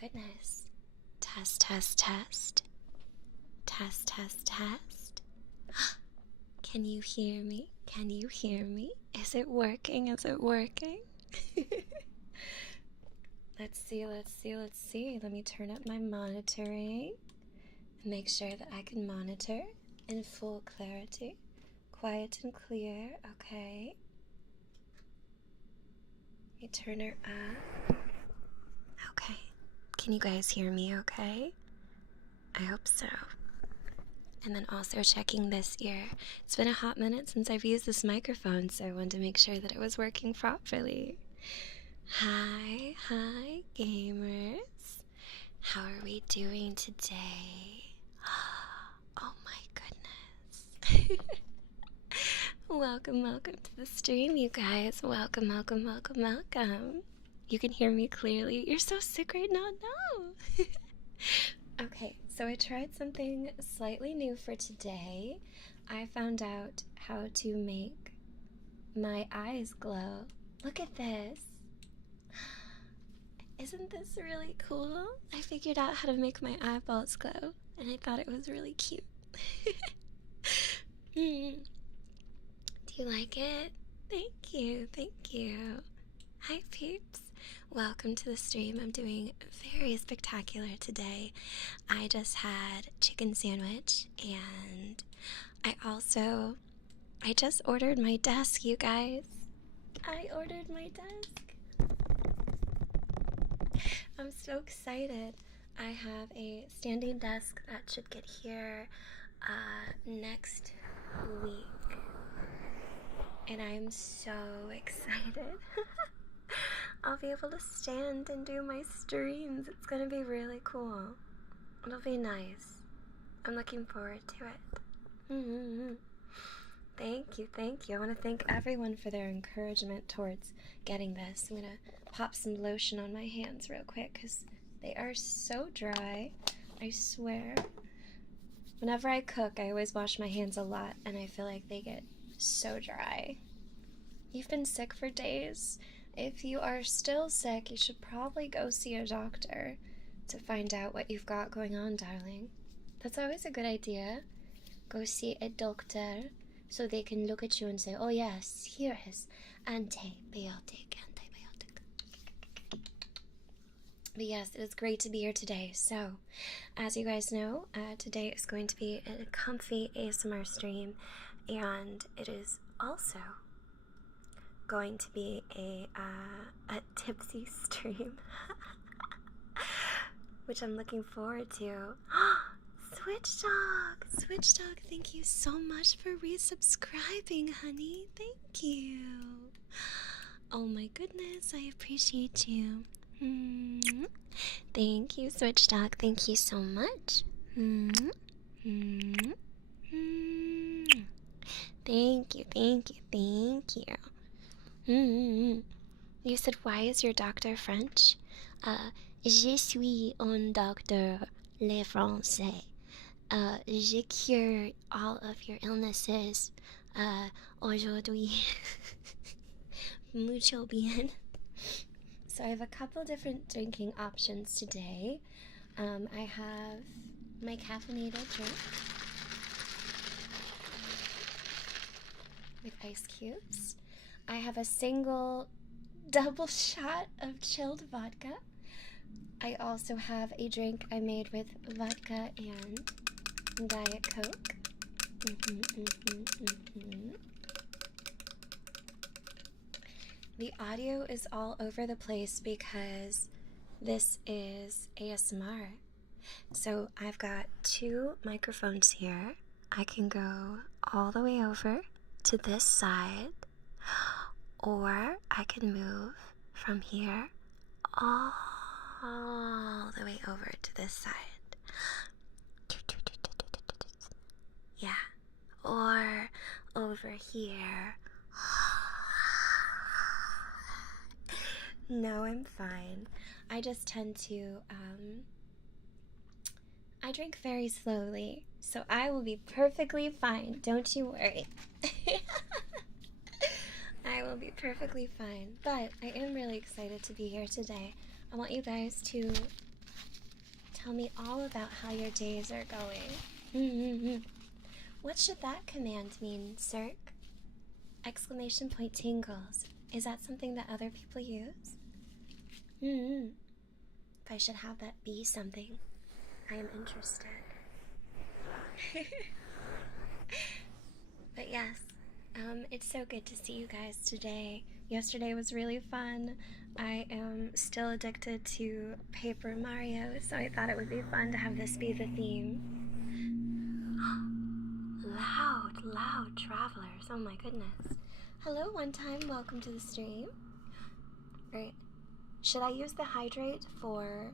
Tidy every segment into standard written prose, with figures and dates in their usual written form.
goodness. Test, test, test. Test, test, test. Can you hear me? Can you hear me? Is it working? Is it working? Let's see, let's see, let's see. Let me turn up my monitoring and make sure that I can monitor in full clarity. Quiet and clear, okay. Let me turn her up. Okay. Can you guys hear me okay? I hope so. And then also checking this ear. It's been a hot minute since I've used this microphone, so I wanted to make sure that it was working properly. Hi, hi, gamers. How are we doing today? Oh my goodness. Welcome, welcome to the stream, you guys. Welcome, welcome, welcome, welcome. You can hear me clearly. You're so sick right now? No. Okay, so I tried something slightly new for today. I found out how to make my eyes glow. Look at this. Isn't this really cool? I figured out how to make my eyeballs glow, and I thought it was really cute. Do you like it? Thank you, thank you. Hi, peeps. Welcome to the stream. I'm doing very spectacular today. I just had chicken sandwich, and I just ordered my desk, you guys. I ordered my desk. I'm so excited. I have a standing desk that should get here next week, and I'm so excited. I'll be able to stand and do my streams. It's gonna be really cool. It'll be nice. I'm looking forward to it. Thank you, thank you. I want to thank everyone for their encouragement towards getting this. I'm gonna pop some lotion on my hands real quick because they are so dry. I swear. Whenever I cook, I always wash my hands a lot, and I feel like they get so dry. You've been sick for days. If you are still sick, you should probably go see a doctor to find out what you've got going on, darling. That's always a good idea. Go see a doctor so they can look at you and say, oh yes, here is antibiotic. But yes, it is great to be here today. So, as you guys know, today is going to be a comfy ASMR stream, and it is also going to be a tipsy stream, which I'm looking forward to. Switch Dog, thank you so much for resubscribing, honey. Thank you. Oh my goodness, I appreciate you. Thank you, Switch Dog. Thank you so much. Thank you, thank you, thank you. You said, why is your doctor French? Je suis un docteur le français. Je cure all of your illnesses aujourd'hui. Mucho bien. So I have a couple different drinking options today. I have my caffeinated drink with ice cubes. I have a single double shot of chilled vodka. I also have a drink I made with vodka and Diet Coke. The audio is all over the place because this is ASMR. So I've got two microphones here. I can go all the way over to this side, or I can move from here all the way over to this side. Yeah, or over here. No, I'm fine. I just tend to, I drink very slowly, so I will be perfectly fine. Don't you worry. I will be perfectly fine. But I am really excited to be here today. I want you guys to Tell me all about how your days are going. What should that command mean, Cirque? Exclamation point tingles. Is that something that other people use? If I should have that be something, I am interested. But yes, it's so good to see you guys today. Yesterday was really fun. I am still addicted to Paper Mario, so I thought it would be fun to have this be the theme. Loud travelers. Oh my goodness. Hello, one time. Welcome to the stream. Right. Should I use the hydrate for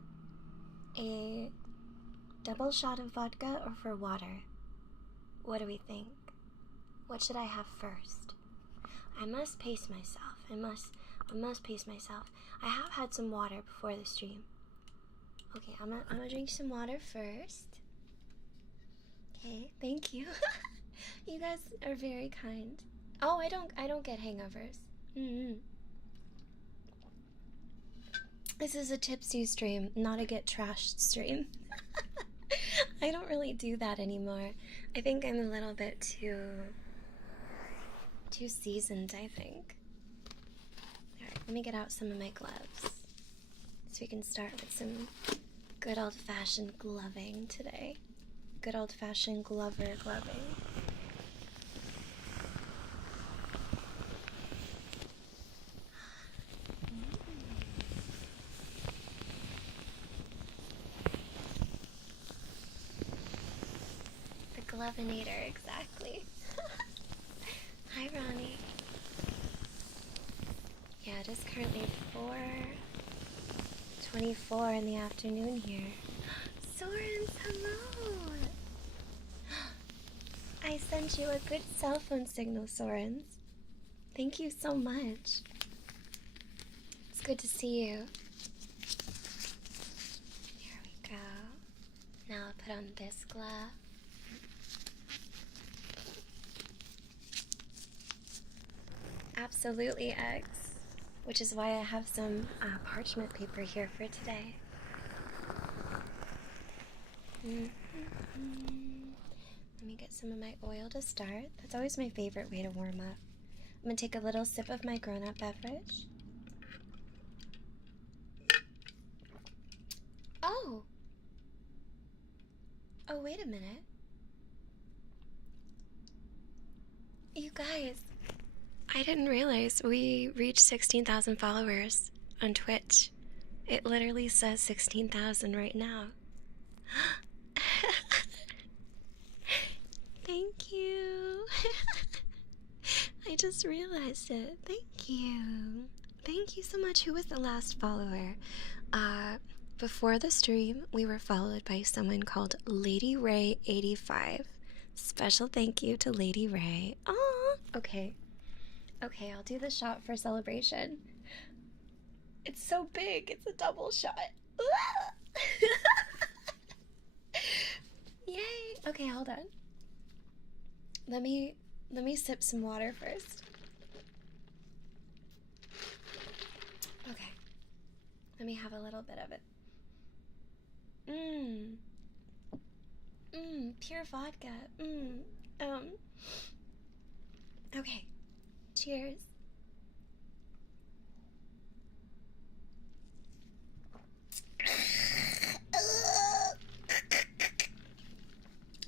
a double shot of vodka or for water? What do we think? What should I have first? I must pace myself. I must pace myself. I have had some water before the stream. Okay, I'm gonna drink some water first. Okay, thank you. You guys are very kind. Oh, I don't get hangovers. This is a tipsy stream, not a get trashed stream. I don't really do that anymore. I think I'm a little bit too seasoned, I think. Alright, let me get out some of my gloves so we can start with some good old-fashioned gloving today. Good old-fashioned glover gloving. The Glovinator, exactly. Hi, Ronnie. Yeah, it is currently 4:24 in the afternoon here. Sorens, hello! I sent you a good cell phone signal, Sorens. Thank you so much. It's good to see you. Here we go. Now I'll put on this glove. Absolutely, eggs. Which is why I have some parchment paper here for today. Let me get some of my oil to start. That's always my favorite way to warm up. I'm gonna take a little sip of my grown-up beverage. Oh! Oh, wait a minute. You guys, I didn't realize we reached 16,000 followers on Twitch. It literally says 16,000 right now. Thank you. I just realized it. Thank you. Thank you so much. Who was the last follower? Before the stream, we were followed by someone called Lady Ray 85. Special thank you to Lady Ray. Aw. Okay. Okay, I'll do the shot for celebration. It's so big. It's a double shot. Yay. Okay, hold on. Let me sip some water first. Okay. Let me have a little bit of it. Pure vodka. Okay. Cheers.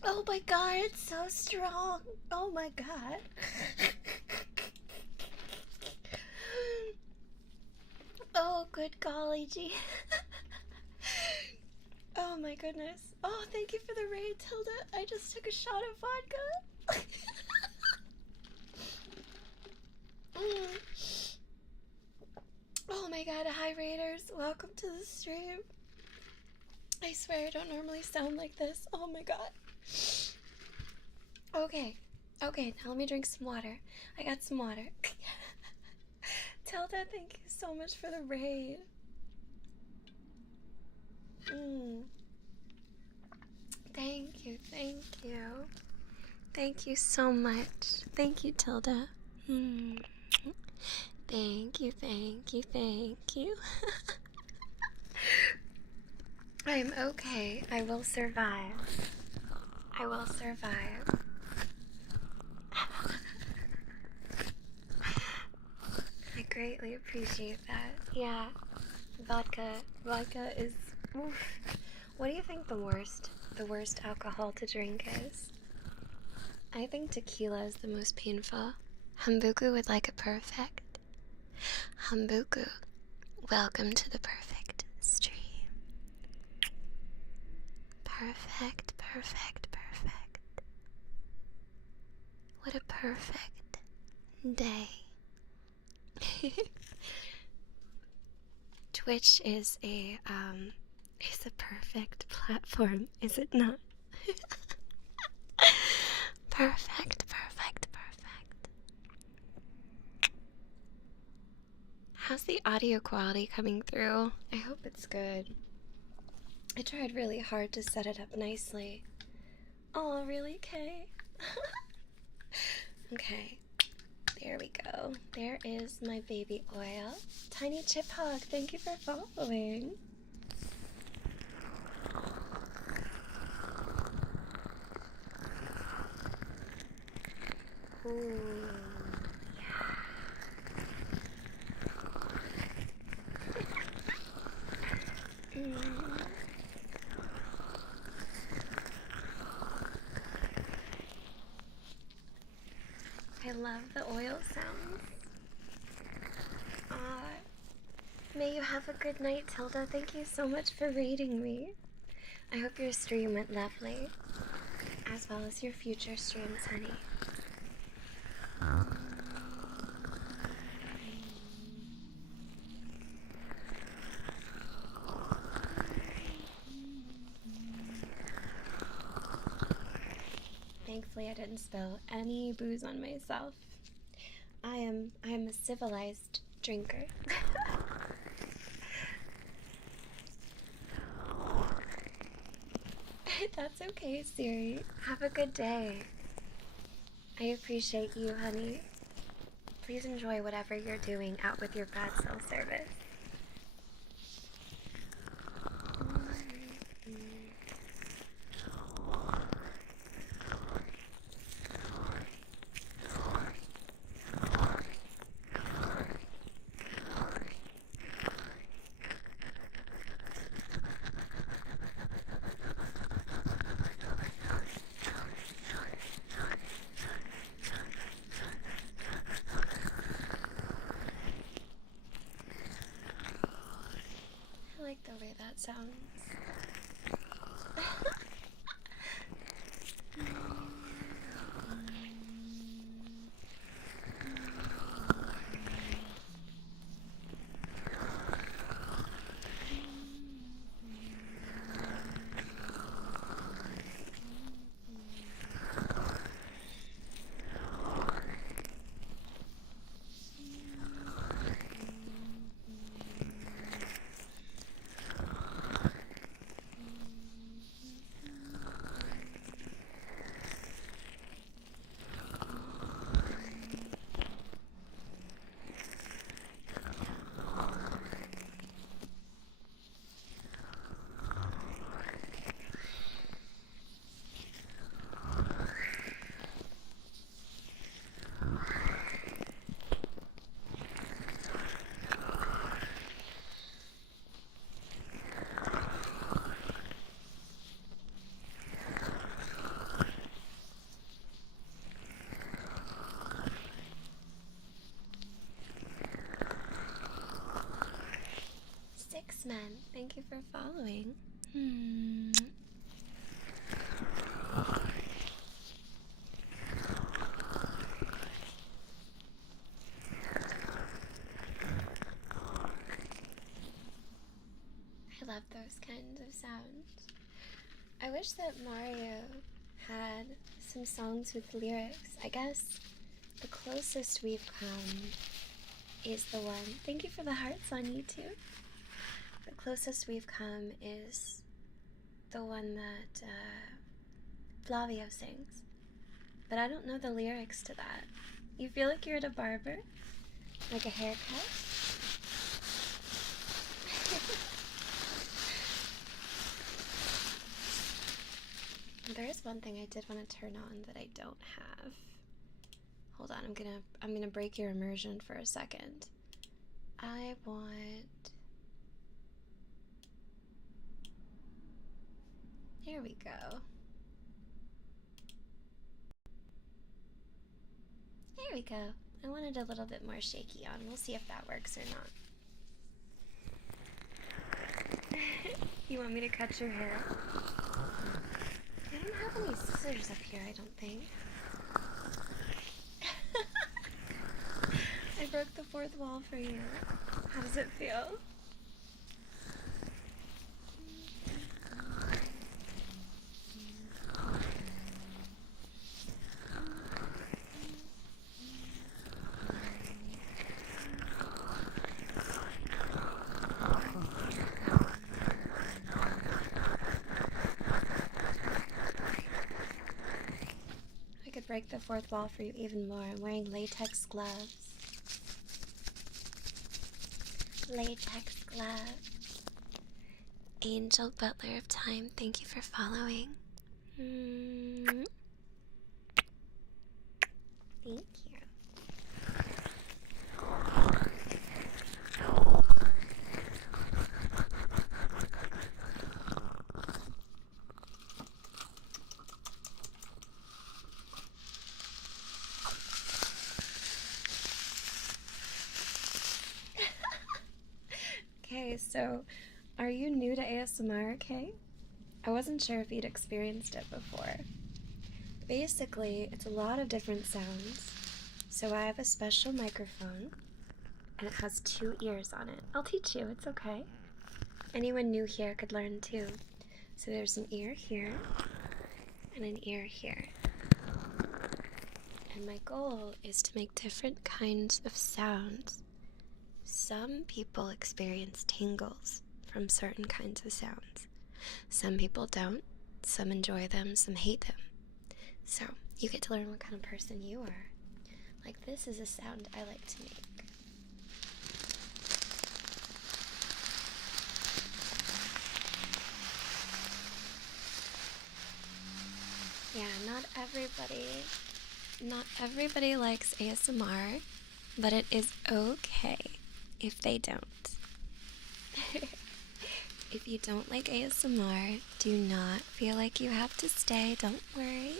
Oh my god, it's so strong. Oh my god. Oh, good golly gee. Oh my goodness. Oh, thank you for the raid, Tilda. I just took a shot of vodka. Oh my god, hi raiders. Welcome to the stream. I swear I don't normally sound like this. Oh my god. Okay. Okay, now let me drink some water. I got some water. Tilda, thank you so much for the raid. Thank you, thank you. Thank you so much. Thank you, Tilda. Thank you, thank you, thank you. I'm okay. I will survive. I will survive. I greatly appreciate that. Yeah. Vodka. Vodka is... Oof. What do you think the worst alcohol to drink is? I think tequila is the most painful. Hambuku would like a perfect. Hambuku, welcome to the perfect stream. Perfect, perfect, perfect. What a perfect day. Twitch is a perfect platform, is it not? Perfect, perfect, perfect. How's the audio quality coming through? I hope it's good. I tried really hard to set it up nicely. Oh, really, Kay? Okay, there we go. There is my baby oil. Tiny Chip Hog, thank you for following. Ooh, yeah. I love the oil sounds. May you have a good night, Tilda. Thank you so much for raiding me. I hope your stream went lovely, as well as your future streams, honey. Thankfully, I didn't spill any booze on myself. I am a civilized drinker. That's okay, Siri. Have a good day. I appreciate you, honey. Please enjoy whatever you're doing out with your bad cell service. I like the way that sounds. Men, thank you for following. I love those kinds of sounds. I wish that Mario had some songs with lyrics. I guess the closest we've come is the one. Thank you for the hearts on YouTube. The closest we've come is the one that Flavio sings. But I don't know the lyrics to that. You feel like you're at a barber? Like a haircut? There is one thing I did want to turn on that I don't have. Hold on, I'm gonna break your immersion for a second. I want... There we go. There we go. I wanted a little bit more shaky on. We'll see if that works or not. You want me to cut your hair? I don't have any scissors up here, I don't think. I broke the fourth wall for you. How does it feel? I could break the fourth wall for you even more. I'm wearing latex gloves. Latex gloves. Angel Butler of Time, thank you for following. Thank you. Okay, so are you new to ASMR, okay? I wasn't sure if you'd experienced it before. Basically, it's a lot of different sounds. So I have a special microphone, and it has 2 ears on it. I'll teach you, it's okay. Anyone new here could learn too. So there's an ear here, and an ear here. And my goal is to make different kinds of sounds. Some people experience tingles from certain kinds of sounds. Some people don't. Some enjoy them, some hate them. So, you get to learn what kind of person you are. Like, this is a sound I like to make. Yeah, not everybody likes ASMR, but it is okay if they don't. If you don't like ASMR, do not feel like you have to stay. Don't worry.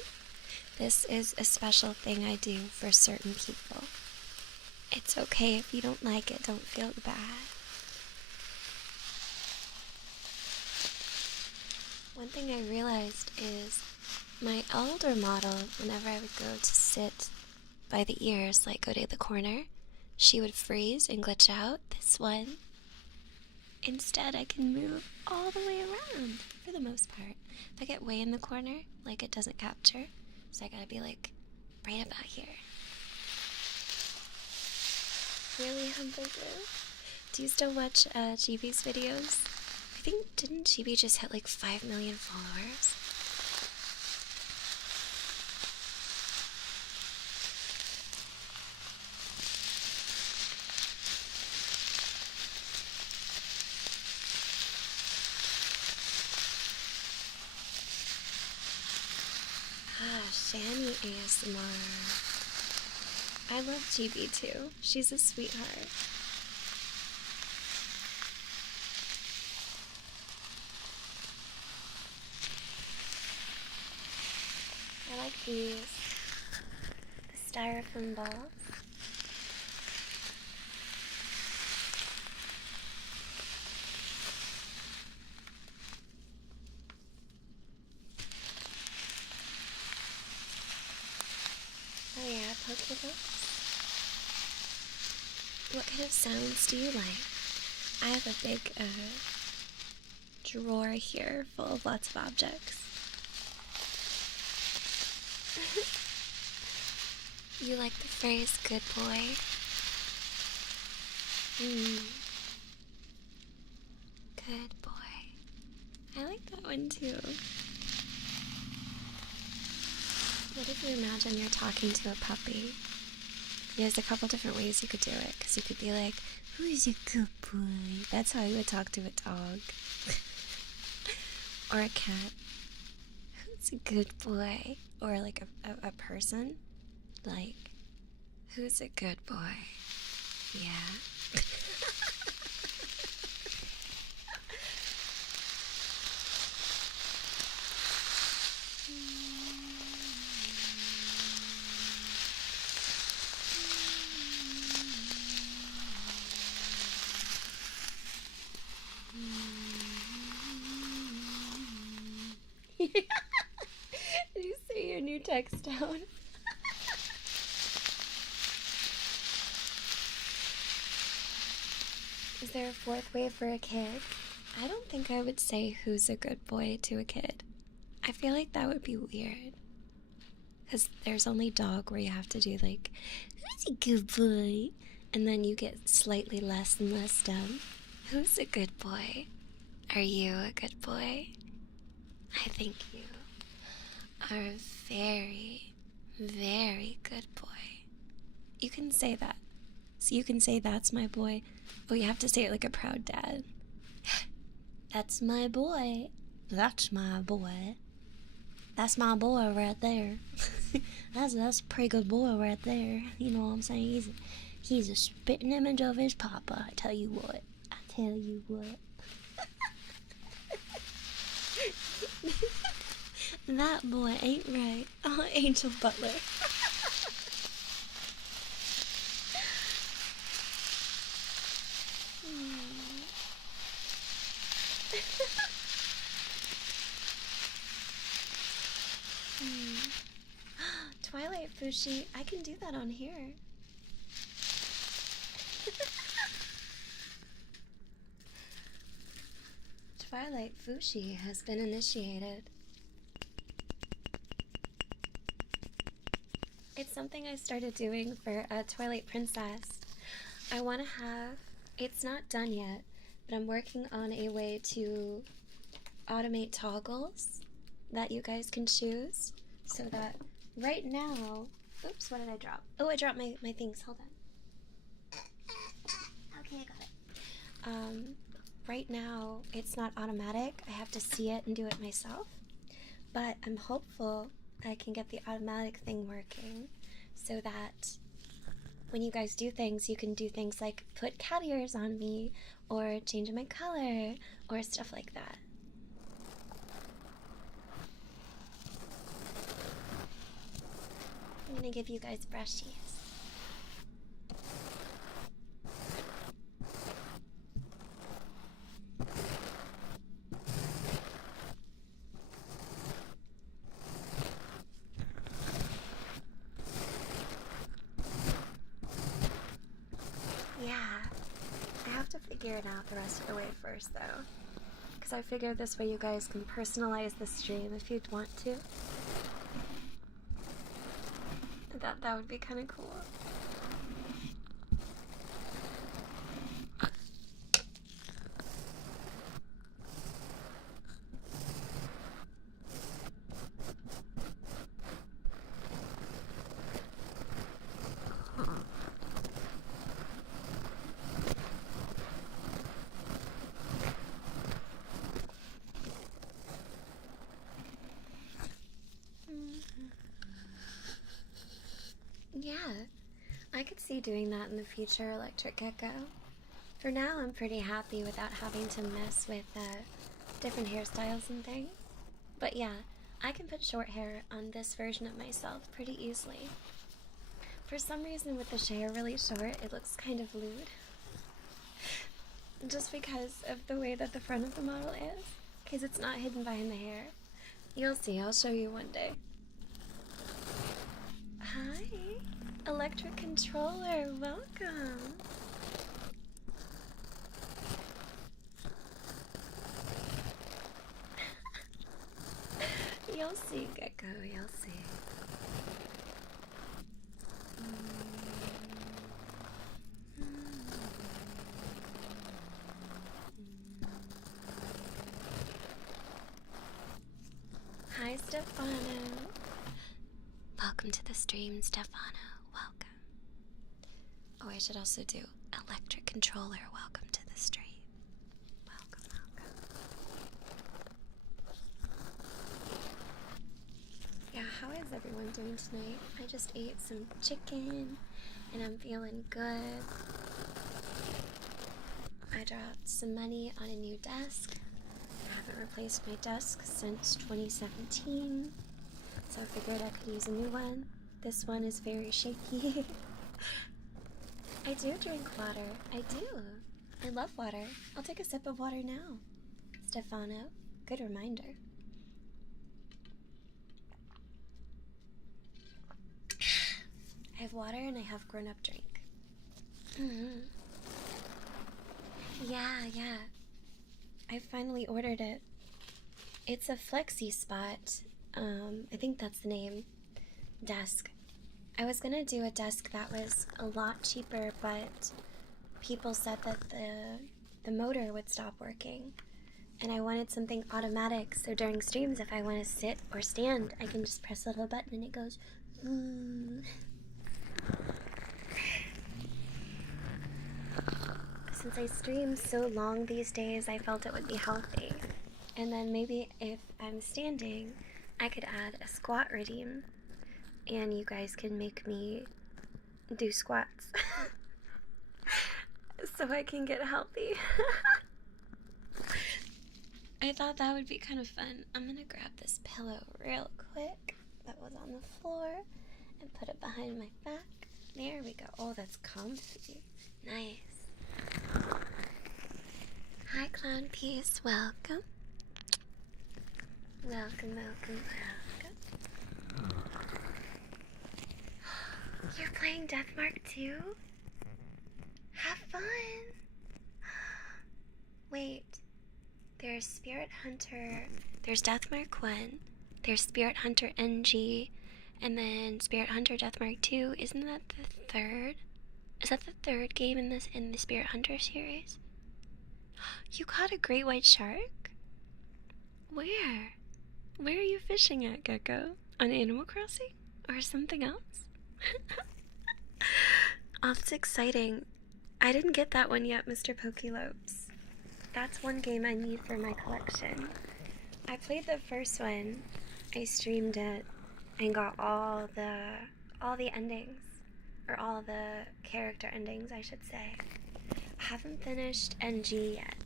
This is a special thing I do for certain people. It's okay if you don't like it. Don't feel bad. One thing I realized is my elder model, whenever I would go to sit by the ears, like go to the corner, she would freeze and glitch out. This one, instead, I can move all the way around for the most part. If I get way in the corner, like it doesn't capture, so I gotta be like right about here. Really, Humble Blue? Do you still watch GB's videos? I think, didn't GB just hit like 5 million followers? Shani ASMR. I love GB too. She's a sweetheart. I like these. The styrofoam balls. Oh yeah, poke your lips. What kind of sounds do you like? I have a big drawer here full of lots of objects. You like the phrase good boy? Good boy. I like that one too. What if you imagine you're talking to a puppy? There's a couple different ways you could do it, because you could be like, who's a good boy? That's how you would talk to a dog. Or a cat. Who's a good boy? Or like a person? Like, who's a good boy? Yeah. Did you say your new text down? Is there a fourth way for a kid? I don't think I would say who's a good boy to a kid. I feel like that would be weird. Because there's only dog where you have to do like, who's a good boy? And then you get slightly less and less dumb. Who's a good boy? Are you a good boy? I think you are a very, very good boy. You can say that. So you can say that's my boy, but you have to say it like a proud dad. That's my boy. That's my boy. That's my boy right there. that's a pretty good boy right there. You know what I'm saying? He's a spitting image of his papa. I tell you what. That boy ain't right. Oh, Angel Butler. Twilight Fushi, I can do that on here. Twilight Fushi has been initiated. It's something I started doing for a Twilight Princess. I want to have, it's not done yet, but I'm working on a way to automate toggles that you guys can choose so that right now, oops, what did I drop? Oh, I dropped my things, hold on. Okay, I got it. Right now, it's not automatic. I have to see it and do it myself. But I'm hopeful I can get the automatic thing working so that when you guys do things, you can do things like put cat ears on me or change my color or stuff like that. I'm gonna give you guys brushies. Yeah, I have to figure it out the rest of the way first though. Because I figure this way you guys can personalize the stream if you'd want to. That would be kind of cool. Yeah, I could see doing that in the future, Electric Gecko. For now, I'm pretty happy without having to mess with different hairstyles and things. But yeah, I can put short hair on this version of myself pretty easily. For some reason, with the hair really short, it looks kind of lewd. Just because of the way that the front of the model is. Because it's not hidden behind the hair. You'll see, I'll show you one day. Hi, Electric Controller, welcome. You'll see, Gecko, you'll see. Hi, Stefano. Welcome to the stream, Stefano. Welcome. Oh, I should also do Electric Controller. Welcome to the stream. Welcome, welcome. Yeah, how is everyone doing tonight? I just ate some chicken and I'm feeling good. I dropped some money on a new desk. I haven't replaced my desk since 2017, so I figured I could use a new one. This one is very shaky. I do drink water. I do. I love water. I'll take a sip of water now. Stefano, good reminder. I have water and I have grown-up drink. Yeah. I finally ordered it. It's a flexi spot. I think that's the name. Desk. I was gonna do a desk that was a lot cheaper, but people said that the motor would stop working. And I wanted something automatic, so during streams, if I want to sit or stand, I can just press a little button and it goes, Since I stream so long these days, I felt it would be healthy. And then maybe if I'm standing, I could add a squat routine. And you guys can make me do squats. So I can get healthy. I thought that would be kind of fun. I'm gonna grab this pillow real quick that was on the floor and put it behind my back. There we go. Oh, that's comfy. Nice. Hi, Clown Peace. Welcome. Welcome. You're playing Deathmark too? Have fun! Wait. There's Spirit Hunter. There's Deathmark 1. There's Spirit Hunter NG. And then Spirit Hunter Deathmark 2. Isn't that the third? Is that the third game in the Spirit Hunter series? You caught a great white shark? Where? Where are you fishing at, Gecko? On Animal Crossing? Or something else? Oh, that's exciting. I didn't get that one yet, Mr. Pokelopes. That's one game I need for my collection. I played the first one. I streamed it and got all the endings. Or all the character endings, I should say. I haven't finished NG yet.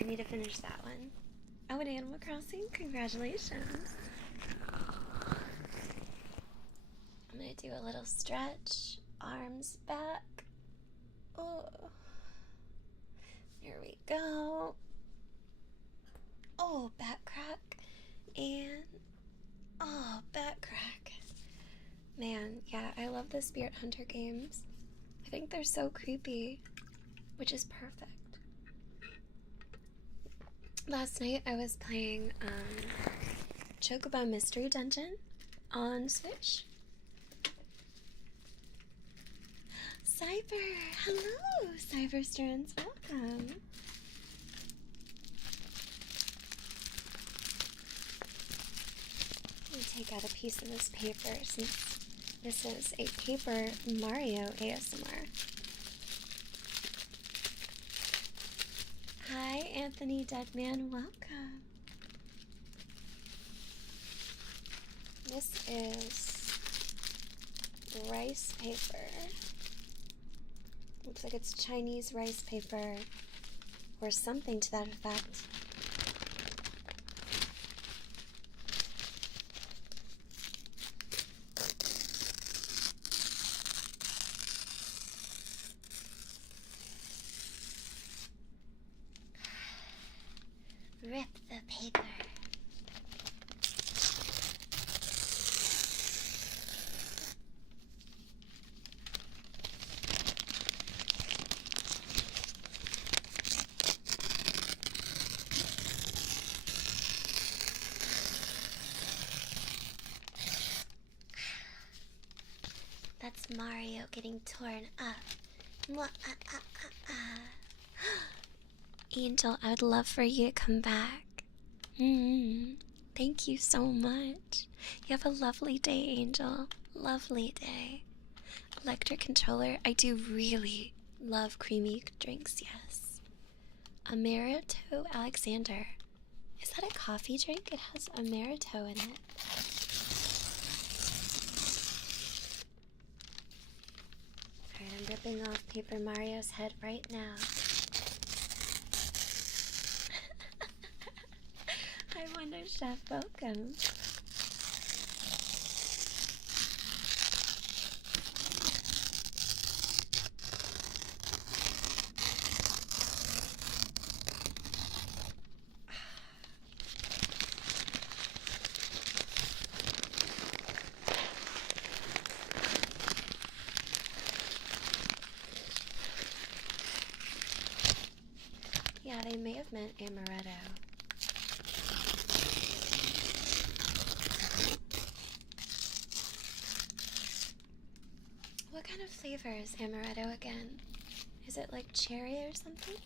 I need to finish that one. Oh, and Animal Crossing? Congratulations. I'm gonna do a little stretch. Arms back. Oh. There we go. Oh, back crack. And oh, back crack. Man, yeah, I love the Spirit Hunter games. I think they're so creepy, which is perfect. Last night I was playing Chocobo Mystery Dungeon on Switch. Cyber! Hello, Cybersterns, welcome. Let me take out a piece of this paper since this is a paper Mario ASMR. Hi, Anthony Deadman, welcome. This is rice paper. Looks like it's Chinese rice paper or something to that effect. Rip the paper. That's Mario getting torn up. Angel, I would love for you to come back. Thank you so much. You have a lovely day, Angel. Lovely day. Electric controller. I do really love creamy drinks, yes. Amerito Alexander. Is that a coffee drink? It has amaretto in it. Alright, I'm ripping off Paper Mario's head right now. I wonder, Chef, welcome. Yeah, they may have meant amaretto. What kind of flavor is amaretto again? Is it like cherry or something?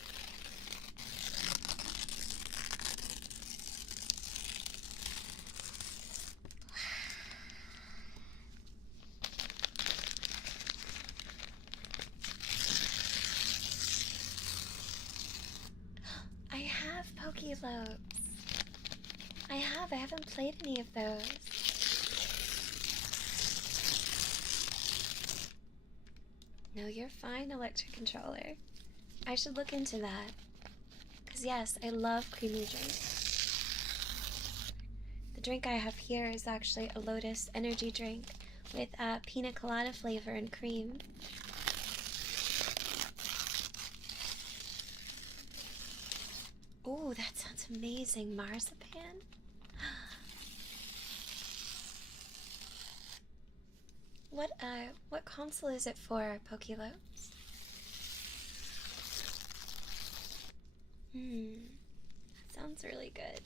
I have Pokélopes. I haven't played any of those. No, you're fine, electric controller. I should look into that. Because yes, I love creamy drinks. The drink I have here is actually a Lotus energy drink with pina colada flavor and cream. Oh, that sounds amazing. Marzipan? What console is it for, Pokélopes? That sounds really good.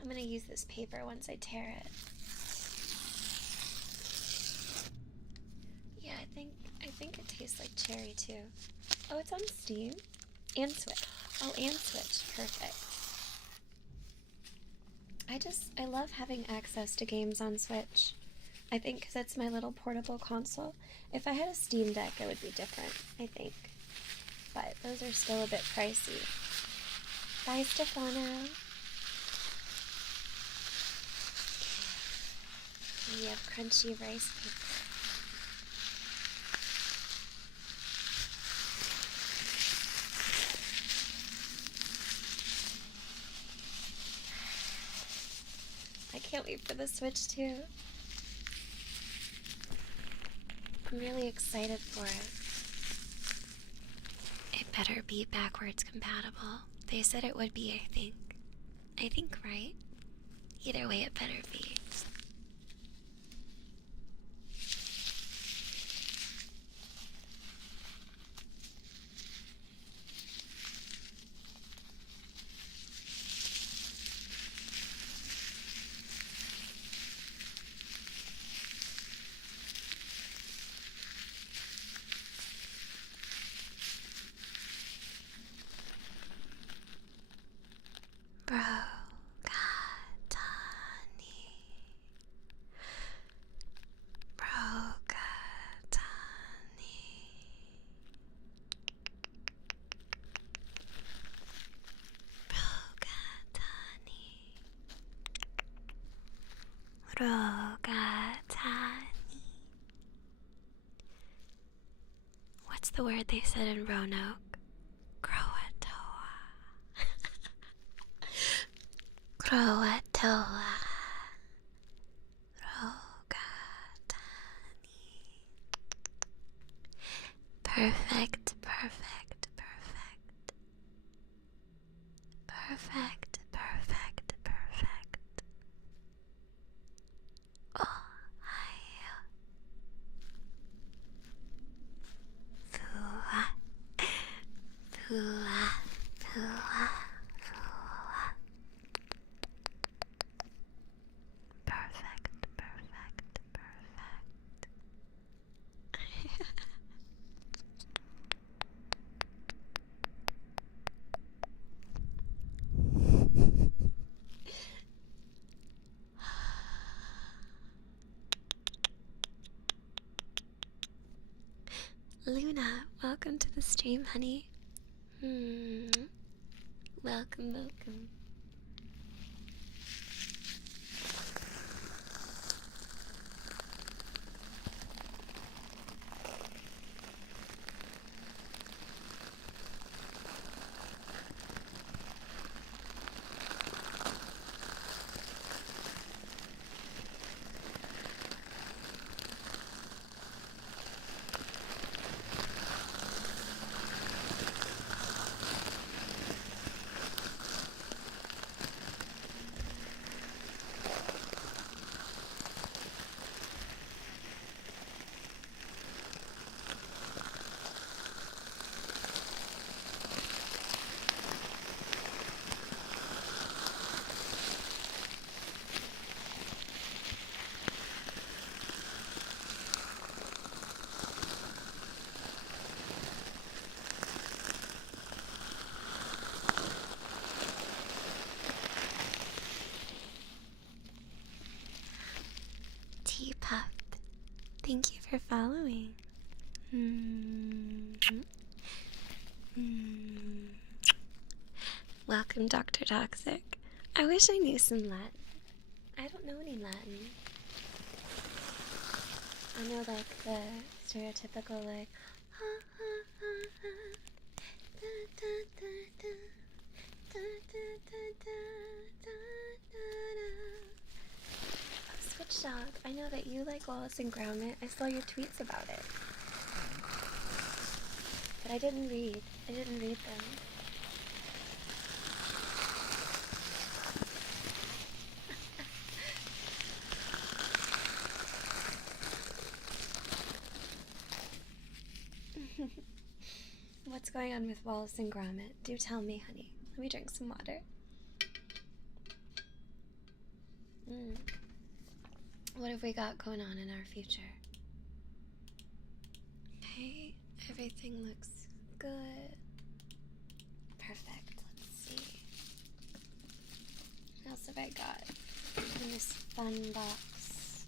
I'm gonna use this paper once I tear it. Yeah, I think it tastes like cherry too. Oh, it's on Steam? And Switch. Oh, and Switch. Perfect. I love having access to games on Switch. I think because it's my little portable console. If I had a Steam Deck, it would be different, I think. But those are still a bit pricey. Bye, Stefano. We have crunchy rice paper. I can't wait for the Switch too. I'm really excited for it. It better be backwards compatible. They said it would be, I think. I think, right? Either way, it better be. What's the word they said in Roanoke? Croatoa. Croatoa. Rogatani. Perfect, perfect, perfect. Perfect, perfect, perfect. Oh, hi. Fua. Fua. Fua. Fua. Perfect, perfect, perfect. Luna, welcome to the stream, honey. Welcome, welcome. for following. Welcome, Dr. Toxic. I wish I knew some Latin. I don't know any Latin. I know like the stereotypical like Switch Dog. I know that you like Wallace and Gromit. I saw your tweets about it. But I didn't read them. What's going on with Wallace and Gromit? Do tell me, honey. Let me drink some water. What have we got going on in our future? Okay, everything looks good. Perfect. Let's see. What else have I got in this fun box?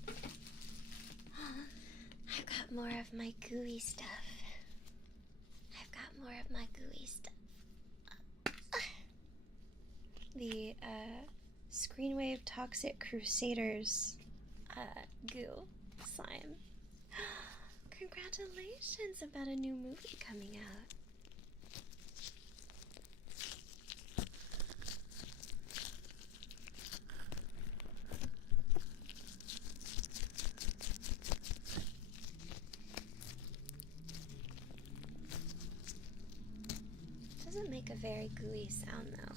I've got more of my gooey stuff. The Screenwave Toxic Crusaders goo slime. Congratulations about a new movie coming out. Doesn't make a very gooey sound though.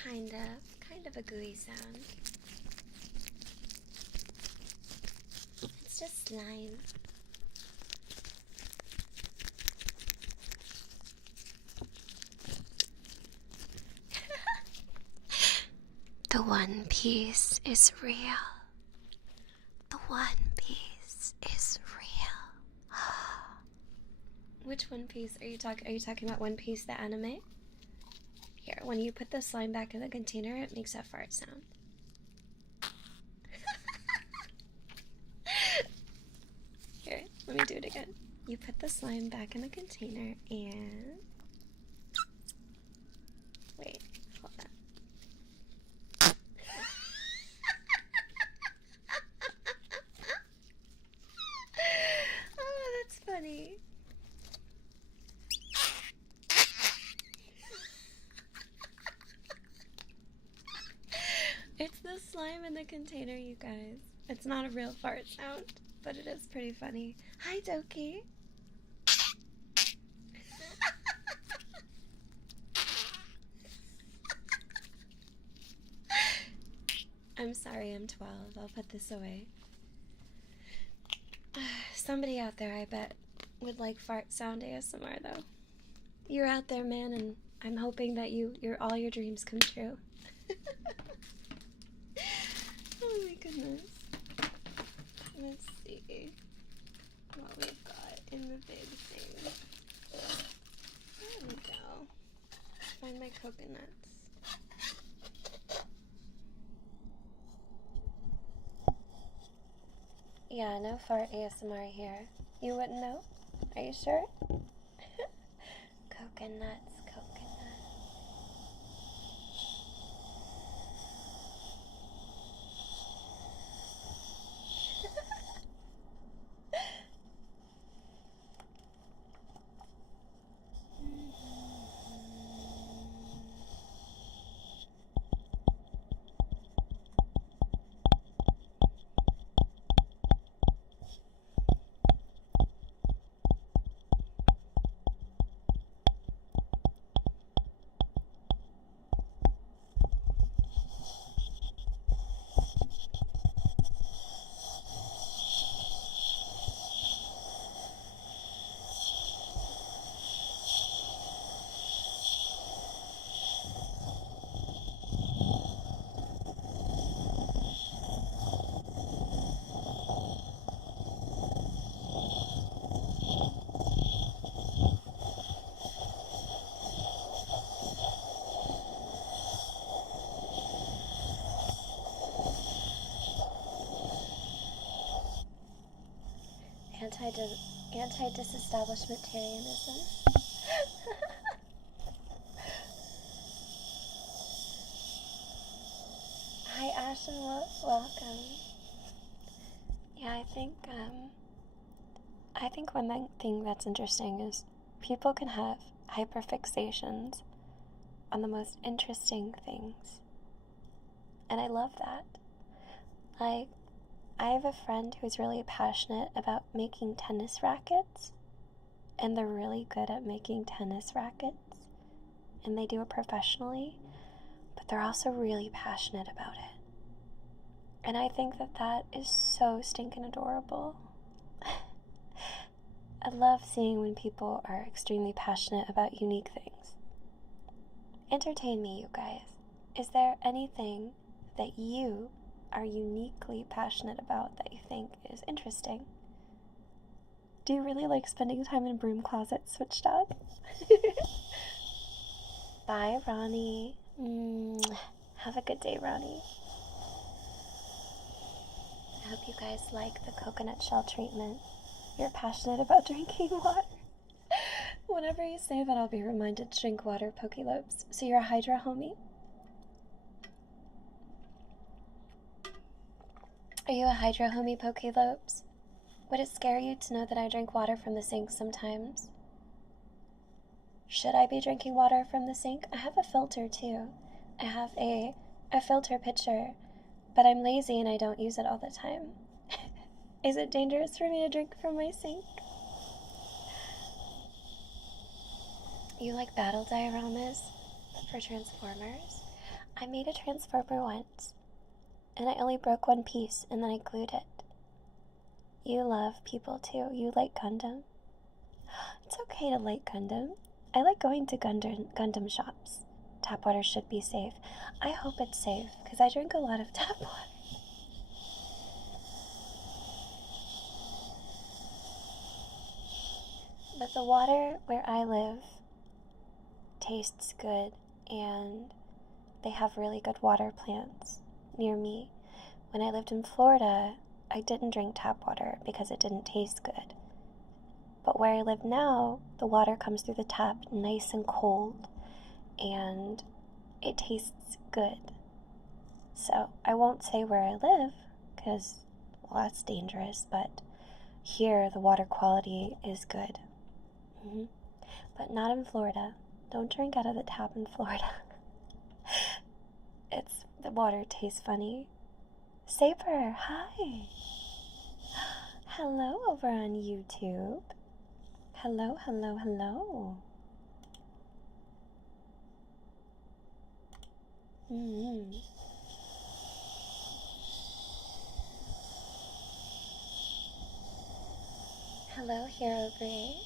Kind of a gooey sound. It's just slime. The One Piece is real. The One Piece is real. Which One Piece are you talking? Are you talking about One Piece the anime? Here, when you put the slime back in the container, it makes a fart sound. Here, let me do it again. You put the slime back in the container and... Wait, hold on. Oh, that's funny. It's the slime in the container, you guys. It's not a real fart sound, but it is pretty funny. Hi, Doki. I'm sorry, I'm 12. I'll put this away. Somebody out there, I bet, would like fart sound ASMR, though. You're out there, man, and I'm hoping that all your dreams come true. Oh my goodness. Let's see what we've got in the big thing. There we go. Find my coconuts. Yeah, no fart ASMR here. You wouldn't know? Are you sure? Coconuts, coconuts. Anti-disestablishmentarianism. Hi, Ashton. Welcome. Yeah, I think one thing that's interesting is people can have hyperfixations on the most interesting things. And I love that. Like, I have a friend who's really passionate about making tennis rackets, and they're really good at making tennis rackets, and they do it professionally, but they're also really passionate about it. And I think that that is so stinking adorable. I love seeing when people are extremely passionate about unique things. Entertain me, you guys. Is there anything that you are uniquely passionate about that you think is interesting? Do you really like spending time in broom closets switched up? Bye, Ronnie. Have a good day, Ronnie. I hope you guys like the coconut shell treatment. You're passionate about drinking water. Whenever you say that, I'll be reminded to drink water, Pokélopes. So you're a Hydra homie? Are you a Hydra homie, Pokélopes? Would it scare you to know that I drink water from the sink sometimes? Should I be drinking water from the sink? I have a filter too. I have a filter pitcher, but I'm lazy and I don't use it all the time. Is it dangerous for me to drink from my sink? You like battle dioramas for Transformers? I made a Transformer once, and I only broke one piece, and then I glued it. You love people too. You like Gundam? It's okay to like Gundam. I like going to Gundam shops. Tap water should be safe. I hope it's safe, because I drink a lot of tap water. But the water where I live tastes good, and they have really good water plants near me. When I lived in Florida, I didn't drink tap water because it didn't taste good. But where I live now, the water comes through the tap nice and cold, and it tastes good. So I won't say where I live, because, well, that's dangerous, but here the water quality is good. But not in Florida. Don't drink out of the tap in Florida. The water tastes funny. Saber, hi. Hello over on YouTube. Hello, hello, hello. Hello, Hero Gray.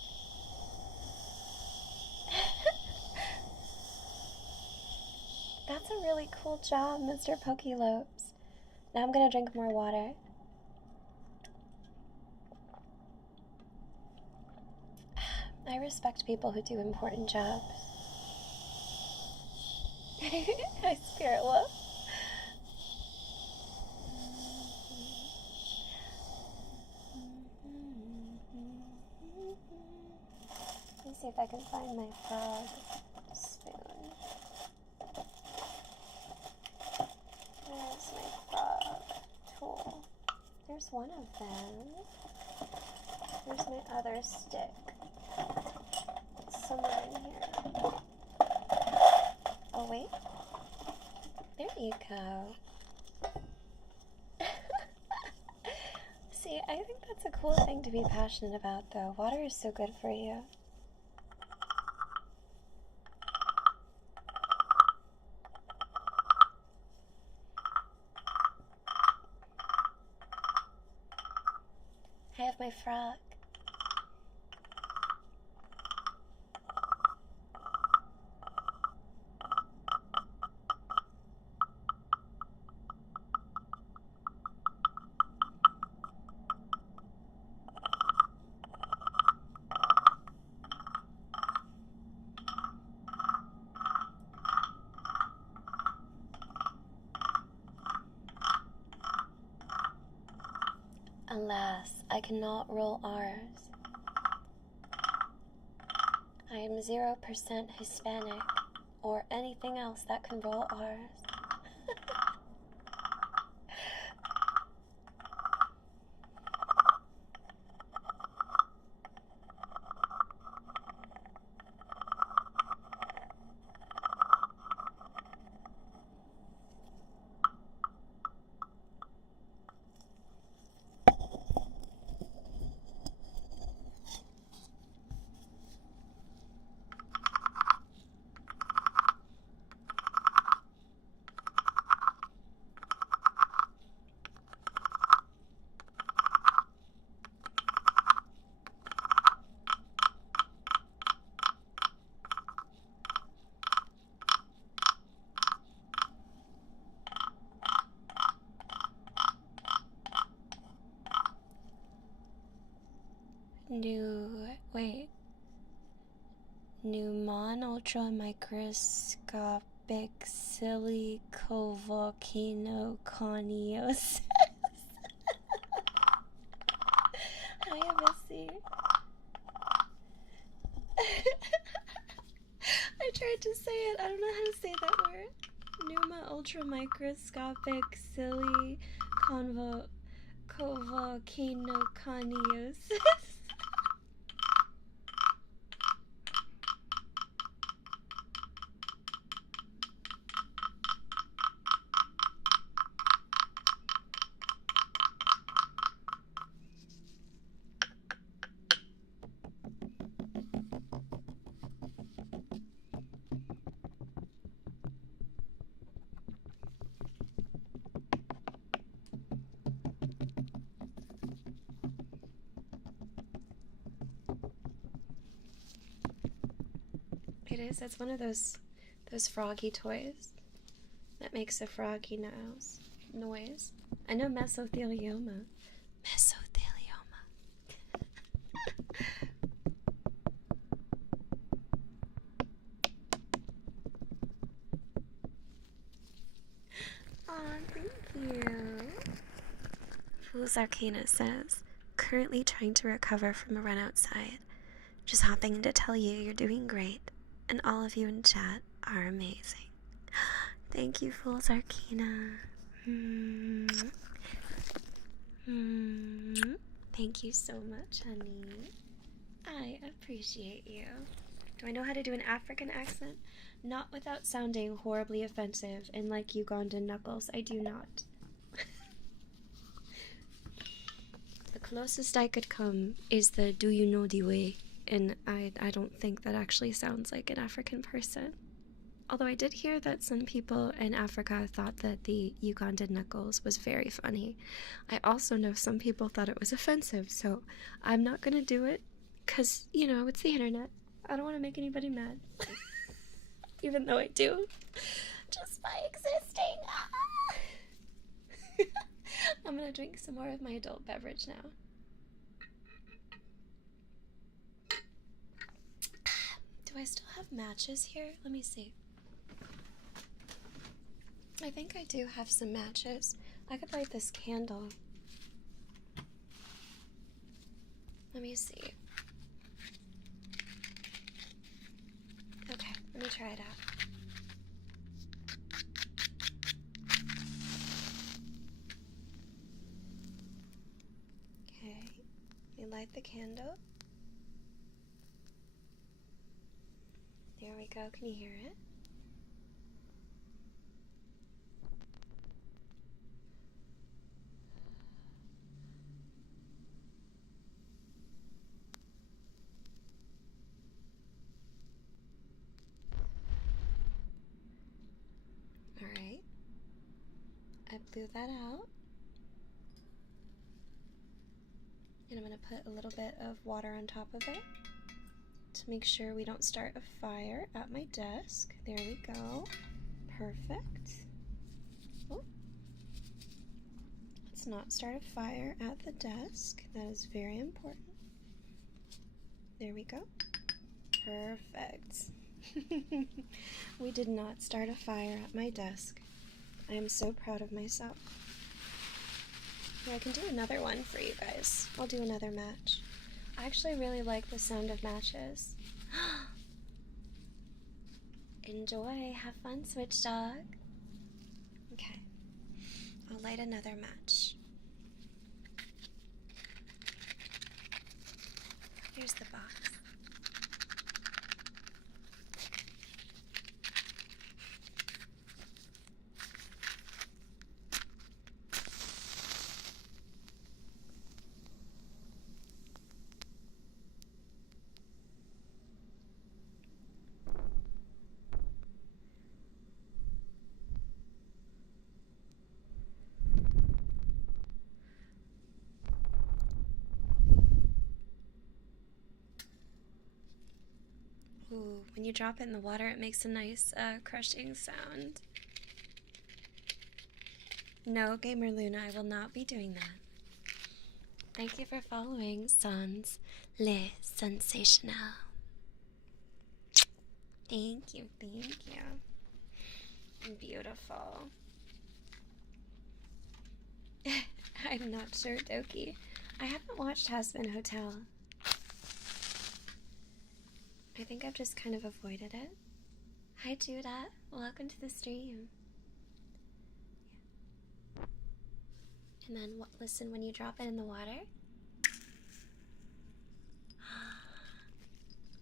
That's a really cool job, Mr. Pokélopes. Now I'm gonna drink more water. I respect people who do important jobs. Hi, Spirit Wolf. Let me see if I can find my frog spoon. Where's my frog tool? There's one of them. Where's my other stick? It's somewhere in here. Oh, wait. There you go. See, I think that's a cool thing to be passionate about, though. Water is so good for you. I have my frog. Alas, a cannot roll R's. I am 0% Hispanic or anything else that can roll R's. Pneumon ultra microscopic silicovolcanoconiosis. Hi, Missy. I tried to say it. I don't know how to say that word. Pneuma ultra microscopic silicovolcanoconiosis. It is. It's one of those froggy toys that makes a froggy noise. I know mesothelioma. Mesothelioma. Aw, thank you. Fool's Arcana says, currently trying to recover from a run outside. Just hopping in to tell you you're doing great. And all of you in chat are amazing. Thank you, Fool's Arcana. Thank you so much, honey. I appreciate you. Do I know how to do an African accent? Not without sounding horribly offensive and like Ugandan knuckles. I do not. The closest I could come is the do you know the way? And I don't think that actually sounds like an African person. Although I did hear that some people in Africa thought that the Ugandan knuckles was very funny. I also know some people thought it was offensive, so I'm not gonna do it, because, you know, it's the internet. I don't want to make anybody mad. Even though I do. Just by existing. I'm gonna drink some more of my adult beverage now. Do I still have matches here? Let me see. I think I do have some matches. I could light this candle. Let me see. Okay, let me try it out. Okay, let me light the candle. There we go. Can you hear it? Alright. I blew that out. And I'm going to put a little bit of water on top of it to make sure we don't start a fire at my desk. There we go. Perfect. Oh. Let's not start a fire at the desk. That is very important. There we go. Perfect. We did not start a fire at my desk. I am so proud of myself. Yeah, I can do another one for you guys. I'll do another match. I actually really like the sound of matches. Enjoy. Have fun, Switch Dog. Okay. I'll light another match. Here's the box. Ooh, when you drop it in the water, it makes a nice crushing sound. No, Gamer Luna, I will not be doing that. Thank you for following Sans Le Sensational. Thank you, thank you. Beautiful. I'm not sure, Doki. I haven't watched Hazbin Hotel. I think I've just kind of avoided it. Hi, Judah. Welcome to the stream. And then listen when you drop it in the water.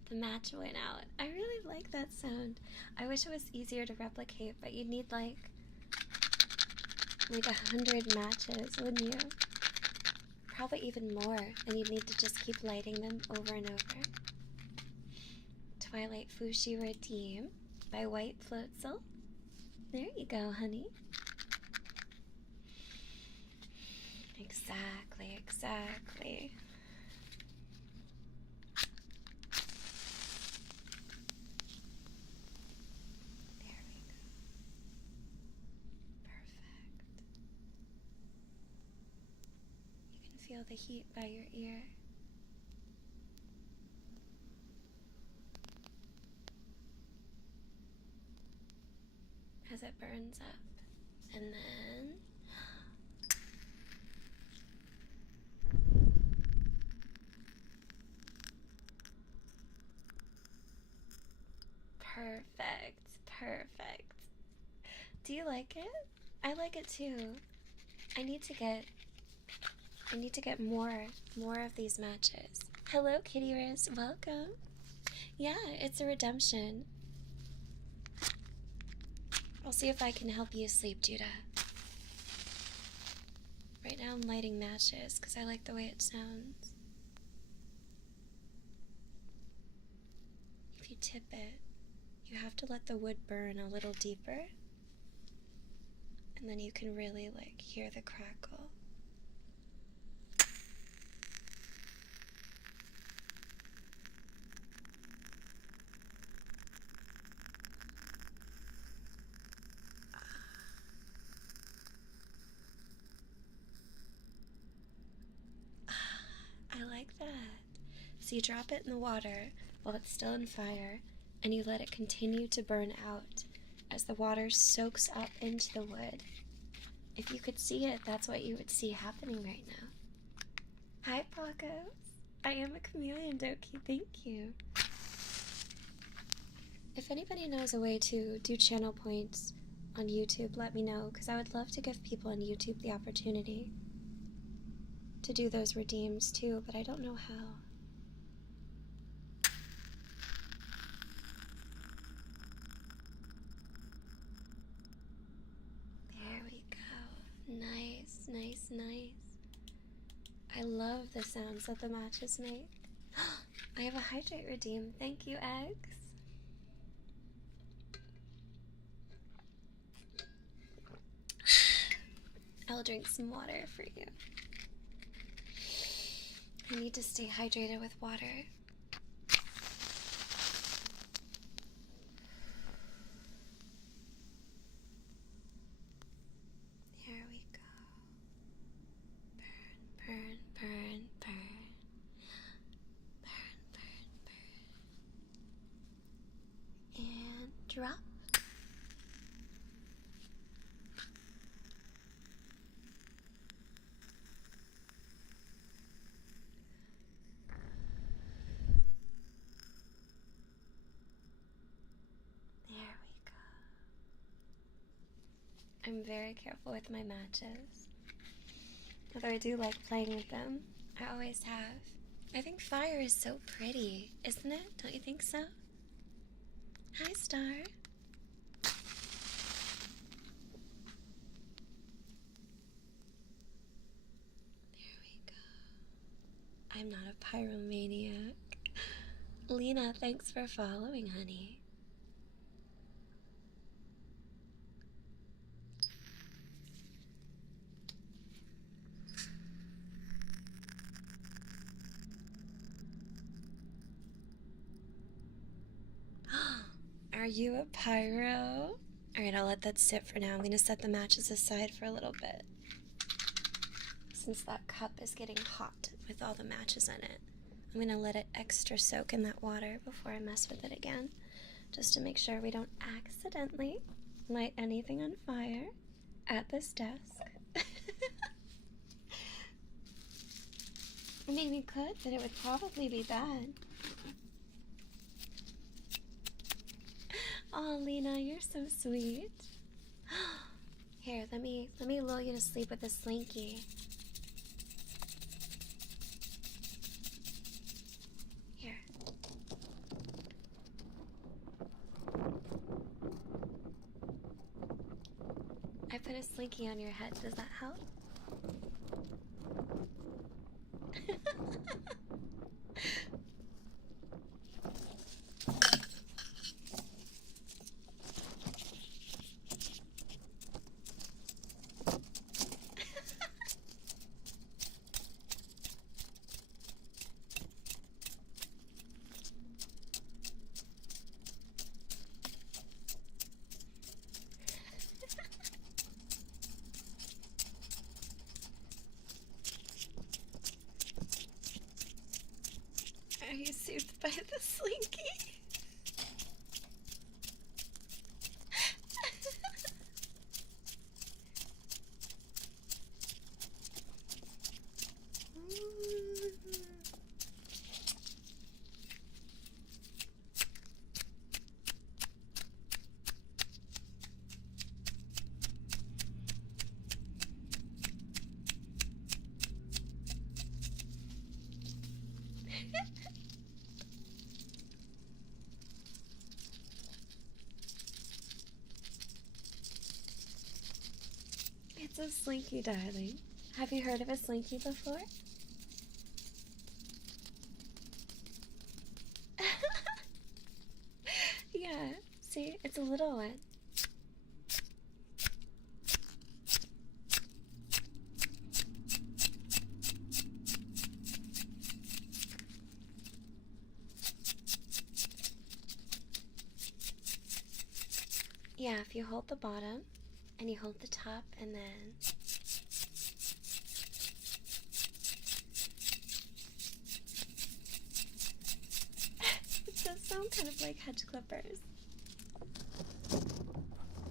The match went out. I really like that sound. I wish it was easier to replicate, but you'd need like 100 matches, wouldn't you? Probably even more, and you'd need to just keep lighting them over and over. Twilight Fushi Redeem by White Floatzel. There you go, honey. Exactly, exactly. There we go. Perfect. You can feel the heat by your ear. As it burns up. And then perfect, perfect. Do you like it? I like it too. I need to get more of these matches. Hello, Kitty Riz. Welcome. Yeah, it's a redemption. I'll see if I can help you sleep, Judah. Right now I'm lighting matches because I like the way it sounds. If you tip it, you have to let the wood burn a little deeper. And then you can really like hear the crackle. I like that. So you drop it in the water while it's still in fire, and you let it continue to burn out as the water soaks up into the wood. If you could see it, that's what you would see happening right now. Hi, Pacos. I am a chameleon, Doki. Thank you. If anybody knows a way to do channel points on YouTube, let me know, because I would love to give people on YouTube the opportunity to do those redeems too, but I don't know how. There we go. Nice, nice, nice. I love the sounds that the matches make. I have a hydrate redeem. Thank you, Eggs. I'll drink some water for you. I need to stay hydrated with water. There we go. Burn, burn, burn, burn. Burn, burn, burn. And drop. I'm very careful with my matches. Although I do like playing with them. I always have. I think fire is so pretty, isn't it? Don't you think so? Hi, Star. There we go. I'm not a pyromaniac. Lena, thanks for following, honey. Are you a pyro? Alright, I'll let that sit for now. I'm going to set the matches aside for a little bit, since that cup is getting hot with all the matches in it. I'm going to let it extra soak in that water before I mess with it again, just to make sure we don't accidentally light anything on fire at this desk. I mean, we could, but it would probably be bad. Oh, Lena, you're so sweet. Here, let me lull you to sleep with a Slinky. Here. I put a Slinky on your head. Does that help? Are you soothed by the Slinky? It's a Slinky, darling. Have you heard of a Slinky before? Yeah, see, it's a little one. Yeah, if you hold the bottom and you hold the top and then it does sound kind of like hedge clippers.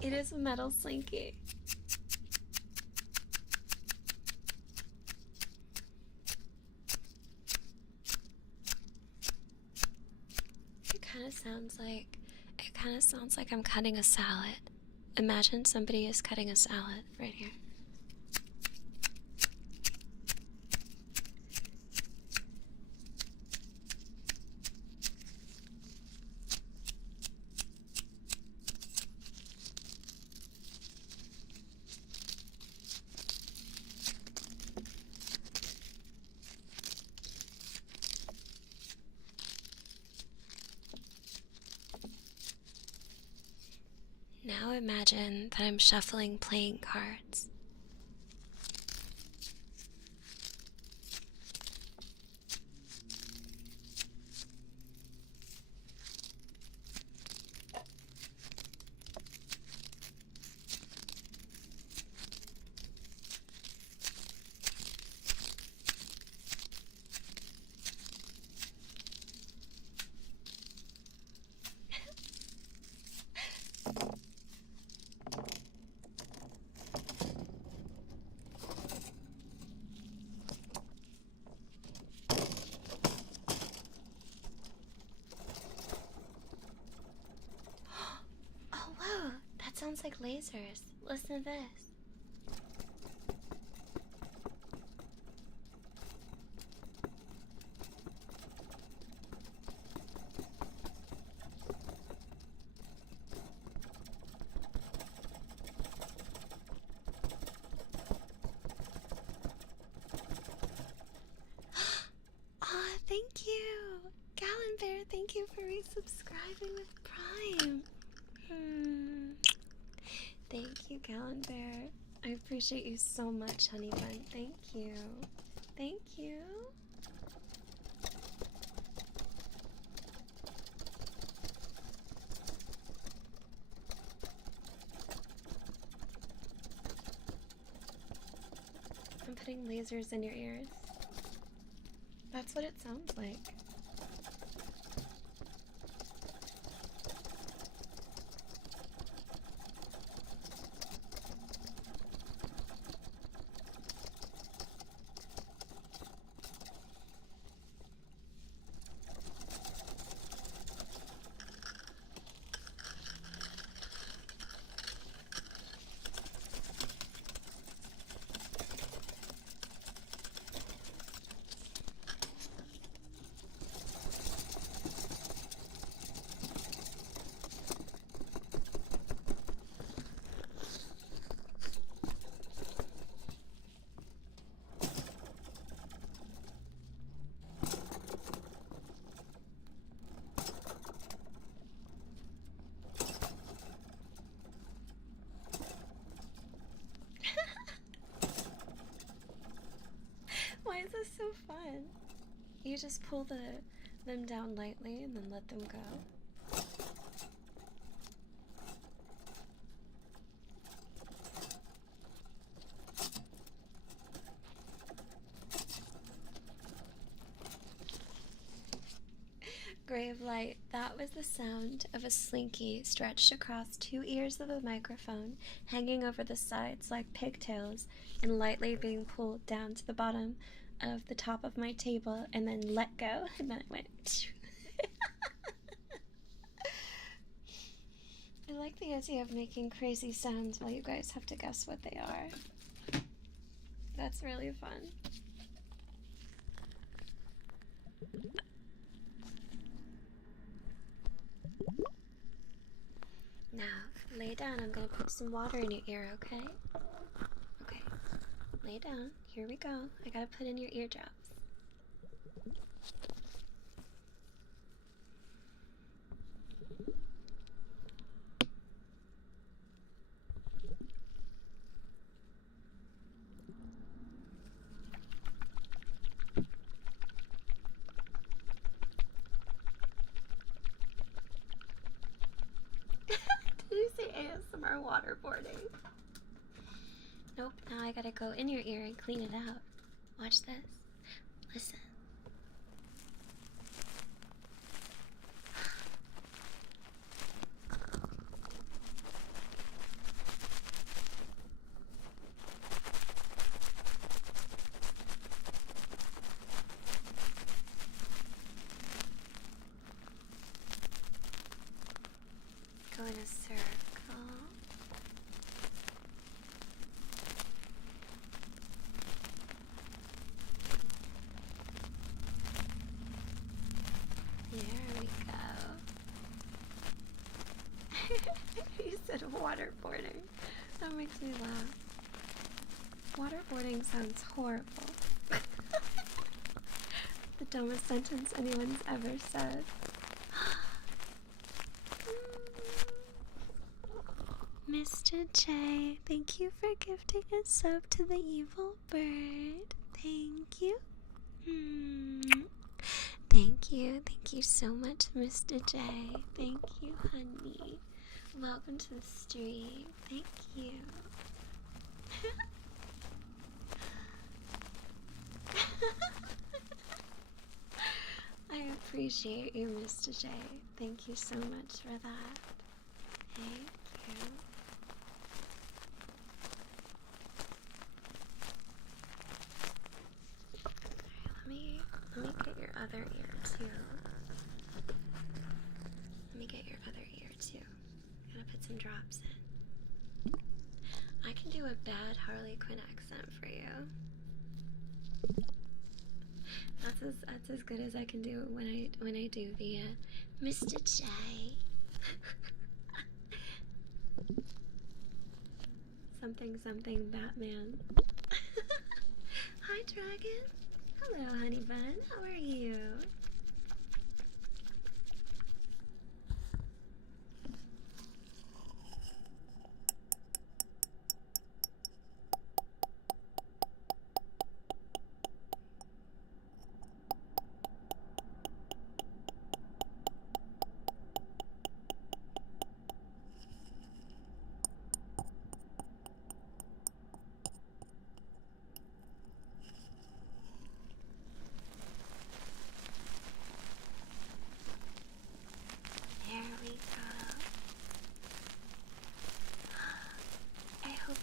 It is a metal Slinky. It kind of sounds like I'm cutting a salad. Imagine somebody is cutting a salad right here. Now imagine that I'm shuffling playing cards. Sounds like lasers. Listen to this. Aw, thank you! Gallon Bear, thank you for resubscribing with Prime. Thank you, Gallon Bear. I appreciate you so much, honey bun. Thank you. Thank you. I'm putting lasers in your ears. That's what it sounds like. Why is this so fun? You just pull them down lightly and then let them go. Grave light, that was the sound of a Slinky stretched across 2 ears of a microphone, hanging over the sides like pigtails, and lightly being pulled down to the bottom of the top of my table, and then let go, and then it went. I like the idea of making crazy sounds while you guys have to guess what they are. That's really fun. Now, lay down. I'm gonna put some water in your ear, okay? Okay. Lay down. Here we go. I gotta put in your eardrops. Did you say ASMR waterboarding? Nope, now I gotta go in your ear and clean it out. Watch this. Listen. Go in a circle. There we go. You said waterboarding. That makes me laugh. Waterboarding sounds horrible. The dumbest sentence anyone's ever said. Mr. J, thank you for gifting a sub to the evil bird. Thank you. Thank you so much, Mr. J. Thank you, honey. Welcome to the stream. Thank you. I appreciate you, Mr. J. Thank you so much for that. Thank you. Let me get your other ear too. Let me get your other ear too. I'm gonna put some drops in. can do a bad Harley Quinn accent for you. That's as good as I can do when I do the Mr. J. something Batman. Hi Dragon. Hello honey bun. How are you?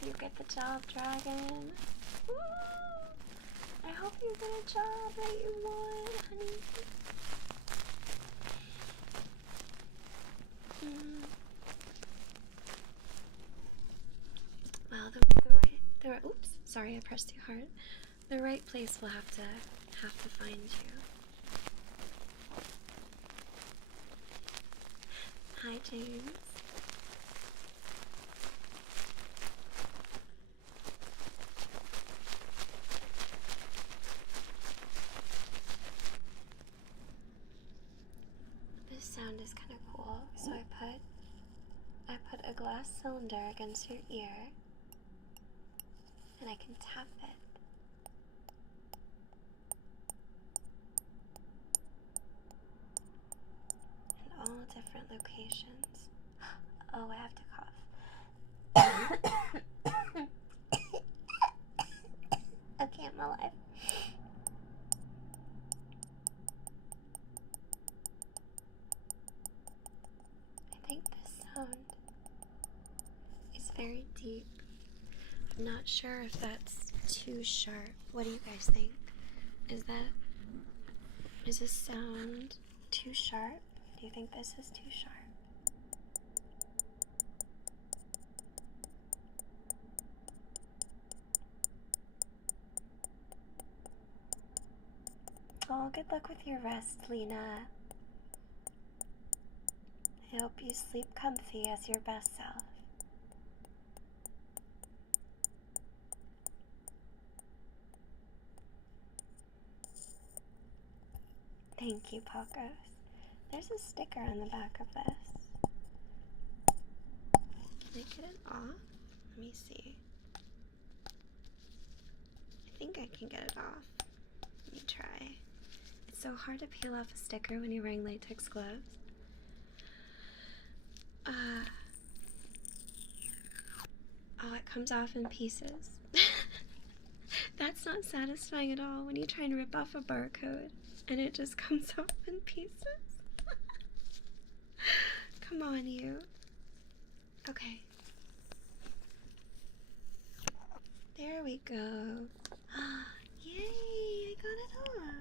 You get the job, Dragon. Woo! I hope you get a job that you want, honey. Well, the right. Oops, sorry, I pressed too hard. The right place will have to find you. Hi, James. Sound is kind of cool, so I put a glass cylinder against your ear and I can tap it. In all different locations. Oh, I have to cough. Okay, I'm alive. I think this sound is very deep. I'm not sure if that's too sharp. What do you guys think? Is this sound too sharp? Do you think this is too sharp? Oh, good luck with your rest, Lena. I hope you sleep comfy as your best self. Thank you, Pacos. There's a sticker on the back of this. Can I get it off? Let me see. I think I can get it off. Let me try. It's so hard to peel off a sticker when you're wearing latex gloves. Oh, it comes off in pieces. That's not satisfying at all when you try and rip off a barcode and it just comes off in pieces. Come on, you. Okay. There we go. Yay, I got it off.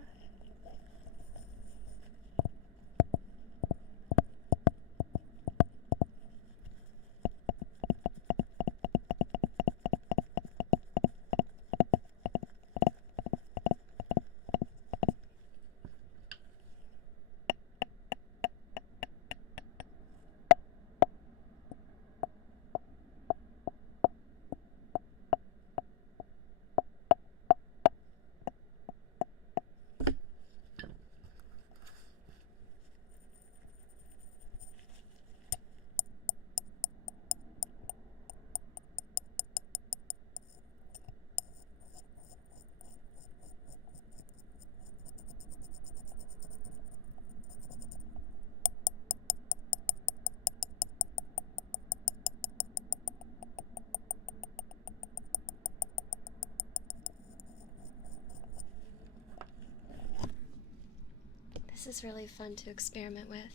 This is really fun to experiment with.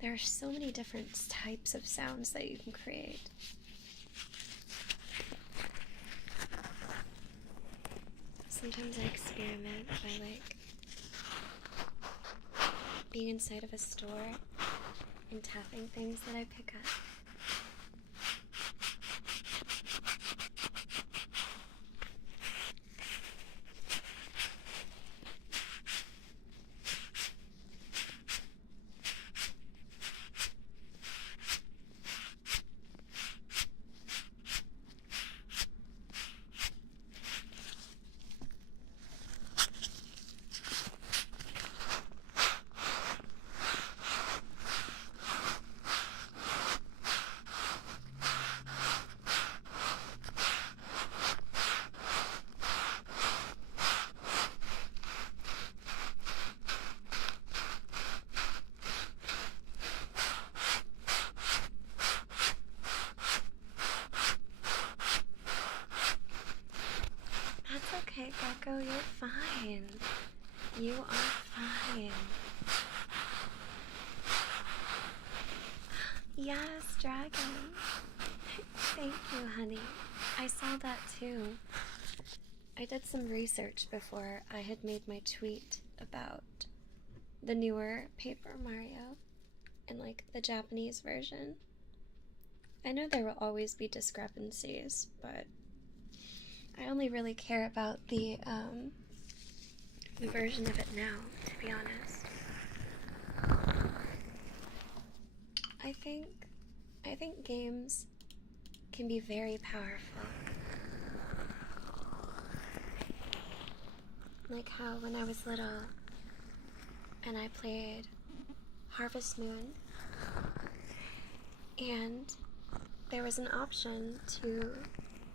There are so many different types of sounds that you can create. Sometimes I experiment by being inside of a store and tapping things that I pick up. time. Yes, dragon. Thank you, honey. I saw that too. I did some research before I had made my tweet about the newer Paper Mario and like the Japanese version. I know there will always be discrepancies, but I only really care about the version of it now, to be honest. I think games can be very powerful. Like how when I was little and I played Harvest Moon, and there was an option to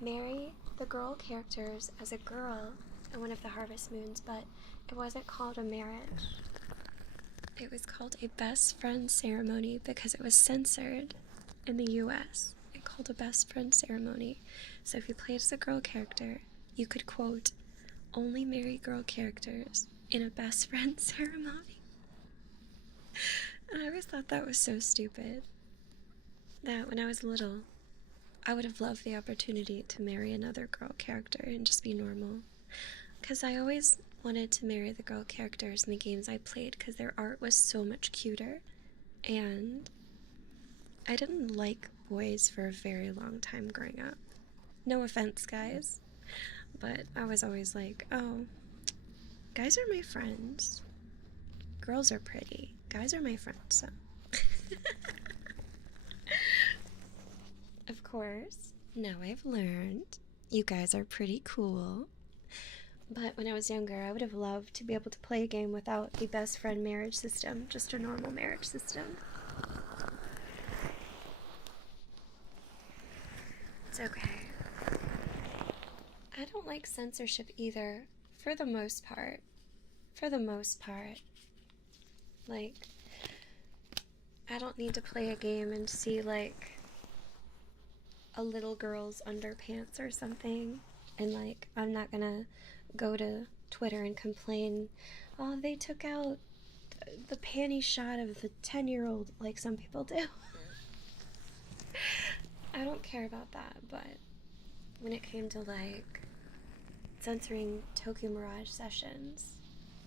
marry the girl characters as a girl in one of the Harvest Moons, but it wasn't called a marriage. It was called a best friend ceremony because it was censored in the US. It called a best friend ceremony. So if you played as a girl character, you could, quote, only marry girl characters in a best friend ceremony. And I always thought that was so stupid. That when I was little, I would have loved the opportunity to marry another girl character and just be normal. Because I always wanted to marry the girl characters in the games I played because their art was so much cuter. And I didn't like boys for a very long time growing up. No offense, guys. But I was always like, oh, guys are my friends. Girls are pretty. Guys are my friends, so. Of course, now I've learned you guys are pretty cool. But when I was younger, I would have loved to be able to play a game without the best friend marriage system, just a normal marriage system. It's okay. I don't like censorship either, for the most part. For the most part. Like, I don't need to play a game and see, like, a little girl's underpants or something, and, like, I'm not gonna go to Twitter and complain, oh, they took out the panty shot of the 10-year-old, like some people do. I don't care about that, but when it came to, like, censoring Tokyo Mirage sessions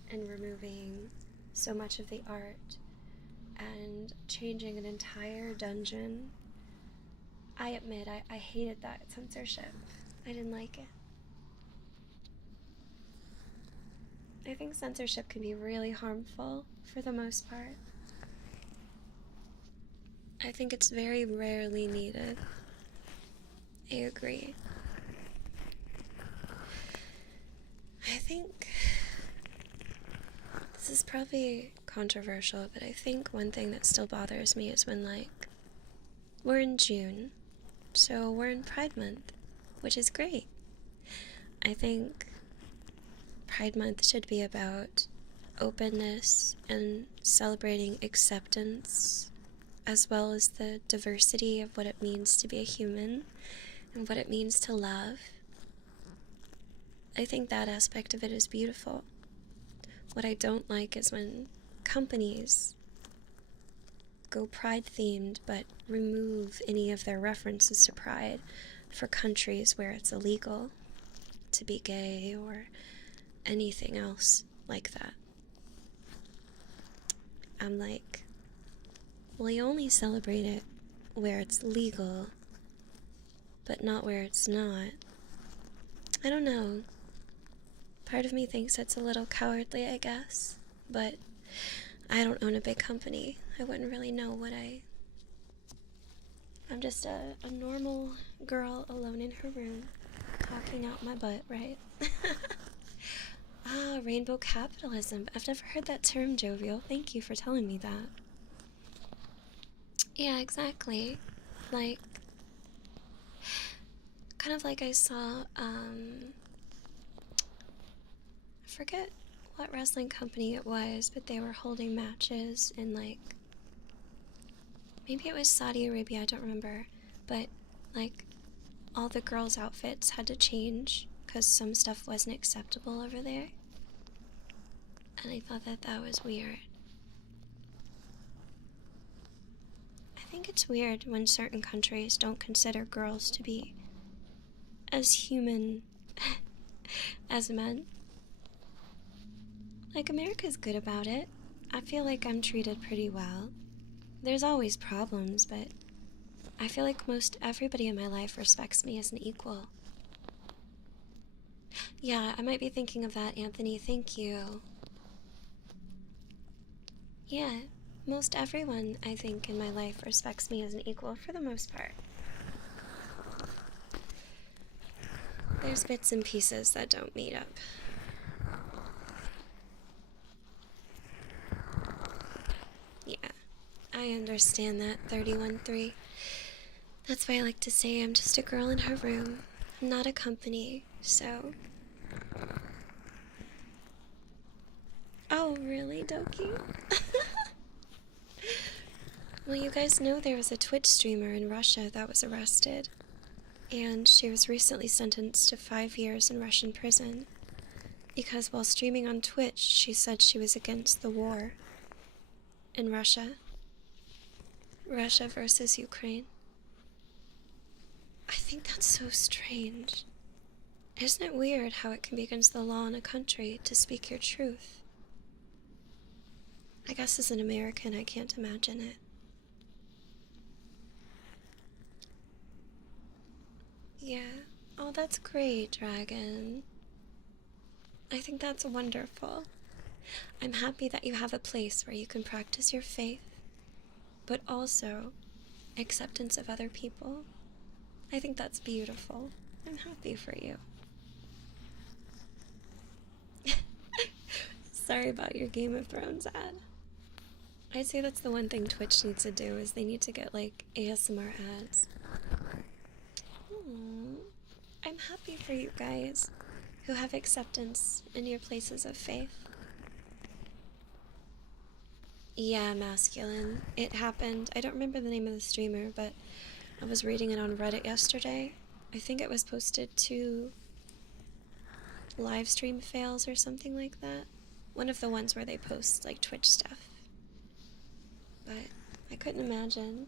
and removing so much of the art and changing an entire dungeon, I admit I hated that censorship. I didn't like it. I think censorship can be really harmful for the most part. I think it's very rarely needed. I agree. I think this is probably controversial, but I think one thing that still bothers me is when, like, we're in June, so we're in Pride Month, which is great. I think Pride Month should be about openness and celebrating acceptance, as well as the diversity of what it means to be a human and what it means to love. I think that aspect of it is beautiful. What I don't like is when companies go pride-themed but remove any of their references to pride for countries where it's illegal to be gay or anything else like that. I'm like, well, you only celebrate it where it's legal, but not where it's not. I don't know. Part of me thinks it's a little cowardly, I guess, but I don't own a big company. I wouldn't really know what I'm just a normal girl alone in her room, talking out my butt, right? Ah, rainbow capitalism. I've never heard that term, Jovial. Thank you for telling me that. Yeah, exactly. Like, kind of like I saw, I forget what wrestling company it was, but they were holding matches in, like, maybe it was Saudi Arabia, I don't remember, but, like, all the girls' outfits had to change because some stuff wasn't acceptable over there. and I thought that that was weird. I think it's weird when certain countries don't consider girls to be as human as men. Like, America's good about it. I feel like I'm treated pretty well. There's always problems, but I feel like most everybody in my life respects me as an equal. Yeah, I might be thinking of that, Anthony. Thank you. Yeah, most everyone, I think, in my life respects me as an equal for the most part. There's bits and pieces that don't meet up. Yeah, I understand that, 31-3. That's why I like to say I'm just a girl in her room. I'm not a company, so... Oh, really, Doki? Well, you guys know there was a Twitch streamer in Russia that was arrested, and she was recently sentenced to 5 years in Russian prison because while streaming on Twitch, she said she was against the war in Russia. Russia versus Ukraine. I think that's so strange. Isn't it weird how it can be against the law in a country to speak your truth? I guess as an American, I can't imagine it. Yeah. Oh, that's great, Dragon. I think that's wonderful. I'm happy that you have a place where you can practice your faith, but also acceptance of other people. I think that's beautiful. I'm happy for you. Sorry about your Game of Thrones ad. I'd say that's the one thing Twitch needs to do, is they need to get, like, ASMR ads. I'm happy for you guys who have acceptance in your places of faith. Yeah, masculine. It happened. I don't remember the name of the streamer, but I was reading it on Reddit yesterday. I think it was posted to live stream fails or something like that. One of the ones where they post, like, Twitch stuff. But I couldn't imagine.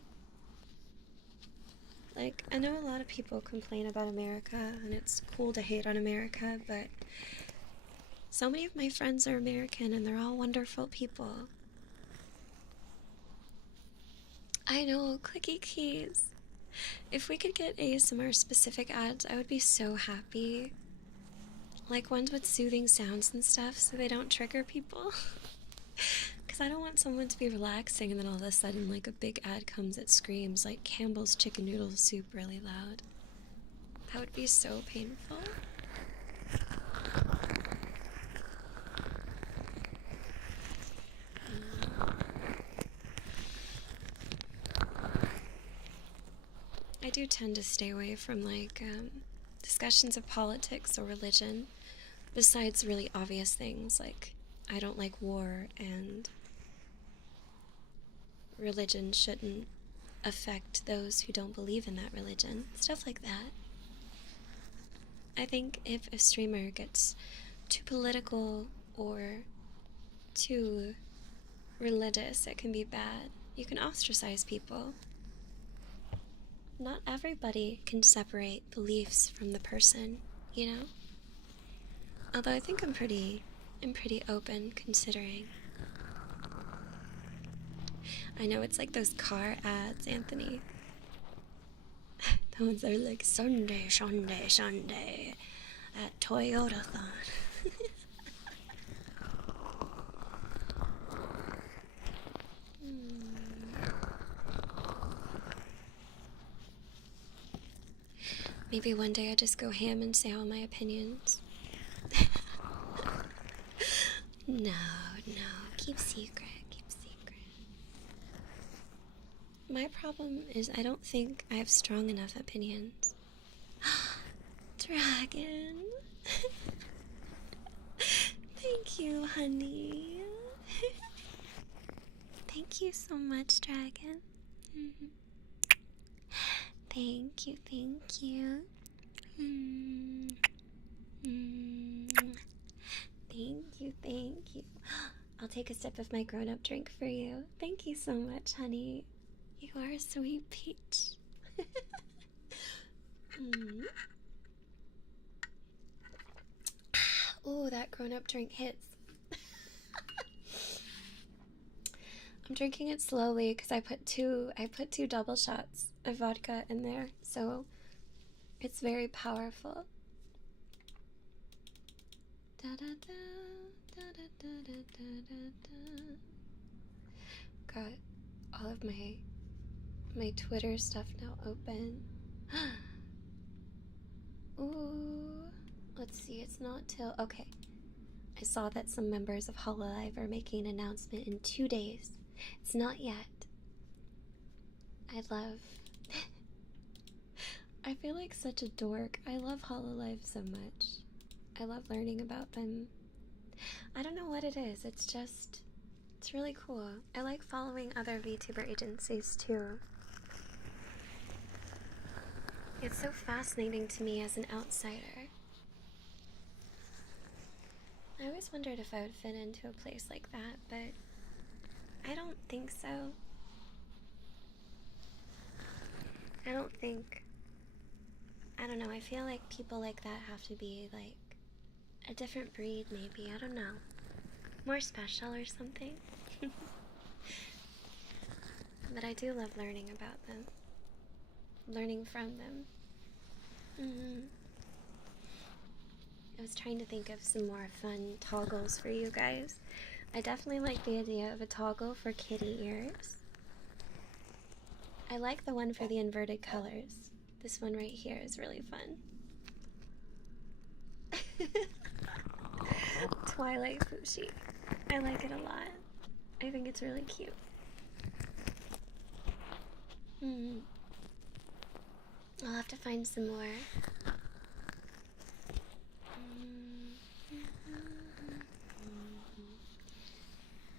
Like, I know a lot of people complain about America, and it's cool to hate on America, but so many of my friends are American, and they're all wonderful people. I know, clicky keys. If we could get ASMR specific ads, I would be so happy. Like ones with soothing sounds and stuff so they don't trigger people. Because I don't want someone to be relaxing and then all of a sudden like a big ad comes that screams like Campbell's chicken noodle soup really loud. That would be so painful. I do tend to stay away from like discussions of politics or religion, besides really obvious things like I don't like war and religion shouldn't affect those who don't believe in that religion, stuff like that. I think if a streamer gets too political or too religious, it can be bad. You can ostracize people. Not everybody can separate beliefs from the person, you know? Although I think I'm pretty open, considering. I know it's like those car ads, Anthony. The ones that are like, Sunday, Sunday, Sunday at Toyota-thon. Maybe one day I just go ham and say all my opinions. No, keep secret, keep secret. My problem is I don't think I have strong enough opinions. Dragon! Thank you, honey. Thank you so much, Dragon. Thank you, thank you. Thank you, thank you. I'll take a sip of my grown-up drink for you. Thank you so much, honey. You are a sweet peach. Oh, that grown-up drink hits. I'm drinking it slowly because I put two double shots of vodka in there, so it's very powerful. Da, da, da, da, da, da, da, da, da. Got all of my Twitter stuff now open. Ooh, let's see, it's not till, okay. I saw that some members of Hololive are making an announcement in 2 days. It's not yet. I feel like such a dork. I love Hololive so much. I love learning about them. I don't know what it is, it's really cool. I like following other VTuber agencies too. It's so fascinating to me as an outsider. I always wondered if I would fit into a place like that, but I don't think so. I don't know, I feel like people like that have to be like a different breed maybe, I don't know. More special or something. But I do love learning about them. Learning from them. I was trying to think of some more fun toggles for you guys. I definitely like the idea of a toggle for kitty ears. I like the one for the inverted colors. This one right here is really fun. Twilight Fushi. I like it a lot. I think it's really cute. I'll have to find some more.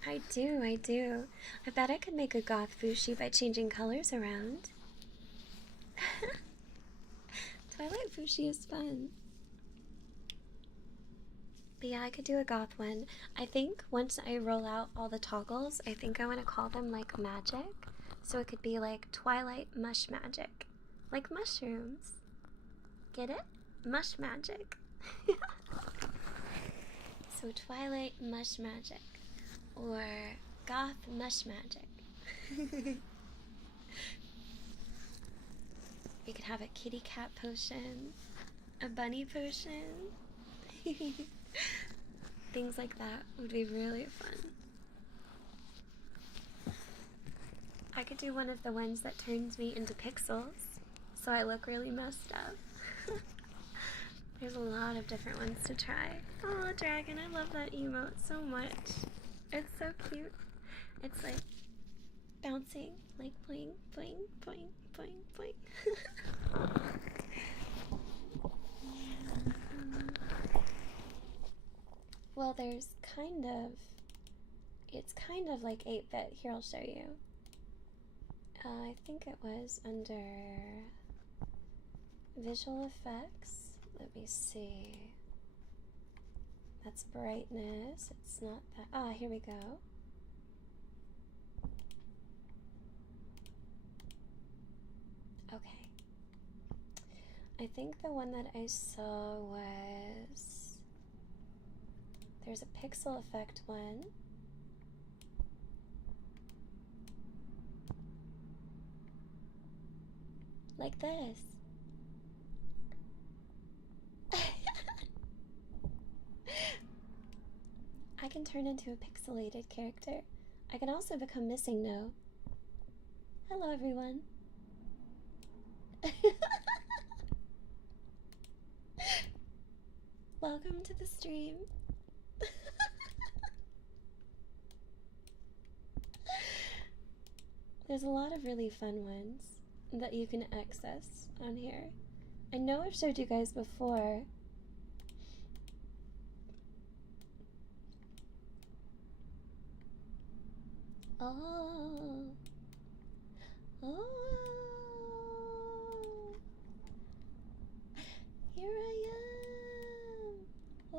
I do. I bet I could make a goth Fushi by changing colors around. Twilight Fushi is fun. But yeah, I could do a goth one. I think once I roll out all the toggles, I think I want to call them like magic. So it could be like Twilight Mush Magic. Like mushrooms. Get it? Mush magic. So Twilight Mush Magic. Or Goth Mush Magic. We could have a kitty cat potion. A bunny potion. Things like that would be really fun. I could do one of the ones that turns me into pixels, so I look really messed up. There's a lot of different ones to try. Oh, dragon, I love that emote so much. It's so cute. It's like bouncing, like boing, boing, boing, boing, boing. Well, there's it's kind of like 8-bit. Here, I'll show you. I think it was under visual effects. Let me see. That's brightness. It's not that. Ah, here we go. Okay. I think the one that I saw was... There's a pixel effect one. Like this. I can turn into a pixelated character. I can also become Missing No. Hello, everyone. Welcome to the stream. There's a lot of really fun ones that you can access on here. I know I've showed you guys before. Oh. Oh. Here I am. Oh.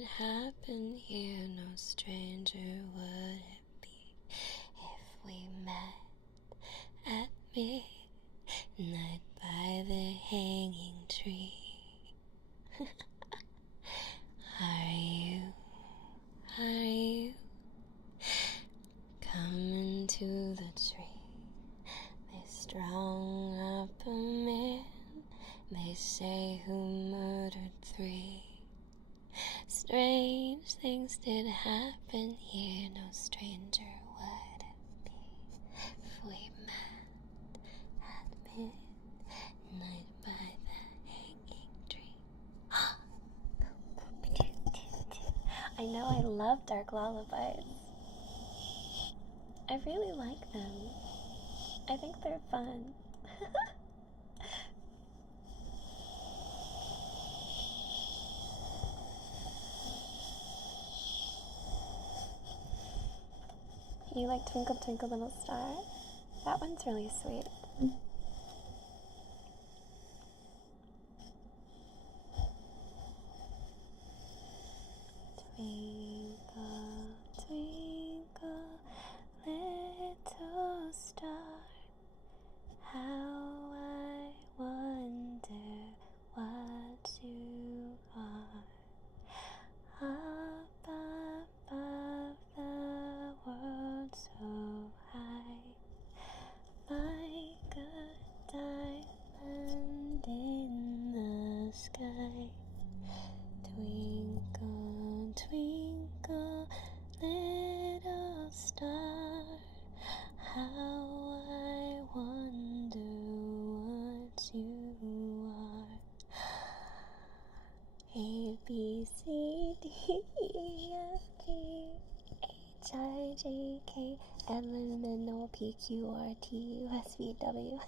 did happen here, no stranger would it be if we met at midnight by the hanging tree. Are you coming to the tree? They strung up a man, they say, who murdered 3. Strange things did happen here, no stranger would it be if we met at midnight by the hanging tree. I know, I love dark lullabies. I really like them. I think they're fun. You like Twinkle Twinkle Little Star? That one's really sweet. Twinkle, twinkle, little star, how I wonder what you are. Up above the world so high, my good diamond in the sky. Twinkle, twinkle, little star, how I wonder what you are. A, B, C, D, E, F, G, H, I, J, K, L, M, N, O, P, Q, R, T, U, S, V, W.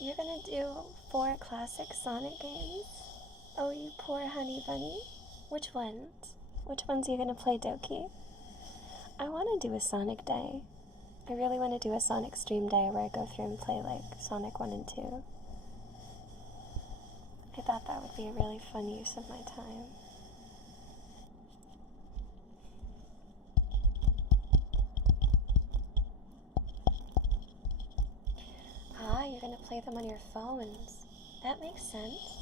You're gonna do 4 classic Sonic games? Oh, you poor honey bunny. Which ones? Which ones are you gonna play, Doki? I want to do a Sonic day. I really want to do a Sonic stream day where I go through and play like Sonic 1 and 2. I thought that would be a really fun use of my time. Ah, you're gonna play them on your phones. That makes sense.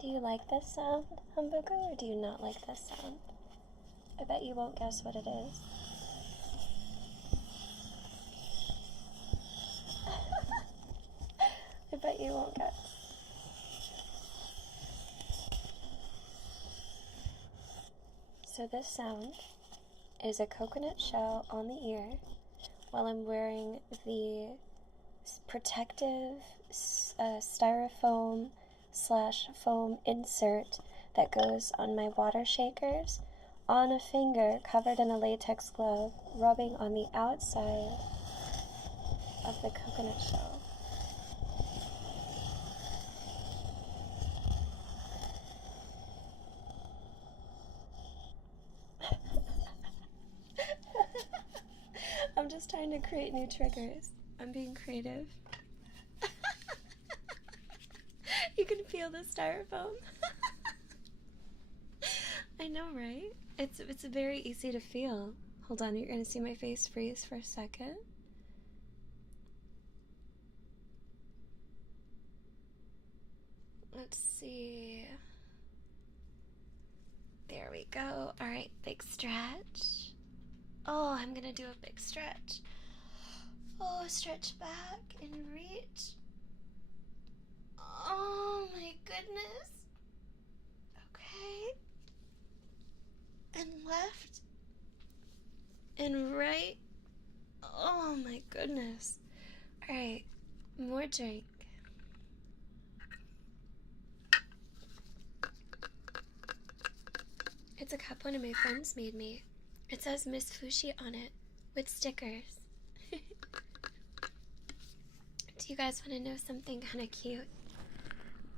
Do you like this sound, Hamburger, or do you not like this sound? I bet you won't guess what it is. I bet you won't guess. So this sound is a coconut shell on the ear while I'm wearing the protective styrofoam / foam insert that goes on my water shakers on a finger covered in a latex glove, rubbing on the outside of the coconut shell. I'm just trying to create new triggers. I'm being creative. You can feel the styrofoam. I know, right? It's very easy to feel. Hold on, you're gonna see my face freeze for a second. Let's see. There we go. Alright, big stretch. Oh, I'm gonna do a big stretch. Oh, stretch back and reach. Oh my goodness. Okay. And left. And right. Oh my goodness. Alright, more drink. It's a cup one of my friends made me. It says MissFushi on it with stickers. Do you guys want to know something kind of cute?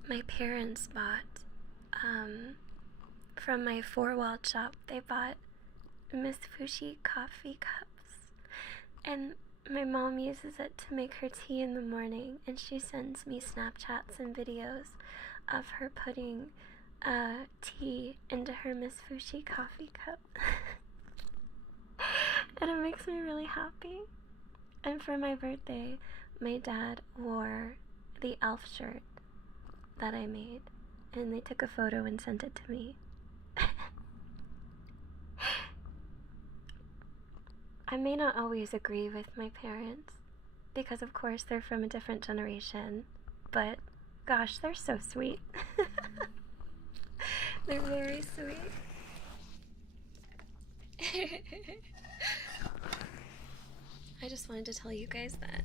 My parents bought, from my four-wall shop, they bought MissFushi coffee cups. And my mom uses it to make her tea in the morning, and she sends me Snapchats and videos of her putting tea into her MissFushi coffee cup. And it makes me really happy. And for my birthday, my dad wore the elf shirt that I made, and they took a photo and sent it to me. I may not always agree with my parents, because of course they're from a different generation, but gosh, they're so sweet. They're very sweet. I just wanted to tell you guys that.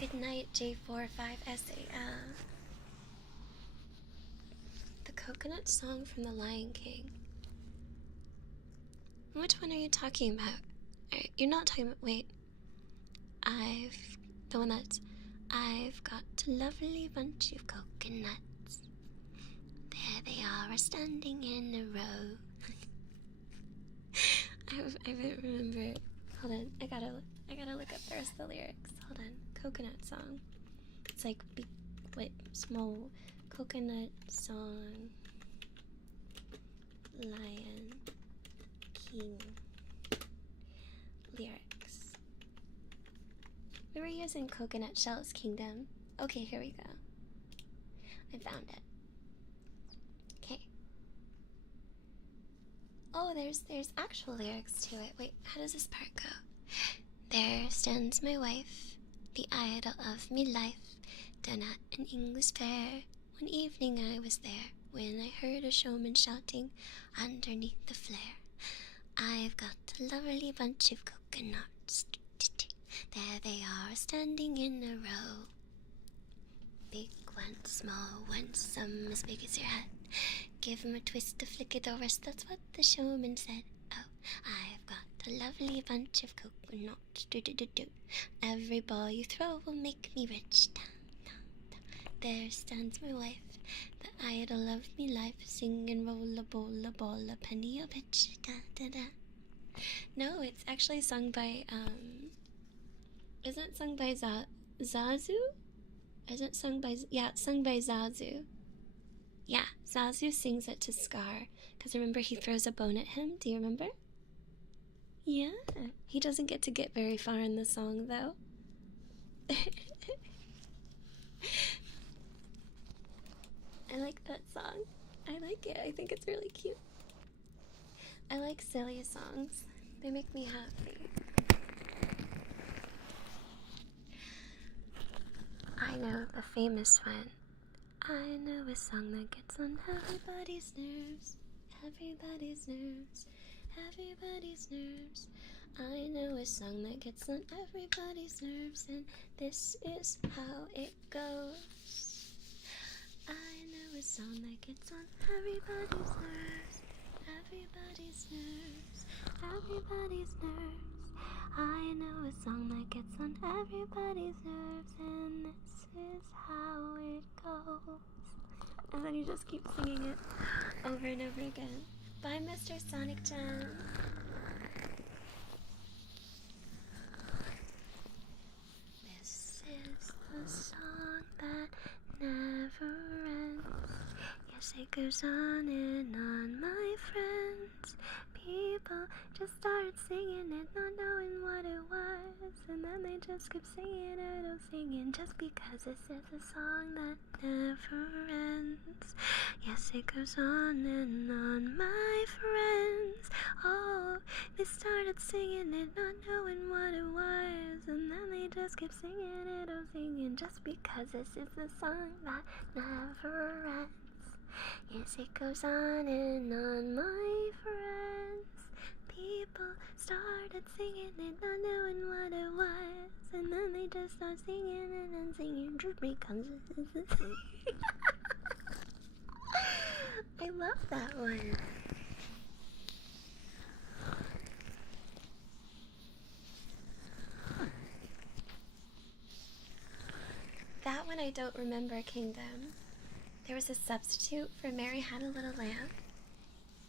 Good night, J45SAL. The coconut song from The Lion King. Which one are you talking about? You're not talking about, wait. The one that's, I've got a lovely bunch of coconuts. There they are standing in a row. I remember. Hold on, I gotta look up the rest of the lyrics. Hold on, coconut song. It's like big, small coconut song. Lion King lyrics. We were using Coconut Shell's Kingdom. Okay, here we go. I found it. Okay. Oh, there's actual lyrics to it. Wait, how does this part go? There stands my wife, the idol of me life, down at an English fair. One evening I was there, when I heard a showman shouting underneath the flare. I've got a lovely bunch of coconuts. There they are standing in a row. Big one, small one, some as big as your head. Give 'em a twist, a flick of the wrist, that's what the showman said. Oh, I've got a lovely bunch of coconuts. Do. Every ball you throw will make me rich. There stands my wife, the idol of me life, sing and roll a bowl, a ball, a penny, a bitch. Da. No, it's actually sung by, isn't it sung by Zazu? Isn't it sung by, yeah, it's sung by Zazu. Yeah, Zazu sings it to Scar, because remember he throws a bone at him, do you remember? Yeah, he doesn't get to get very far in the song, though. I like that song. I like it. I think it's really cute. I like silly songs. They make me happy. I know the famous one. I know a song that gets on everybody's nerves. Everybody's nerves. Everybody's nerves. I know a song that gets on everybody's nerves, and this is how it goes. I know a song that gets on everybody's nerves. Everybody's nerves. Everybody's nerves. I know a song that gets on everybody's nerves, and this is how it goes. And then you just keep singing it over and over again. Bye, Mr. Sonic Jam. This is the song that never ends. Yes, it goes on and on, my friends. People just started singing it, not knowing what it was, and then they just keep singing it, oh singing, just because this is a song that never ends. Yes, it goes on and on, my friends. Oh, they started singing it, not knowing what it was, and then they just kept singing it, oh singing, just because this is a song that never ends. Yes, it goes on and on, my friends. People started singing it, not knowing what it was, and then they just started singing it and singing just because this is a thing. I love that one. That one I don't remember, Kingdom. There was a substitute for Mary Had a Little Lamb.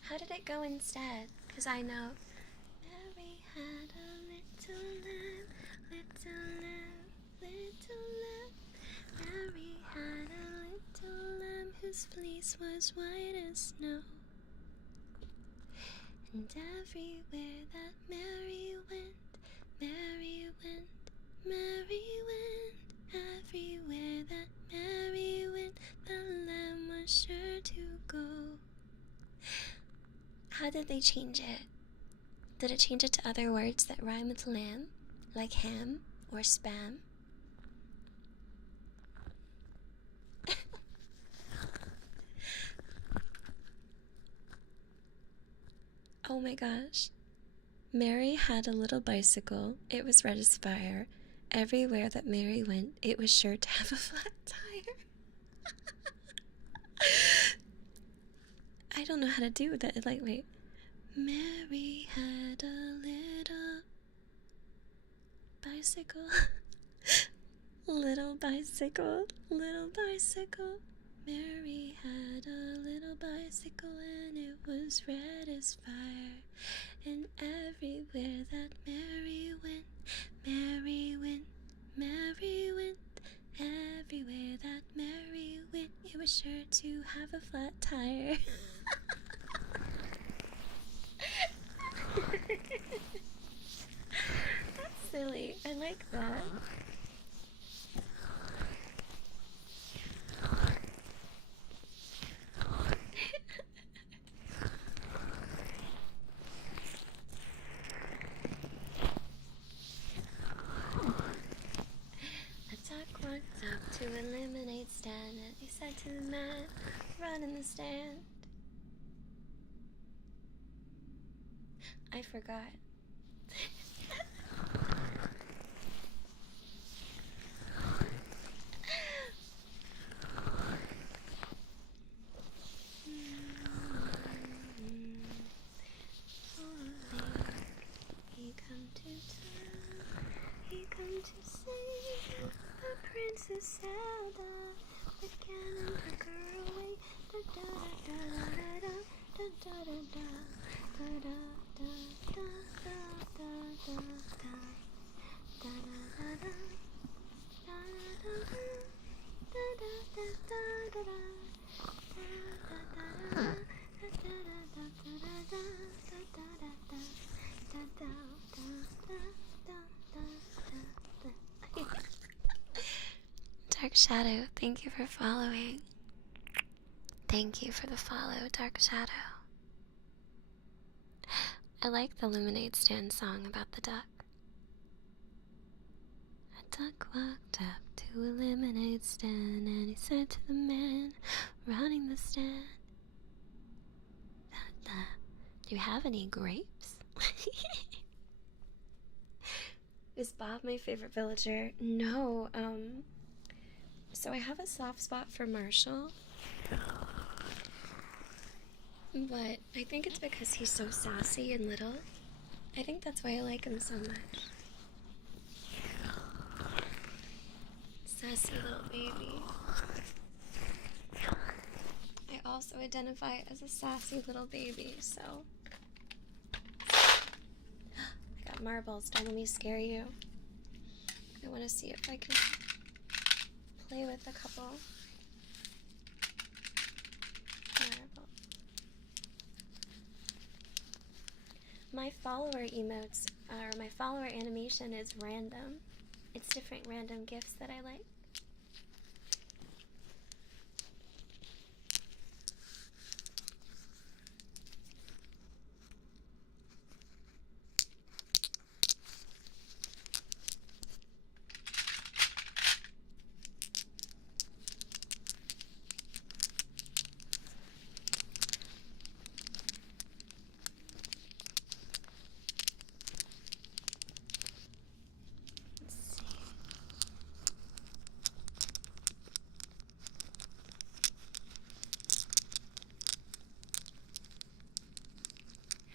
How did it go instead? Because I know Mary had a little lamb, little lamb, little lamb. Mary had a little lamb whose fleece was white as snow. And everywhere that Mary went, Mary went, Mary went. Everywhere that Mary went, the lamb was sure to go. How did they change it? Did it change it to other words that rhyme with lamb, like ham or spam? Oh my gosh. Mary had a little bicycle. It was red as fire. Everywhere that Mary went, it was sure to have a flat tire. I don't know how to do that. Like, wait. Mary had a little bicycle. Little bicycle, little bicycle. Mary had a little bicycle and it was red as fire. And everywhere that Mary went, Mary went, Mary went. Everywhere that Mary went, it was sure to have a flat tire. That's silly. I like that. Walked up to a lemonade stand and he said to the man, run in the stand. I forgot. He come to town, he come to sing. The Princess Zelda, the cannon took her away. Da da da da da da da da da da da da da da da Dark Shadow, thank you for following. Thank you for the follow, Dark Shadow. I like the lemonade stand song about the duck. A duck walked up to a lemonade stand and he said to the man running the stand, do you have any grapes? Is Bob my favorite villager? No, so I have a soft spot for Marshall, but I think it's because he's so sassy and little. I think that's why I like him so much. Sassy little baby. I also identify as a sassy little baby, so... I got marbles, don't let me scare you. I want to see if I can play with a couple marbles. My follower emotes, or my follower animation is random. It's different random gifts that I like.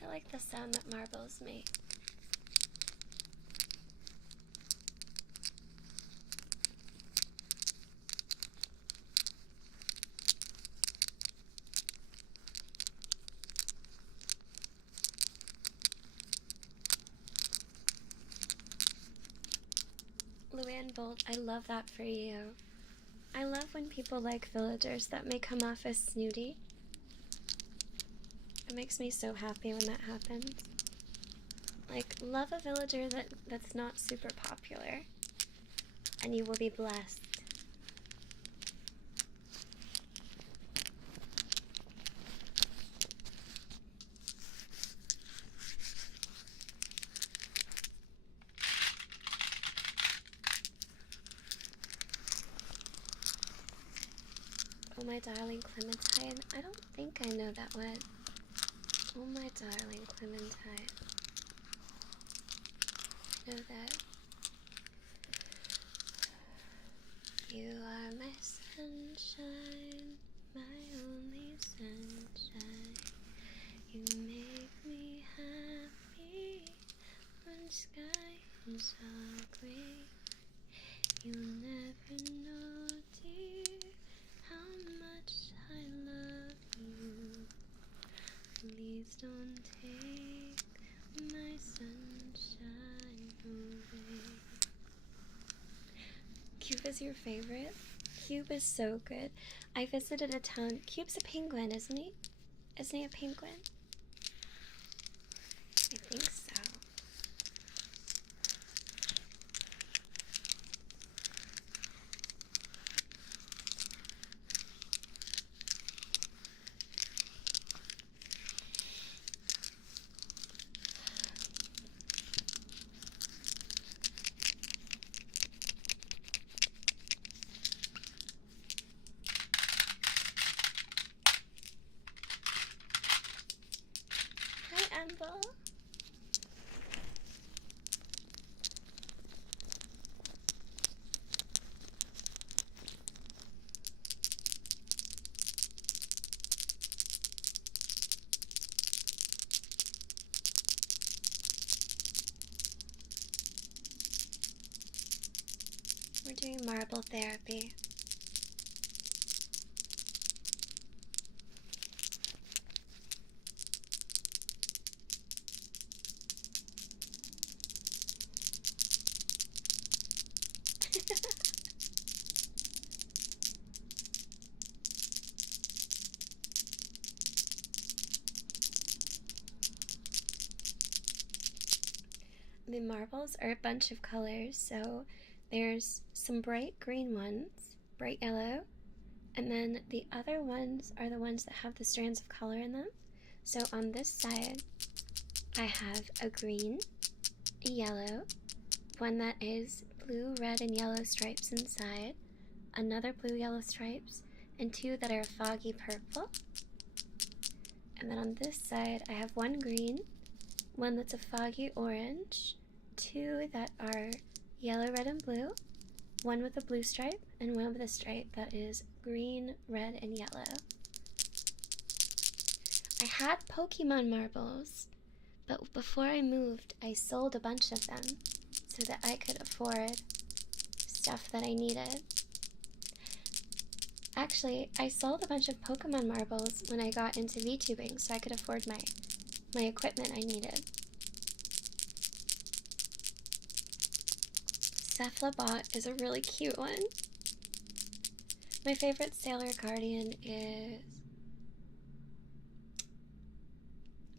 I like the sound that marbles make. Luann Bolt, I love that for you. I love when people like villagers that may come off as snooty. It makes me so happy when that happens. Like, love a villager that's not super popular, and you will be blessed. Oh my darling Clementine, I don't think I know that one. Oh my darling Clementine. Know that you are my sunshine, my only sunshine. You make me happy when sky is all gray. You'll never know, dear, how much I love you. Please don't take my sunshine away. Cube is your favorite? Cube is so good. I visited a town. Cube's a penguin, isn't he? Isn't he a penguin? I think so. Hi, Amber. We're doing marble therapy. The marbles are a bunch of colors, so there's some bright green ones, bright yellow, and then the other ones are the ones that have the strands of color in them. So on this side, I have a green, a yellow, one that is blue, red, and yellow stripes inside, another blue, yellow stripes, and two that are foggy purple. And then on this side, I have one green, one that's a foggy orange, two that are yellow, red, and blue, one with a blue stripe, and one with a stripe that is green, red, and yellow. I had Pokemon marbles, but before I moved, I sold a bunch of them so that I could afford stuff that I needed. Actually, I sold a bunch of Pokemon marbles when I got into VTubing so I could afford my equipment I needed. Cephalobot is a really cute one. My favorite Sailor Guardian is...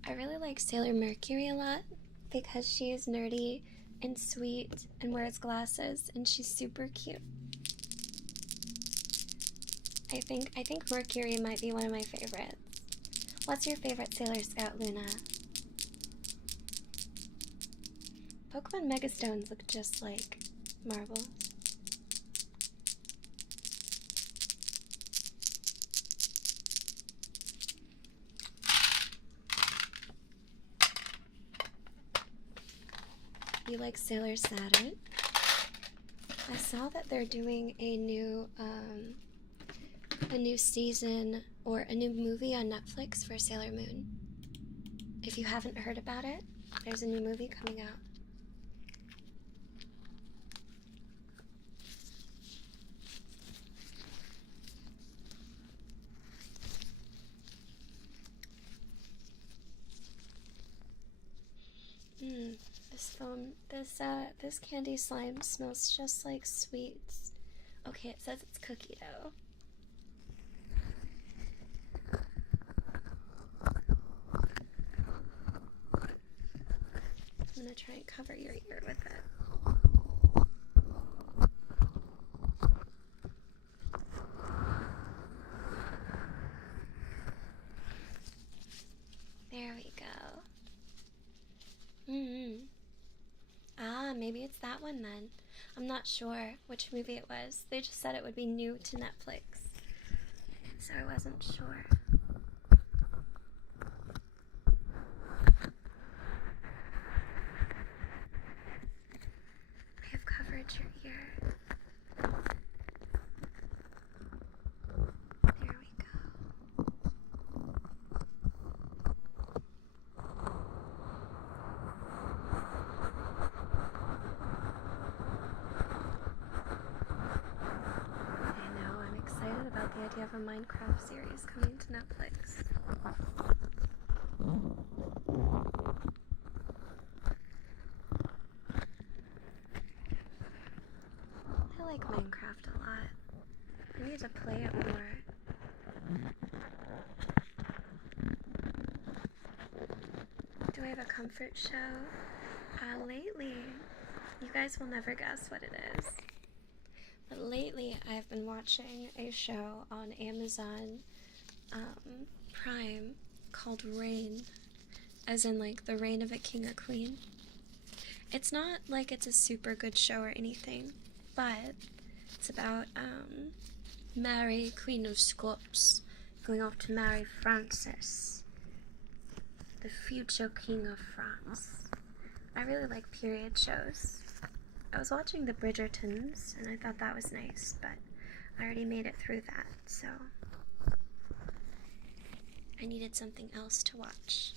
I really like Sailor Mercury a lot because she is nerdy and sweet and wears glasses, and she's super cute. I think Mercury might be one of my favorites. What's your favorite Sailor Scout, Luna? Pokemon Megastones look just like marbles. You like Sailor Saturn? I saw that they're doing a new season or a new movie on Netflix for Sailor Moon. If you haven't heard about it, there's a new movie coming out. This candy slime smells just like sweets. Okay, it says it's cookie dough. I'm gonna try and cover your ear with it. There we go. Ah, maybe it's that one then. I'm not sure which movie it was. They just said it would be new to Netflix, so I wasn't sure. I have covered your ear. There we go. About the idea of a Minecraft series coming to Netflix. I like Minecraft a lot. I need to play it more. Do I have a comfort show? Lately, you guys will never guess what it is. But lately, I've been watching a show on Amazon Prime called Reign, as in like the reign of a king or queen. It's not like it's a super good show or anything, but it's about Mary, Queen of Scots, going off to marry Francis, the future king of France. I really like period shows. I was watching the Bridgertons, and I thought that was nice, but I already made it through that, so I needed something else to watch.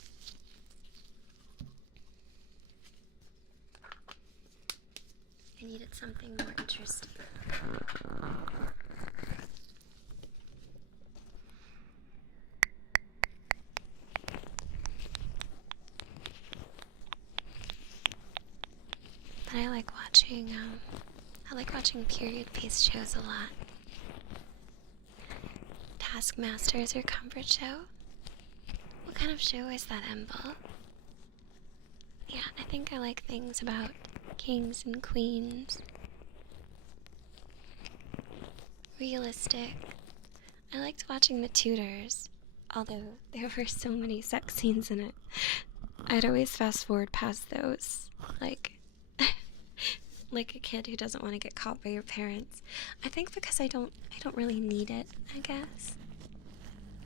I needed something more interesting. But I like watching period-based shows a lot. Taskmaster is your comfort show? What kind of show is that, Emble? Yeah, I think I like things about kings and queens. Realistic. I liked watching The Tudors, although there were so many sex scenes in it. I'd always fast forward past those, like a kid who doesn't want to get caught by your parents. I think because I don't really need it, I guess.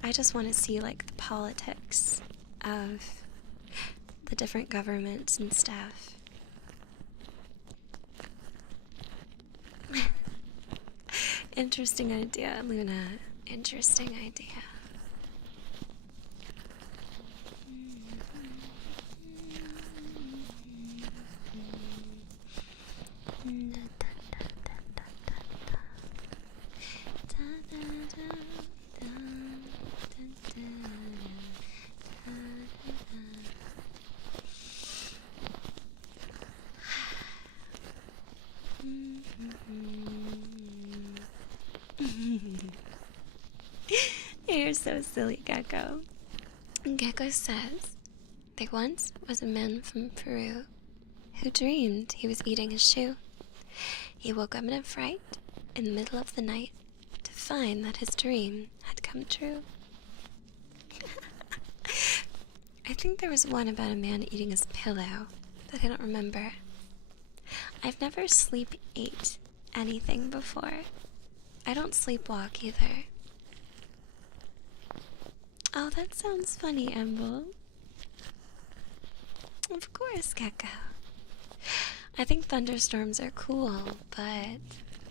I just want to see like the politics of the different governments and stuff. Interesting idea, Luna. Interesting idea. You're so silly, Gecko. Gecko says, there once was a man from Peru who dreamed he was eating his shoe. He woke up in a fright in the middle of the night to find that his dream had come true. I think there was one about a man eating his pillow that I don't remember. I've never sleep-ate anything before. I don't sleepwalk either. Oh, that sounds funny, Emble. Of course, Gecko. I think thunderstorms are cool, but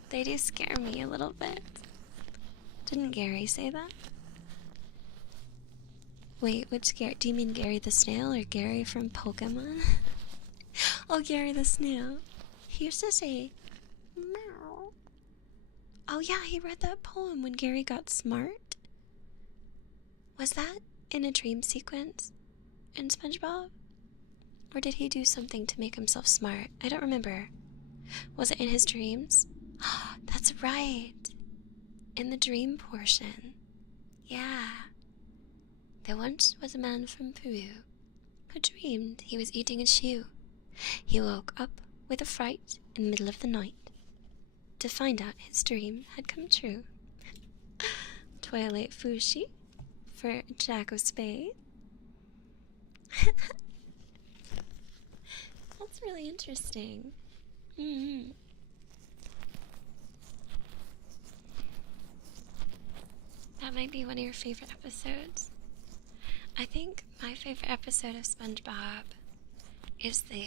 they do scare me a little bit. Didn't Gary say that? Wait, which Gary? Do you mean Gary the Snail or Gary from Pokemon? Oh, Gary the Snail. He used to say, meow. Oh yeah, he read that poem when Gary got smart. Was that in a dream sequence in SpongeBob? Or did he do something to make himself smart? I don't remember. Was it in his dreams? That's right. In the dream portion. Yeah. There once was a man from Peru who dreamed he was eating a shoe. He woke up with a fright in the middle of the night to find out his dream had come true. Twilight Fushi for Jack of Spades. That's really interesting. That might be one of your favorite episodes. I think my favorite episode of SpongeBob is the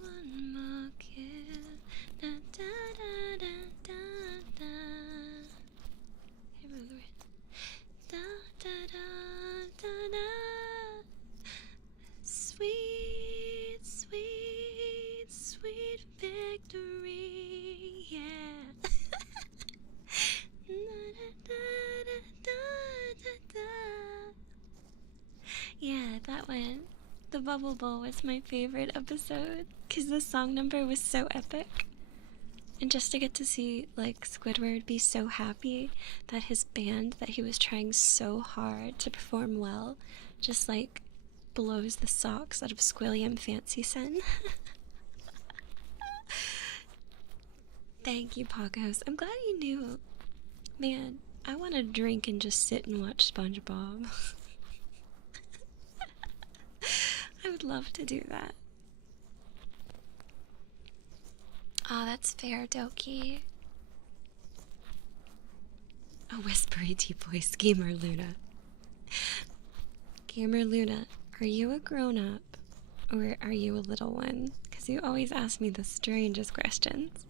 one more kiss. Sweet, sweet, sweet victory, yeah. Yeah, that one. The Bubble Bowl was my favorite episode because the song number was so epic. And just to get to see, like, Squidward be so happy that his band that he was trying so hard to perform well just, like, blows the socks out of Squilliam Fancy Sen. Thank you, Pogos. I'm glad you knew. Man, I want to drink and just sit and watch SpongeBob. I would love to do that. Oh, that's fair, Doki. A whispery deep voice, Gamer Luna. Gamer Luna, are you a grown-up or are you a little one? Because you always ask me the strangest questions,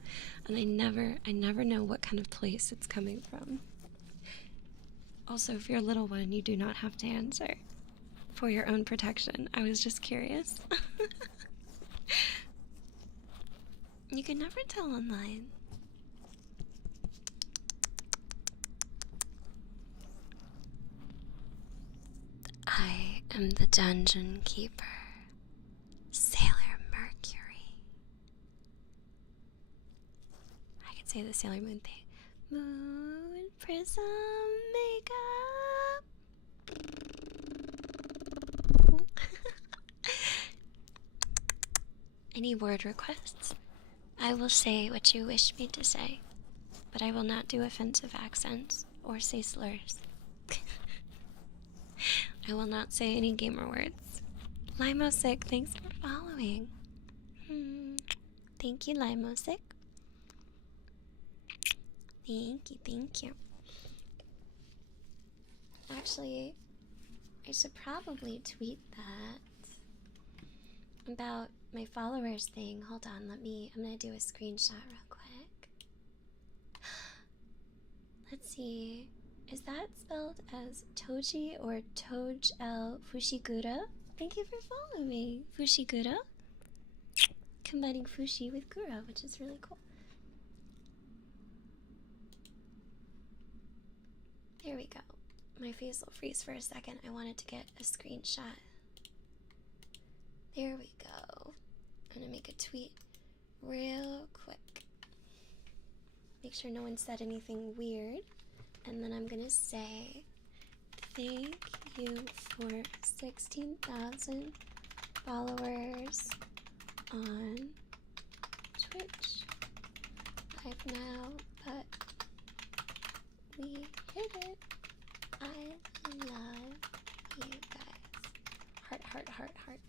and I never know what kind of place it's coming from. Also, if you're a little one, you do not have to answer. For your own protection. I was just curious. You can never tell online. I am the dungeon keeper, Sailor Mercury. I could say the Sailor Moon thing. Moon prism makeup. Any word requests? I will say what you wish me to say, but I will not do offensive accents or say slurs. I will not say any gamer words. Limosick, thanks for following. Thank you, Limosick. Thank you. Actually, I should probably tweet that about my followers thing. Hold on, I'm gonna do a screenshot real quick. Let's see, is that spelled as Toji or Toj L Fushigura? Thank you for following me, Fushigura. Combining Fushi with Gura, which is really cool. There we go. My face will freeze for a second. I wanted to get a screenshot. There we go. I'm gonna make a tweet real quick. Make sure no one said anything weird. And then I'm gonna say thank you for 16,000 followers on Twitch. Live now, but we hit it. I love you guys. Heart, heart, heart, heart.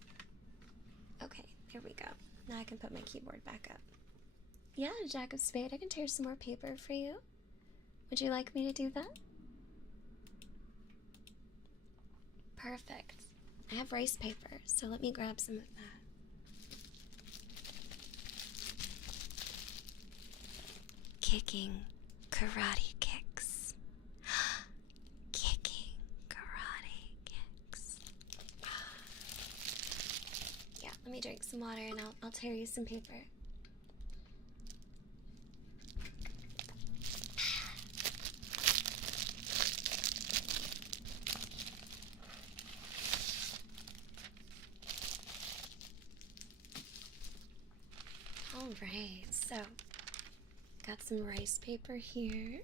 Okay, here we go. Now I can put my keyboard back up. Yeah, Jack of Spade, I can tear some more paper for you. Would you like me to do that? Perfect. I have rice paper, so let me grab some of that. Kicking karate kicks. Kicking karate kicks. Yeah, let me drink some water and I'll tear you some paper. Alright, so got some rice paper here.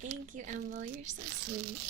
Thank you, Emble. You're so sweet.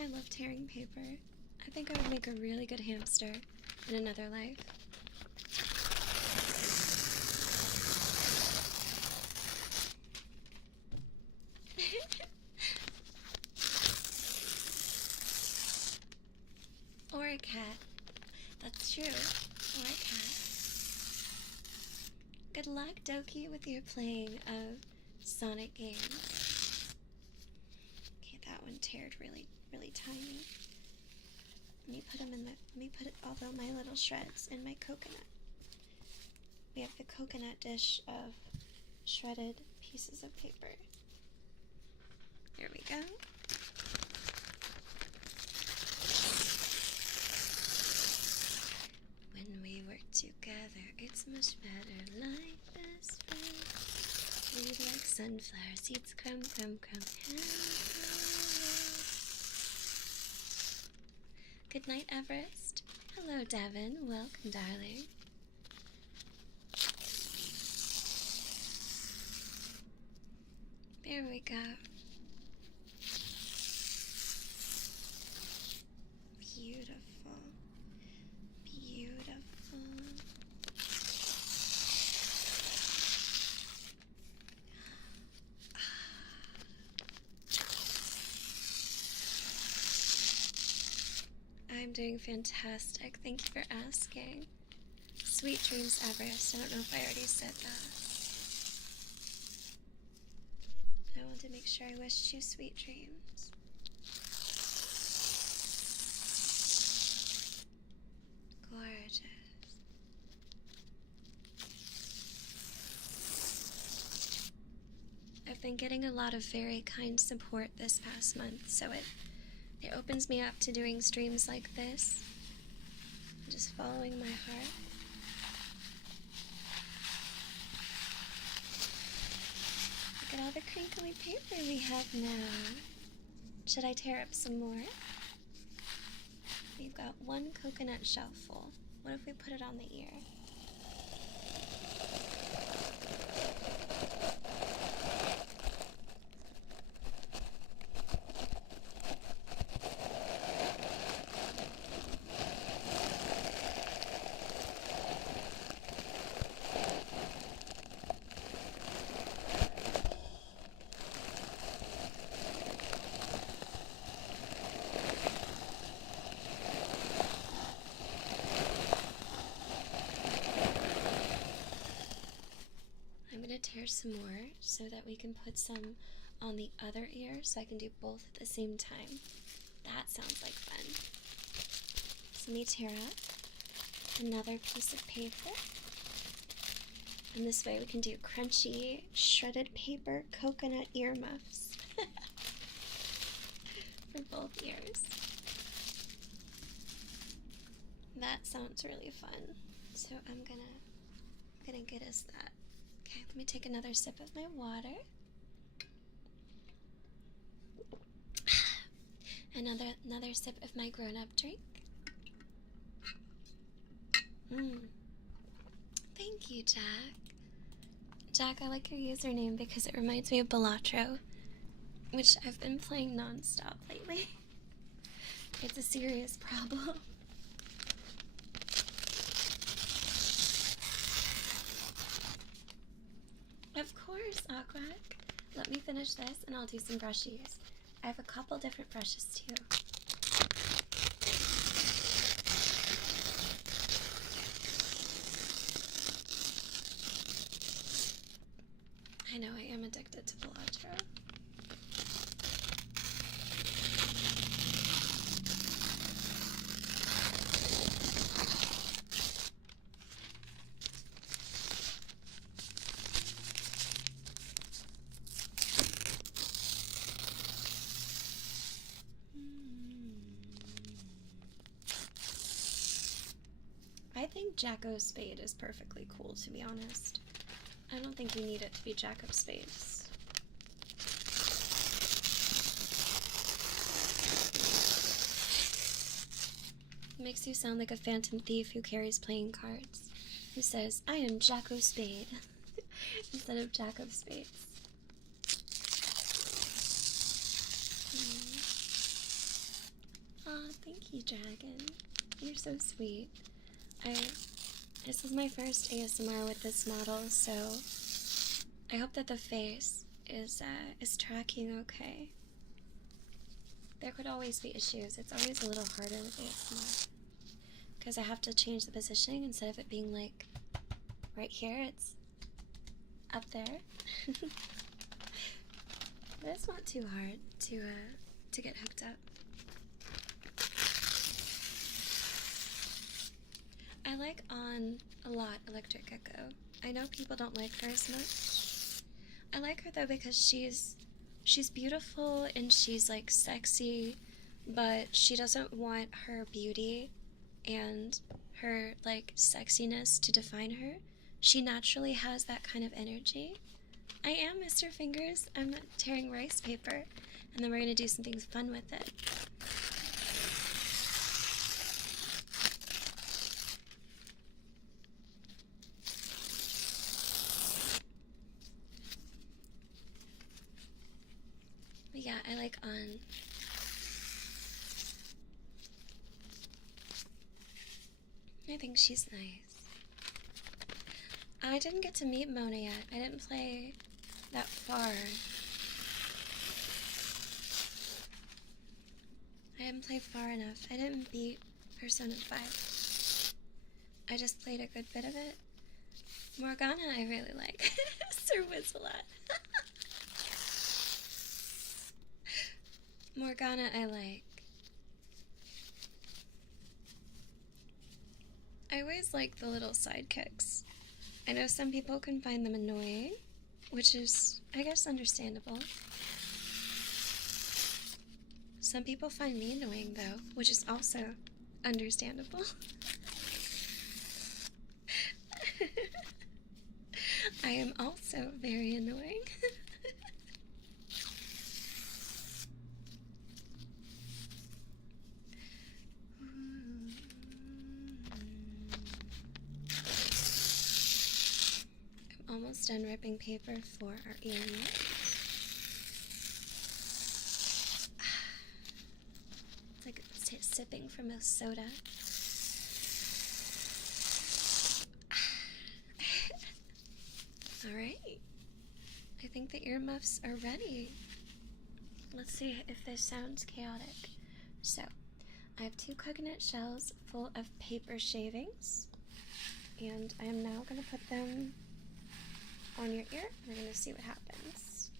I love tearing paper. I think I would make a really good hamster in another life. Or a cat. That's true. Or a cat. Good luck, Doki, with your playing of Sonic games. Okay, that one teared really tiny. Let me put all of my little shreds in my coconut. We have the coconut dish of shredded pieces of paper. There we go. When we work together, it's much better, like best friends. We like sunflower seeds, crumb, crumb, crumb. Good night, Everest. Hello, Devin. Welcome, darling. There we go. Beautiful. Beautiful. I'm doing fantastic. Thank you for asking. Sweet dreams, Everest. I don't know if I already said that. I wanted to make sure I wished you sweet dreams. Gorgeous. I've been getting a lot of very kind support this past month, so it It opens me up to doing streams like this. Just following my heart. Look at all the crinkly paper we have now. Should I tear up some more? We've got one coconut shell full. What if we put it on the ear? Tear some more so that we can put some on the other ear so I can do both at the same time. That sounds like fun. So let me tear up another piece of paper. And this way we can do crunchy shredded paper coconut ear muffs for both ears. That sounds really fun. So I'm gonna get us that. Okay, let me take another sip of my water. Another sip of my grown-up drink. Thank you, Jack. Jack, I like your username because it reminds me of Balatro, which I've been playing non-stop lately. It's a serious problem. Of course, Aquac. Let me finish this and I'll do some brushies. I have a couple different brushes too. I know I am addicted to Balatro. I think Jack o' Spade is perfectly cool, to be honest. I don't think you need it to be Jack of Spades. It makes you sound like a phantom thief who carries playing cards, who says, I am Jack o' Spade, instead of Jack of Spades. Aw, thank you, Dragon. You're so sweet. This is my first ASMR with this model, so I hope that the face is tracking okay. There could always be issues. It's always a little harder with ASMR because I have to change the positioning. Instead of it being like right here, it's up there. But it's not too hard to get hooked up. I like on a lot Electric Gecko. I know people don't like her as much. I like her though because she's beautiful and she's like sexy, but she doesn't want her beauty and her like sexiness to define her. She naturally has that kind of energy. I am Mr. Fingers. I'm not tearing rice paper, and then we're gonna do something fun with it. Yeah, I like on. I think she's nice. I didn't get to meet Mona yet. I didn't play that far. I didn't play far enough. I didn't beat Persona 5. I just played a good bit of it. Morgana I really like. Sir Whistle-At. Morgana I like. I always like the little sidekicks. I know some people can find them annoying, which is, I guess, understandable. Some people find me annoying, though, which is also understandable. I am also very annoying. I'm almost done ripping paper for our earmuffs. It's like sipping from a soda. Alright, I think the earmuffs are ready. Let's see if this sounds chaotic. So, I have 2 coconut shells full of paper shavings, and I am now going to put them on your ear. We're going to see what happens.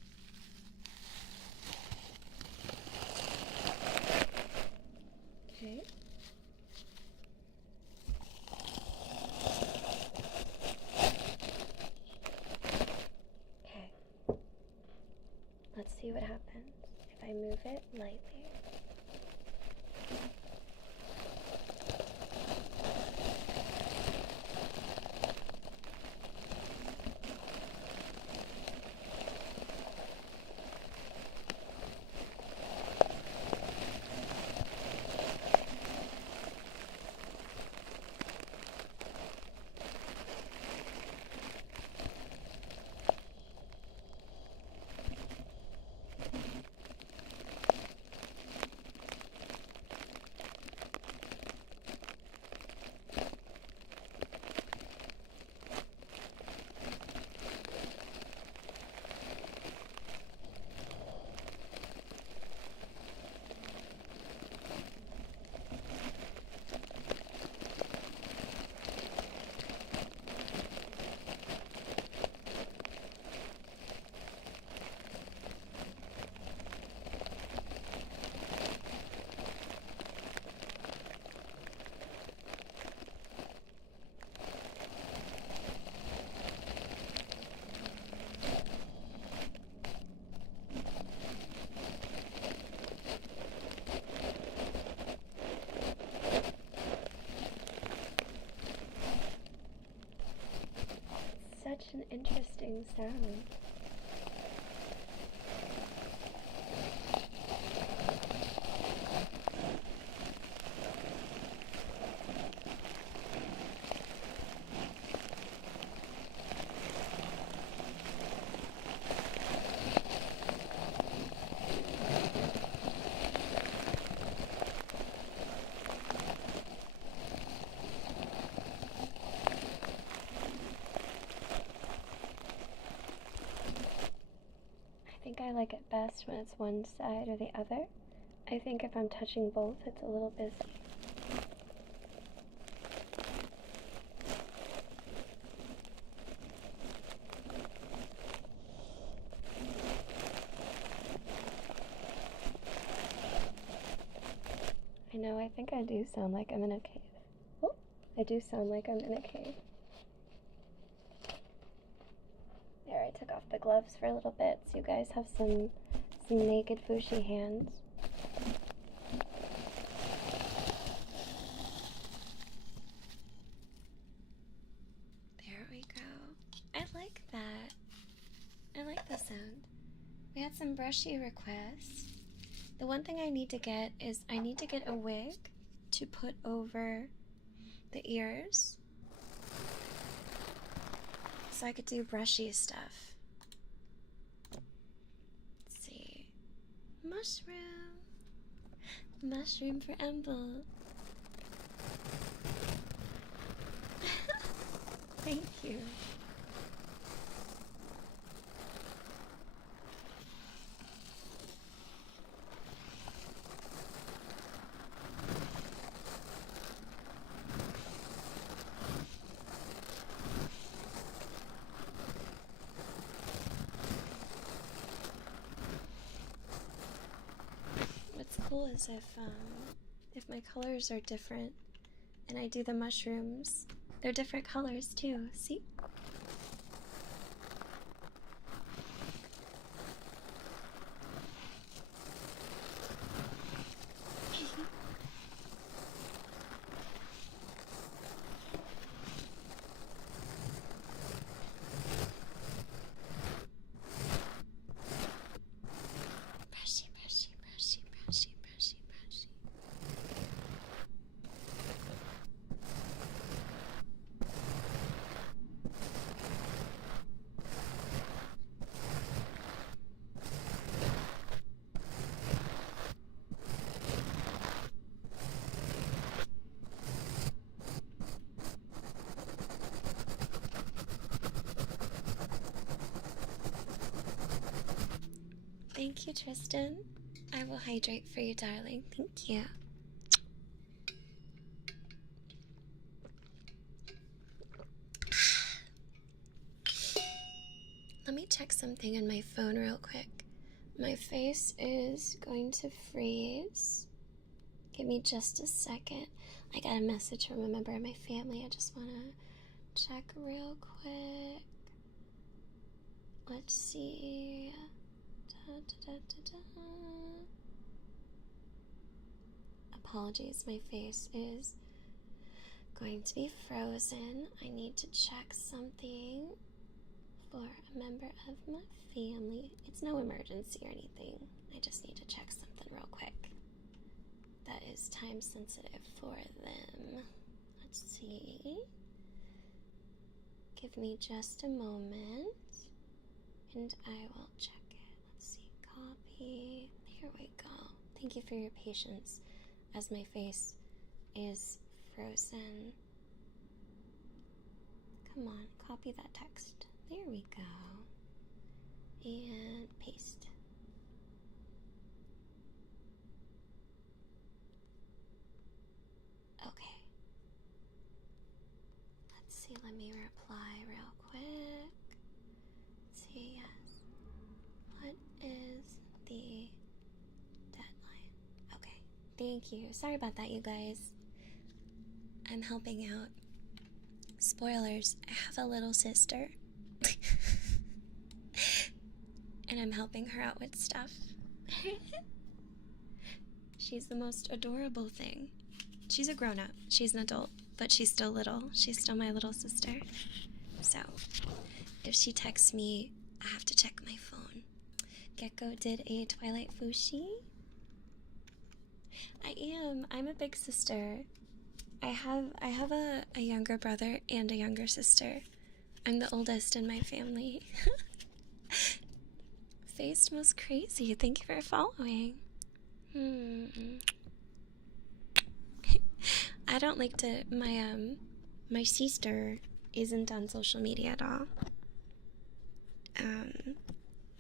Okay. Let's see what happens if I move it lightly. Such an interesting sound. I like it best when it's one side or the other. I think if I'm touching both, it's a little busy. I know, I think I do sound like I'm in a cave. Oh, I do sound like I'm in a cave. There, I took off the gloves for a little bit so you guys have some naked Fushi hands. There we go. I like that. I like the sound. We had some brushy requests. The one thing I need to get is I need to get a wig to put over the ears so I could do brushy stuff. Let's see. Mushroom. Mushroom for Emble. Thank you. What's cool is if my colors are different and I do the mushrooms, they're different colors too. See? Thank you, Tristan. I will hydrate for you, darling. Thank you. Let me check something on my phone real quick. My face is going to freeze. Give me just a second. I got a message from a member of my family. I just want to check real quick. Let's see. Apologies, my face is going to be frozen. I need to check something for a member of my family. It's no emergency or anything. I just need to check something real quick that is time sensitive for them. Let's see. Give me just a moment and I will check it. Let's see. Copy. Here we go. Thank you for your patience as my face is frozen. Come on, copy that text. There we go. And paste. Okay. Let's see, let me reply real quick. Let's see, yes. What is the deadline? Okay, thank you. Sorry about that, you guys. I'm helping out. Spoilers, I have a little sister. And I'm helping her out with stuff. She's the most adorable thing. She's a grown-up. She's an adult, but she's still little. She's still my little sister. So, if she texts me, I have to check my phone. Gecko did a Twilight Fushi. I am. I'm a big sister. I have a younger brother and a younger sister. I'm the oldest in my family. Faced most crazy. Thank you for following. I don't like to. My sister isn't on social media at all.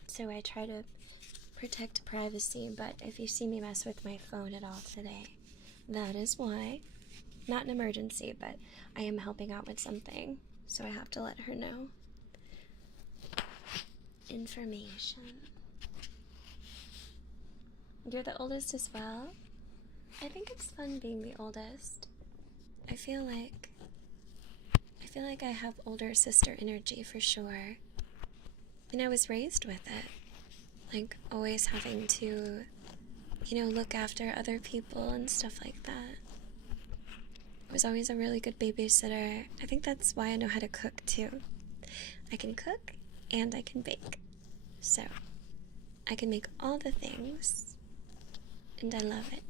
So I try to protect privacy. But if you see me mess with my phone at all today, that is why. Not an emergency, but I am helping out with something, so I have to let her know. Information. You're the oldest as well? I think it's fun being the oldest. I feel like I have older sister energy for sure. And I was raised with it. Like, always having to, look after other people and stuff like that. I was always a really good babysitter. I think that's why I know how to cook too. I can cook and I can bake. So, I can make all the things. And I love it.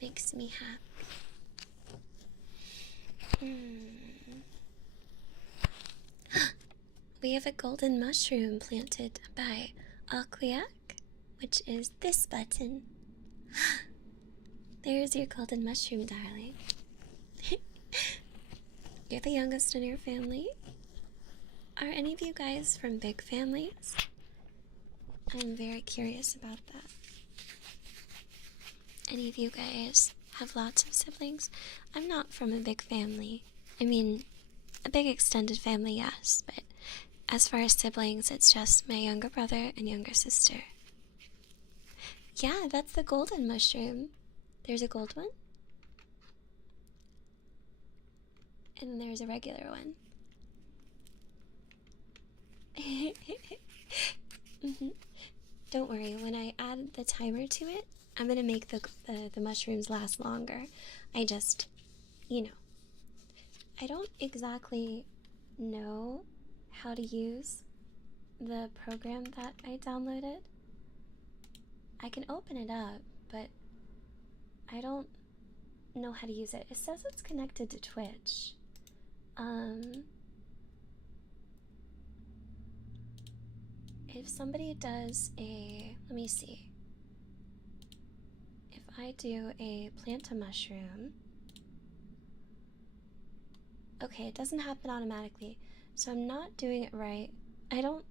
Makes me happy. We have a golden mushroom planted by Aquiac, which is this button. There's your golden mushroom, darling. You're the youngest in your family. Are any of you guys from big families? I'm very curious about that. Any of you guys have lots of siblings? I'm not from a big family. I mean, a big extended family, yes, but as far as siblings, it's just my younger brother and younger sister. Yeah, that's the golden mushroom. There's a gold one. And there's a regular one. Don't worry, when I add the timer to it, I'm gonna make the mushrooms last longer. I just, I don't exactly know how to use the program that I downloaded. I can open it up, but I don't know how to use it. It says it's connected to Twitch. If somebody does let me see. If I do a plant a mushroom. Okay, it doesn't happen automatically, so I'm not doing it right. I don't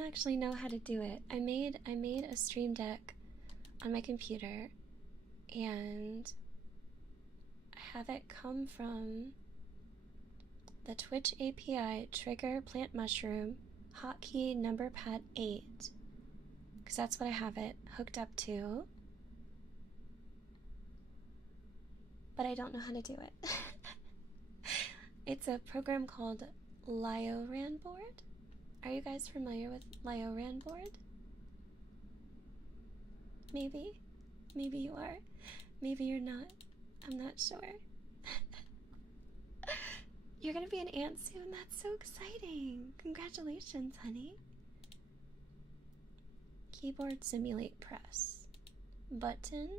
actually know how to do it. I made a stream deck on my computer, and I have it come from the Twitch API trigger plant mushroom hotkey number pad 8, because that's what I have it hooked up to, but I don't know how to do it. It's a program called Lioran board. Are you guys familiar with Lioran board? Maybe you are, maybe you're not. I'm not sure. You're gonna be an aunt soon. That's so exciting. Congratulations, honey. Keyboard simulate press. Button.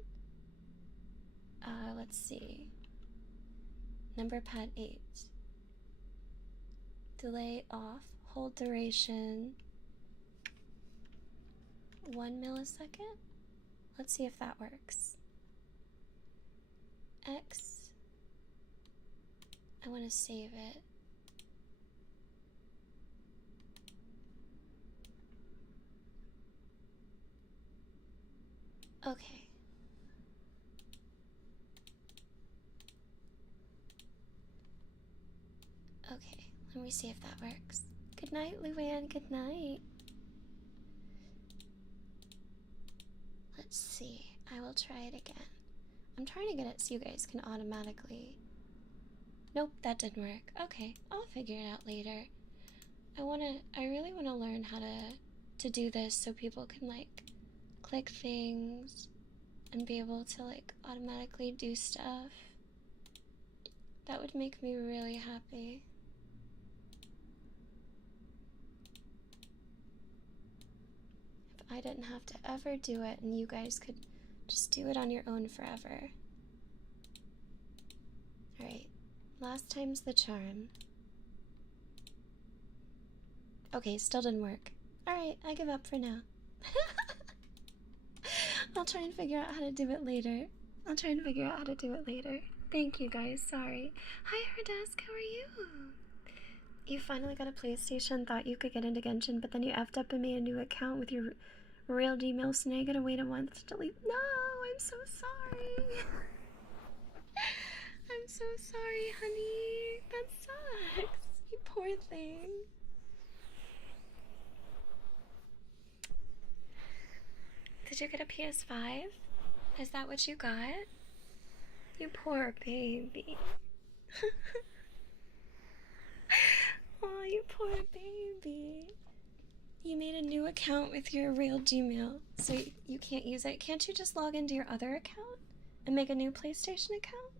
Let's see. Number pad 8. Delay off. Hold duration 1 millisecond. Let's see if that works. X. I want to save it. Okay. Okay, let me see if that works. Good night, Luann. Good night. Let's see. I will try it again. I'm trying to get it so you guys can automatically... Nope, that didn't work. Okay, I'll figure it out later. I really wanna learn how to do this so people can like click things and be able to like automatically do stuff. That would make me really happy. If I didn't have to ever do it and you guys could just do it on your own forever. Alright, last time's the charm. Okay, still didn't work. Alright, I give up for now. I'll try and figure out how to do it later. Thank you guys, sorry. Hi Herdesk, how are you? You finally got a PlayStation, thought you could get into Genshin, but then you effed up and made a new account with your real Gmail, so now you gotta wait a month to delete. No, I'm so sorry. I'm so sorry, honey. That sucks. You poor thing. Did you get a PS5? Is that what you got? You poor baby. Oh, you poor baby. You made a new account with your real Gmail, so you can't use it. Can't you just log into your other account and make a new PlayStation account?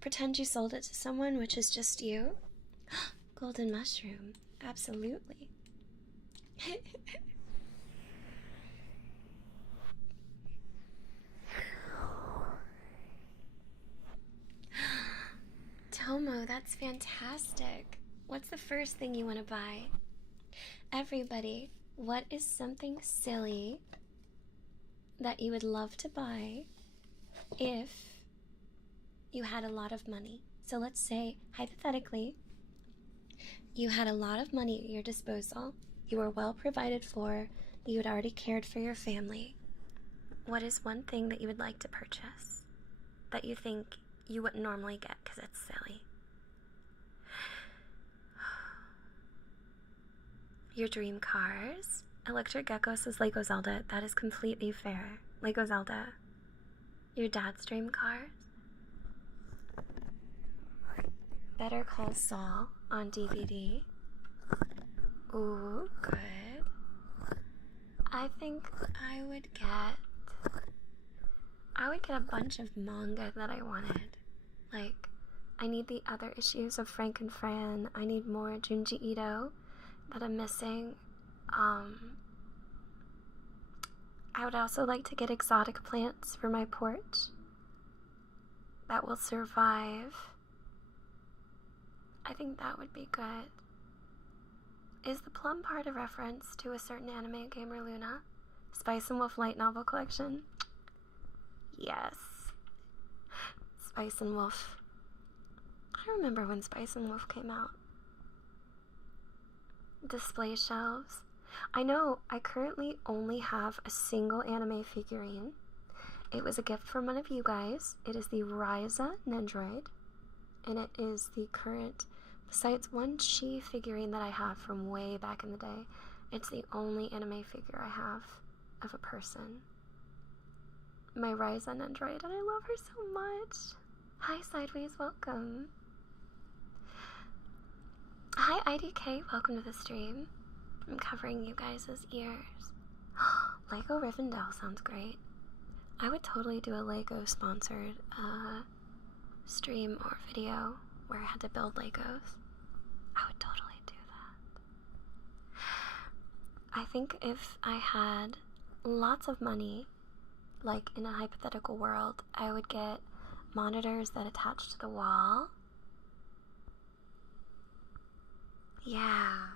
Pretend you sold it to someone, which is just you. Golden mushroom. Absolutely. Tomo, that's fantastic. What's the first thing you want to buy? Everybody, what is something silly that you would love to buy if you had a lot of money? So let's say, hypothetically, you had a lot of money at your disposal, you were well provided for, you had already cared for your family. What is one thing that you would like to purchase that you think you wouldn't normally get because it's silly? Your dream cars? Electric Gecko says Lego Zelda. That is completely fair. Lego Zelda. Your dad's dream cars? Better Call Saul on DVD. Ooh, good. I think I would get a bunch of manga that I wanted. Like, I need the other issues of Frank and Fran. I need more Junji Ito that I'm missing. I would also like to get exotic plants for my porch that will survive. I think that would be good. Is the plum part a reference to a certain anime, Gamer Luna? Spice and Wolf light novel collection? Yes. Spice and Wolf I don't remember when Spice and Wolf came out. Display shelves. I know I currently only have a single anime figurine. It was a gift from one of you guys. It is the Ryza Nendroid, and it is the current, besides one Chi figurine that I have from way back in the day, it's the only anime figure I have of a person. My Ryza Nendroid, and I love her so much. Hi Sideways, welcome. Hi IDK, welcome to the stream. I'm covering you guys' ears. Lego Rivendell sounds great. I would totally do a Lego sponsored stream or video where I had to build Legos. I would totally do that. I think if I had lots of money, like in a hypothetical world, I would get monitors that attach to the wall. Yeah,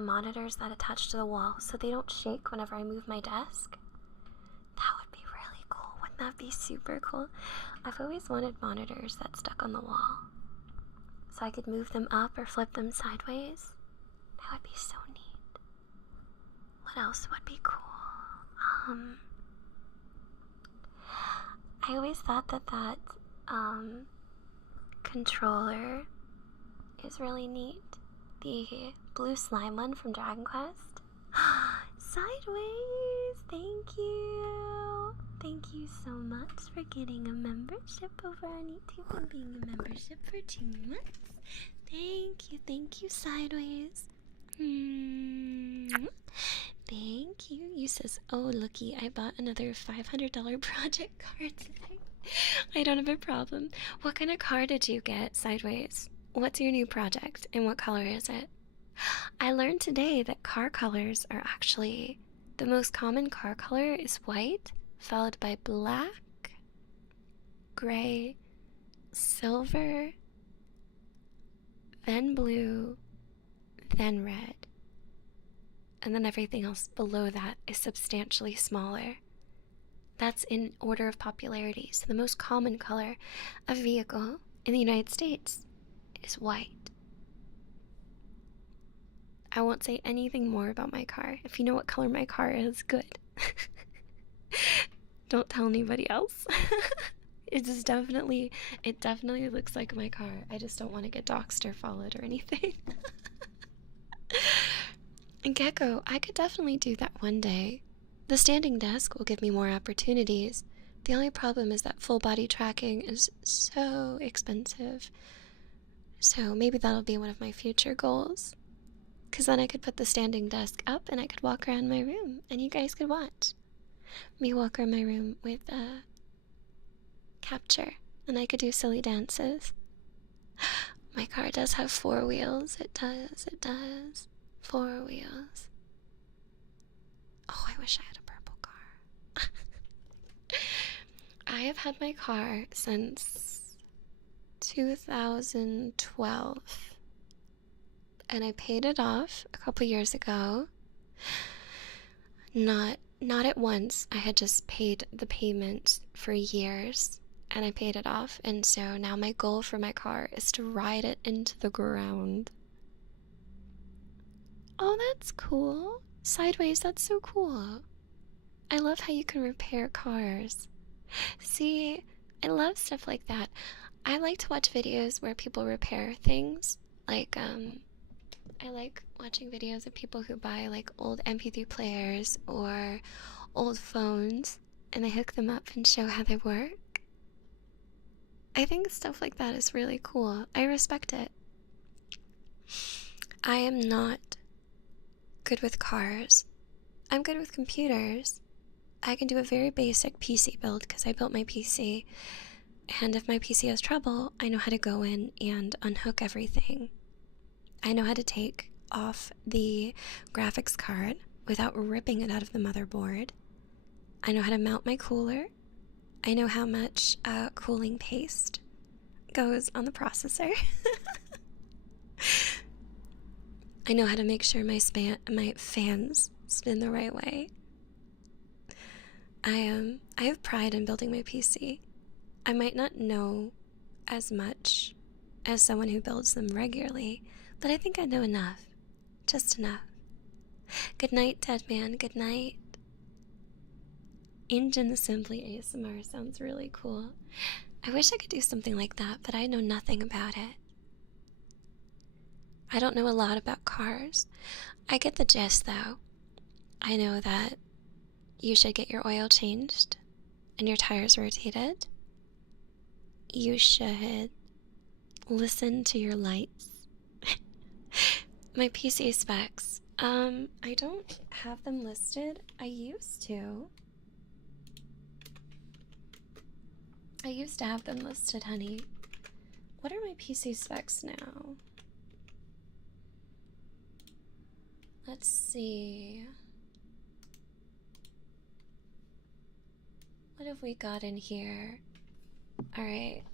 monitors that attach to the wall so they don't shake whenever I move my desk. That would be really cool. Wouldn't that be super cool? I've always wanted monitors that stuck on the wall so I could move them up or flip them sideways. That would be so neat. What else would be cool? I always thought that controller is really neat. The blue slime one from Dragon Quest. Sideways, thank you. Thank you so much for getting a membership over on YouTube and being a membership for 2 months. Thank you, Sideways. Thank you. You says, oh looky, I bought another $500 project card today. I don't have a problem. What kind of car did you get, Sideways? What's your new project and what color is it? I learned today that car colors are actually, the most common car color is white, followed by black, gray, silver, then blue, then red. And then everything else below that is substantially smaller. That's in order of popularity. So the most common color of vehicle in the United States is white. I won't say anything more about my car. If you know what color my car is, good. Don't tell anybody else. It definitely looks like my car. I just don't want to get doxxed or followed or anything. And Gecko, I could definitely do that one day. The standing desk will give me more opportunities. The only problem is that full body tracking is so expensive. So maybe that'll be one of my future goals. Because then I could put the standing desk up and I could walk around my room and you guys could watch me walk around my room with capture, and I could do silly dances. My car does have 4 wheels. It does. 4 wheels. Oh, I wish I had a purple car. I have had my car since 2012. And I paid it off a couple years ago. Not at once. I had just paid the payment for years and I paid it off. And so now my goal for my car is to ride it into the ground. Oh, that's cool. Sideways, that's so cool. I love how you can repair cars. See, I love stuff like that. I like to watch videos where people repair things. Like, I like watching videos of people who buy like old MP3 players or old phones and they hook them up and show how they work. I think stuff like that is really cool. I respect it. I am not good with cars. I'm good with computers. I can do a very basic PC build because I built my PC. And if my PC has trouble, I know how to go in and unhook everything. I know how to take off the graphics card without ripping it out of the motherboard. I know how to mount my cooler. I know how much cooling paste goes on the processor. I know how to make sure my fans spin the right way. I have pride in building my PC. I might not know as much as someone who builds them regularly, but I think I know enough. Just enough. Good night, Dead Man. Good night. Engine Assembly ASMR sounds really cool. I wish I could do something like that, but I know nothing about it. I don't know a lot about cars. I get the gist, though. I know that you should get your oil changed and your tires rotated. You should listen to your lights. My PC specs. I don't have them listed. I used to. I used to have them listed, honey. What are my PC specs now? Let's see. What have we got in here? Alright.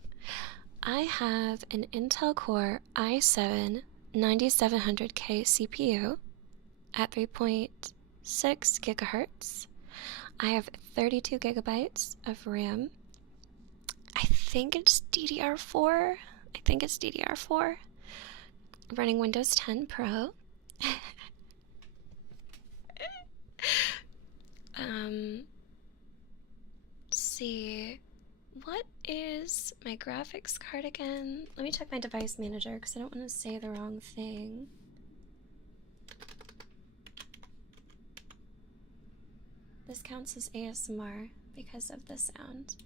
I have an Intel Core i7 9700K CPU at 3.6 gigahertz. I have 32 gigabytes of RAM. I think it's DDR4. Running Windows 10 Pro. See, what is my graphics card again? Let me check my device manager because I don't want to say the wrong thing. This counts as ASMR because of the sound.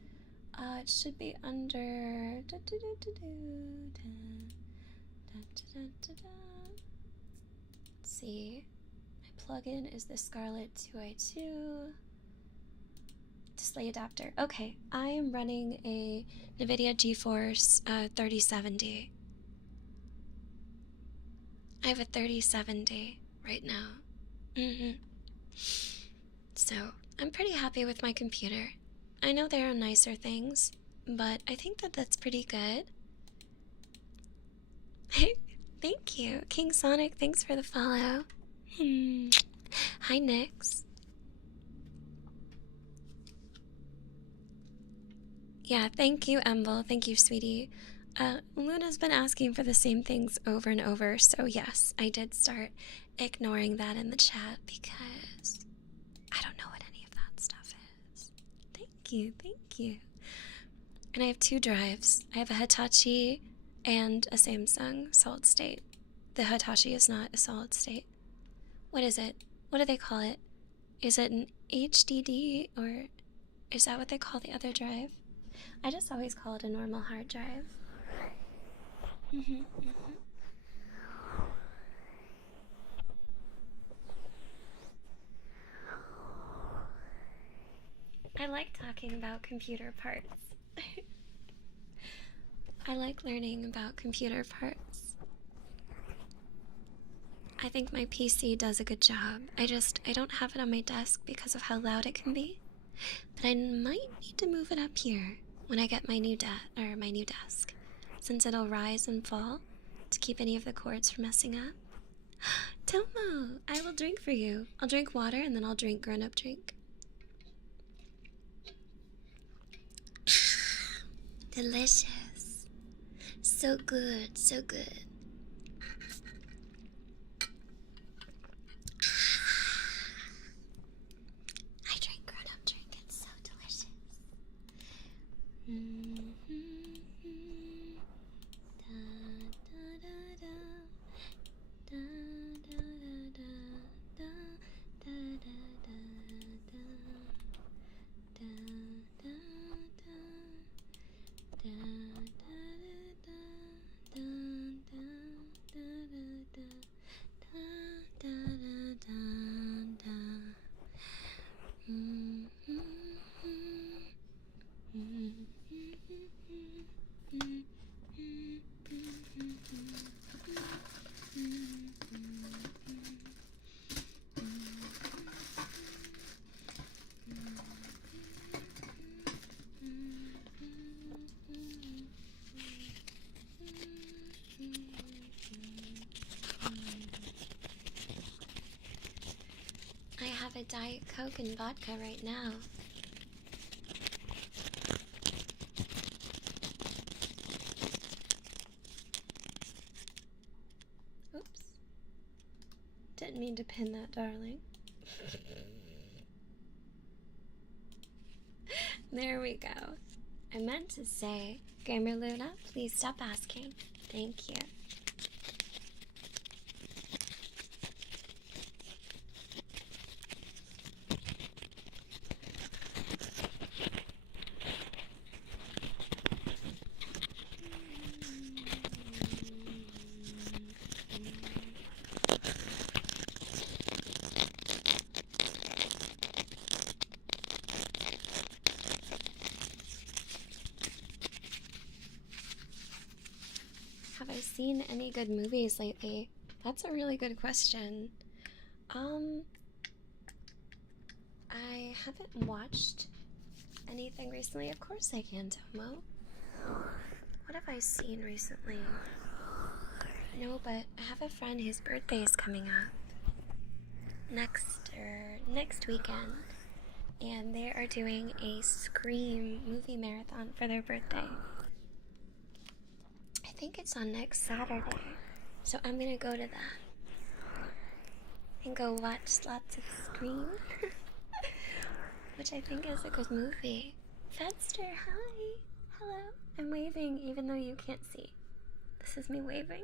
It should be under. Let's see. My plugin is the Scarlett 2i2 display adapter. Okay, I am running a NVIDIA GeForce 3070. I have a 3070 right now. So, I'm pretty happy with my computer. I know there are nicer things, but I think that that's pretty good. Thank you. King Sonic, thanks for the follow. Hi, Nyx. Yeah, thank you, Emble. Thank you, sweetie. Luna's been asking for the same things over and over, so yes, I did start ignoring that in the chat because I don't know what any of that stuff is. Thank you. And I have 2 drives. I have a Hitachi and a Samsung solid state. The Hitachi is not a solid state. What is it? What do they call it? Is it an HDD, or is that what they call the other drive? I just always call it a normal hard drive. I like talking about computer parts. I like learning about computer parts. I think my PC does a good job. I don't have it on my desk because of how loud it can be. But I might need to move it up here when I get my new desk, since it'll rise and fall to keep any of the cords from messing up. Tomo, I will drink for you. I'll drink water and then I'll drink grown-up drink. Delicious. So good, so good. I drink grown-up drink. It's so delicious. I have a Diet Coke and vodka right now. mean to pin that, darling. There we go. I meant to say, Gamer Luna, please stop asking. Thank you. Have I seen any good movies lately? That's a really good question. I haven't watched anything recently. Of course I can, Tomo. What have I seen recently? No, but I have a friend whose birthday is coming up next weekend, and they are doing a Scream movie marathon for their birthday. I think it's on next Saturday, so I'm gonna go to that and go watch lots of Scream, which I think is a good movie. Fedster, hi! Hello! I'm waving even though you can't see. This is me waving.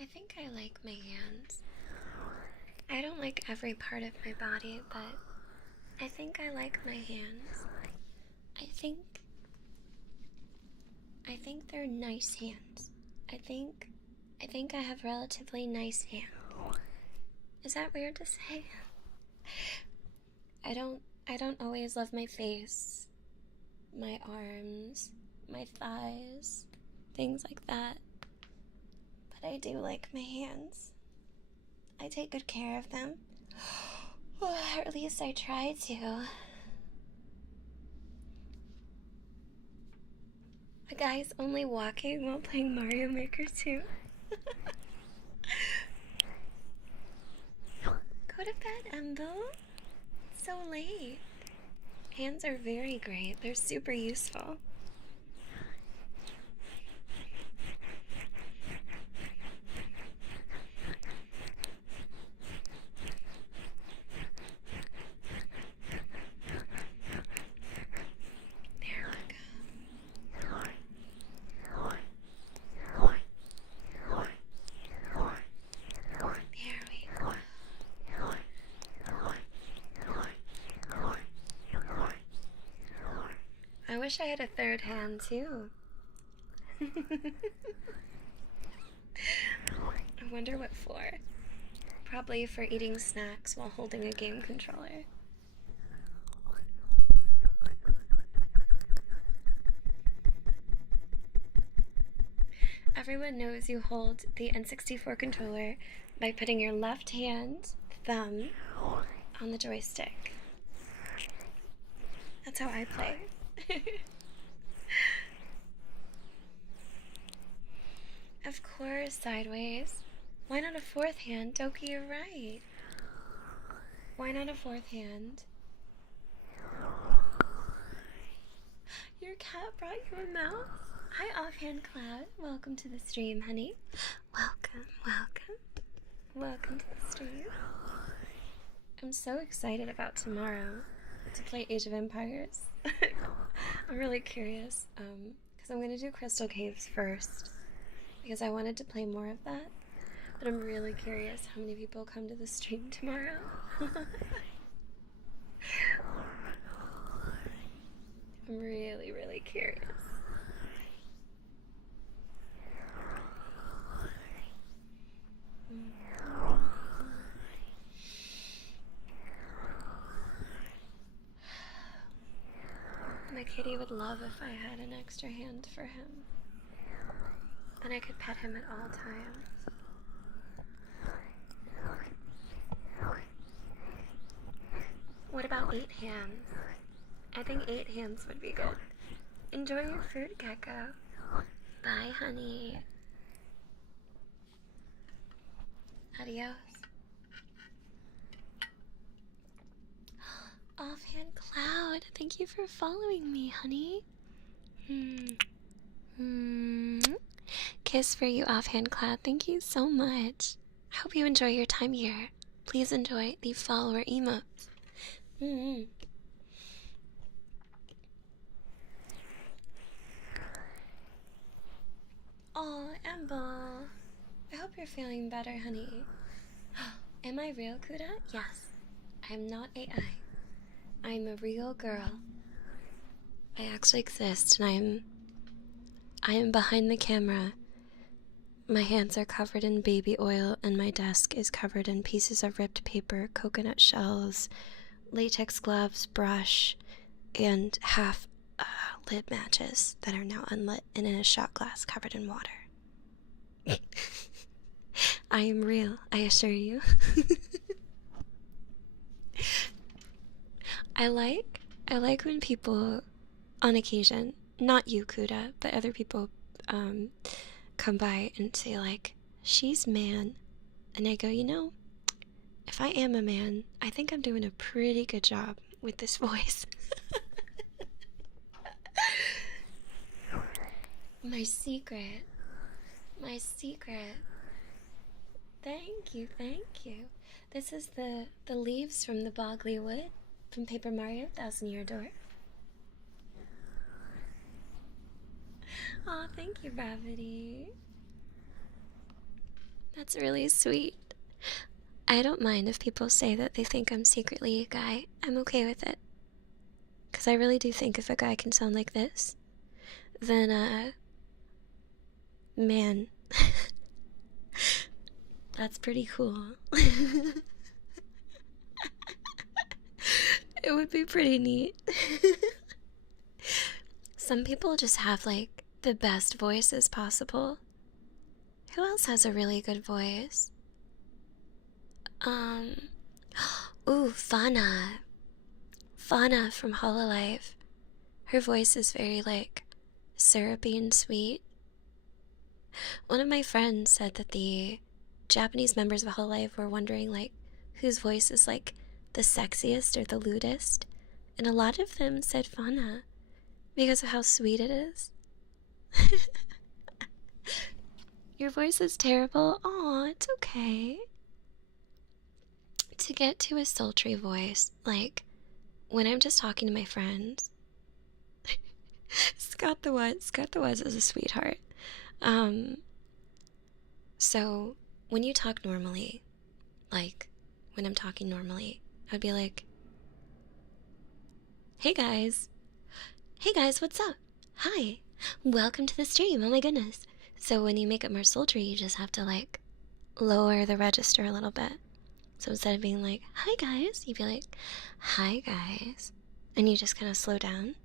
I think I like my hands. I don't like every part of my body, but I think I like my hands. I think they're nice hands. I think I have relatively nice hands. Is that weird to say? I don't always love my face, my arms, my thighs, things like that. But I do like my hands. I take good care of them. Or at least I try to. A guy's only walking while playing Mario Maker 2. Go to bed, Embo. It's so late. Hands are very great. They're super useful. I wish I had a third hand too. I wonder what for. Probably for eating snacks while holding a game controller. Everyone knows you hold the N64 controller by putting your left hand thumb on the joystick. That's how I play. Of course, sideways. Why not a fourth hand? Doki, you're right. Why not a fourth hand? Your cat brought you a mouse? Hi, Offhand Cloud. Welcome to the stream, honey. Welcome, welcome. Welcome to the stream. I'm so excited about tomorrow to play Age of Empires. I'm really curious, because I'm going to do Crystal Caves first, because I wanted to play more of that, but I'm really curious how many people come to the stream tomorrow. I'm really, really curious. My kitty would love if I had an extra hand for him. then I could pet him at all times. What about 8 hands? I think 8 hands would be good. Enjoy your food, Gecko. Bye, honey. Adios. Offhand Cloud, thank you for following me, honey. Kiss for you, Offhand Cloud. Thank you so much. I hope you enjoy your time here. Please enjoy the follower emotes. Oh, Amber. I hope you're feeling better, honey. Am I real, Kuda? Yes. I'm not AI. I'm a real girl. I actually exist, and I am behind the camera. My hands are covered in baby oil, and my desk is covered in pieces of ripped paper, coconut shells, latex gloves, brush, and half lit matches that are now unlit and in a shot glass covered in water. I am real, I assure you. I like when people, on occasion, not you, Kuda, but other people, come by and say, like, she's man. And I go, you know, if I am a man, I think I'm doing a pretty good job with this voice. My secret. My secret. Thank you, thank you. This is the leaves from the Boggly wood from Paper Mario Thousand Year Door. Aw, thank you, Gravity. That's really sweet. I don't mind if people say that they think I'm secretly a guy. I'm okay with it. Because I really do think if a guy can sound like this, then, man, that's pretty cool. It would be pretty neat. Some people just have, like, the best voices possible. Who else has a really good voice? Ooh, Fauna. Fauna from Hololive. Her voice is very, like, syrupy and sweet. One of my friends said that the Japanese members of Hololive were wondering, like, whose voice is, like, the sexiest or the lewdest. And a lot of them said Fauna because of how sweet it is. Your voice is terrible. Aw, it's okay. To get to a sultry voice, like, when I'm just talking to my friends. Scott the Was is a sweetheart. So, when you talk normally, like, when I'm talking normally, I'd be like, Hey guys, what's up? Hi, welcome to the stream, oh my goodness. So when you make it more sultry, you just have to, like, lower the register a little bit. So instead of being like, hi guys, you'd be like, hi guys. And you just kind of slow down.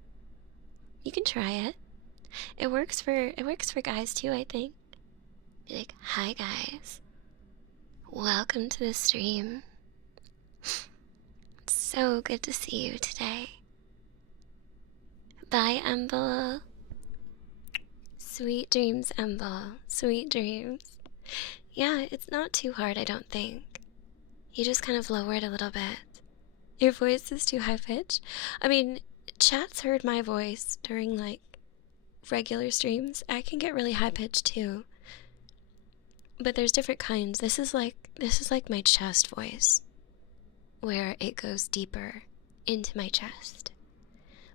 You can try it. It works for guys too, I think. Be like, hi guys. Welcome to the stream. It's so good to see you today. Bye, Emble. Sweet dreams, Emble. Sweet dreams. Yeah, it's not too hard, I don't think. You just kind of lower it a little bit. Your voice is too high-pitched. I mean, chat's heard my voice during, like, regular streams. I can get really high-pitched too. But there's different kinds. This is like my chest voice, where it goes deeper into my chest.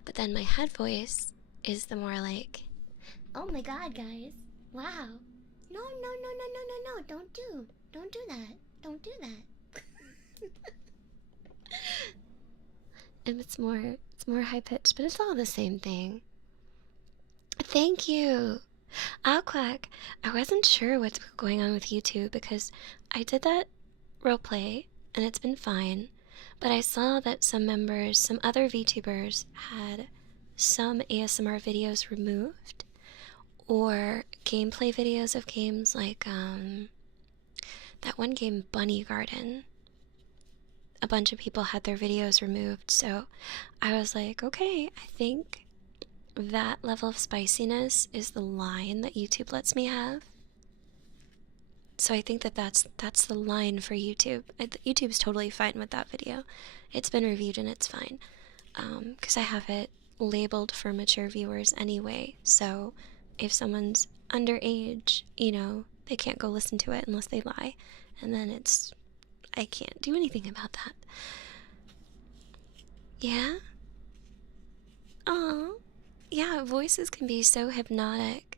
But then my head voice is the more like, oh my god, guys. Wow. No, don't do that. Don't do that. And it's more high pitched, but it's all the same thing. Thank you. Quack. I wasn't sure what's going on with YouTube because I did that roleplay and it's been fine, but I saw that some other VTubers had some ASMR videos removed, or gameplay videos of games like that one game Bunny Garden. A bunch of people had their videos removed, so I was like, okay, I think that level of spiciness is the line that YouTube lets me have. So I think that that's the line for YouTube. YouTube's totally fine with that video. It's been reviewed and it's fine. Because I have it labeled for mature viewers anyway. So if someone's underage, you know, they can't go listen to it unless they lie. And then I can't do anything about that. Yeah? Aw. Yeah, voices can be so hypnotic.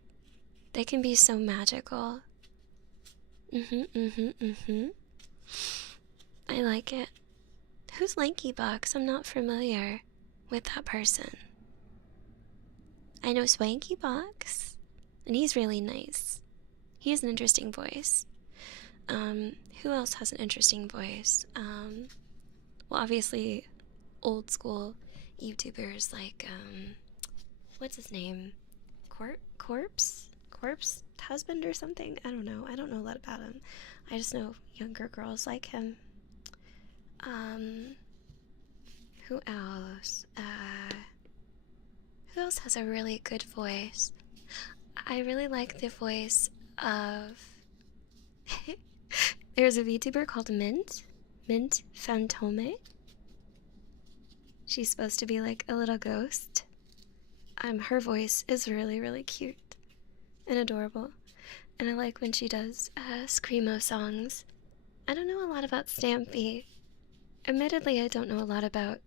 They can be so magical. I like it. Who's Lanky Box? I'm not familiar with that person. I know Swanky Box, and he's really nice. He has an interesting voice. Who else has an interesting voice? Well, obviously, old school YouTubers like, what's his name? Corpse husband or something? I don't know. I don't know a lot about him. I just know younger girls like him. Who else? Who else has a really good voice? I really like the voice of... There's a VTuber called Mint Fantome. She's supposed to be like a little ghost. Her voice is really, really cute and adorable. And I like when she does screamo songs. I don't know a lot about Stampy. Admittedly, I don't know a lot about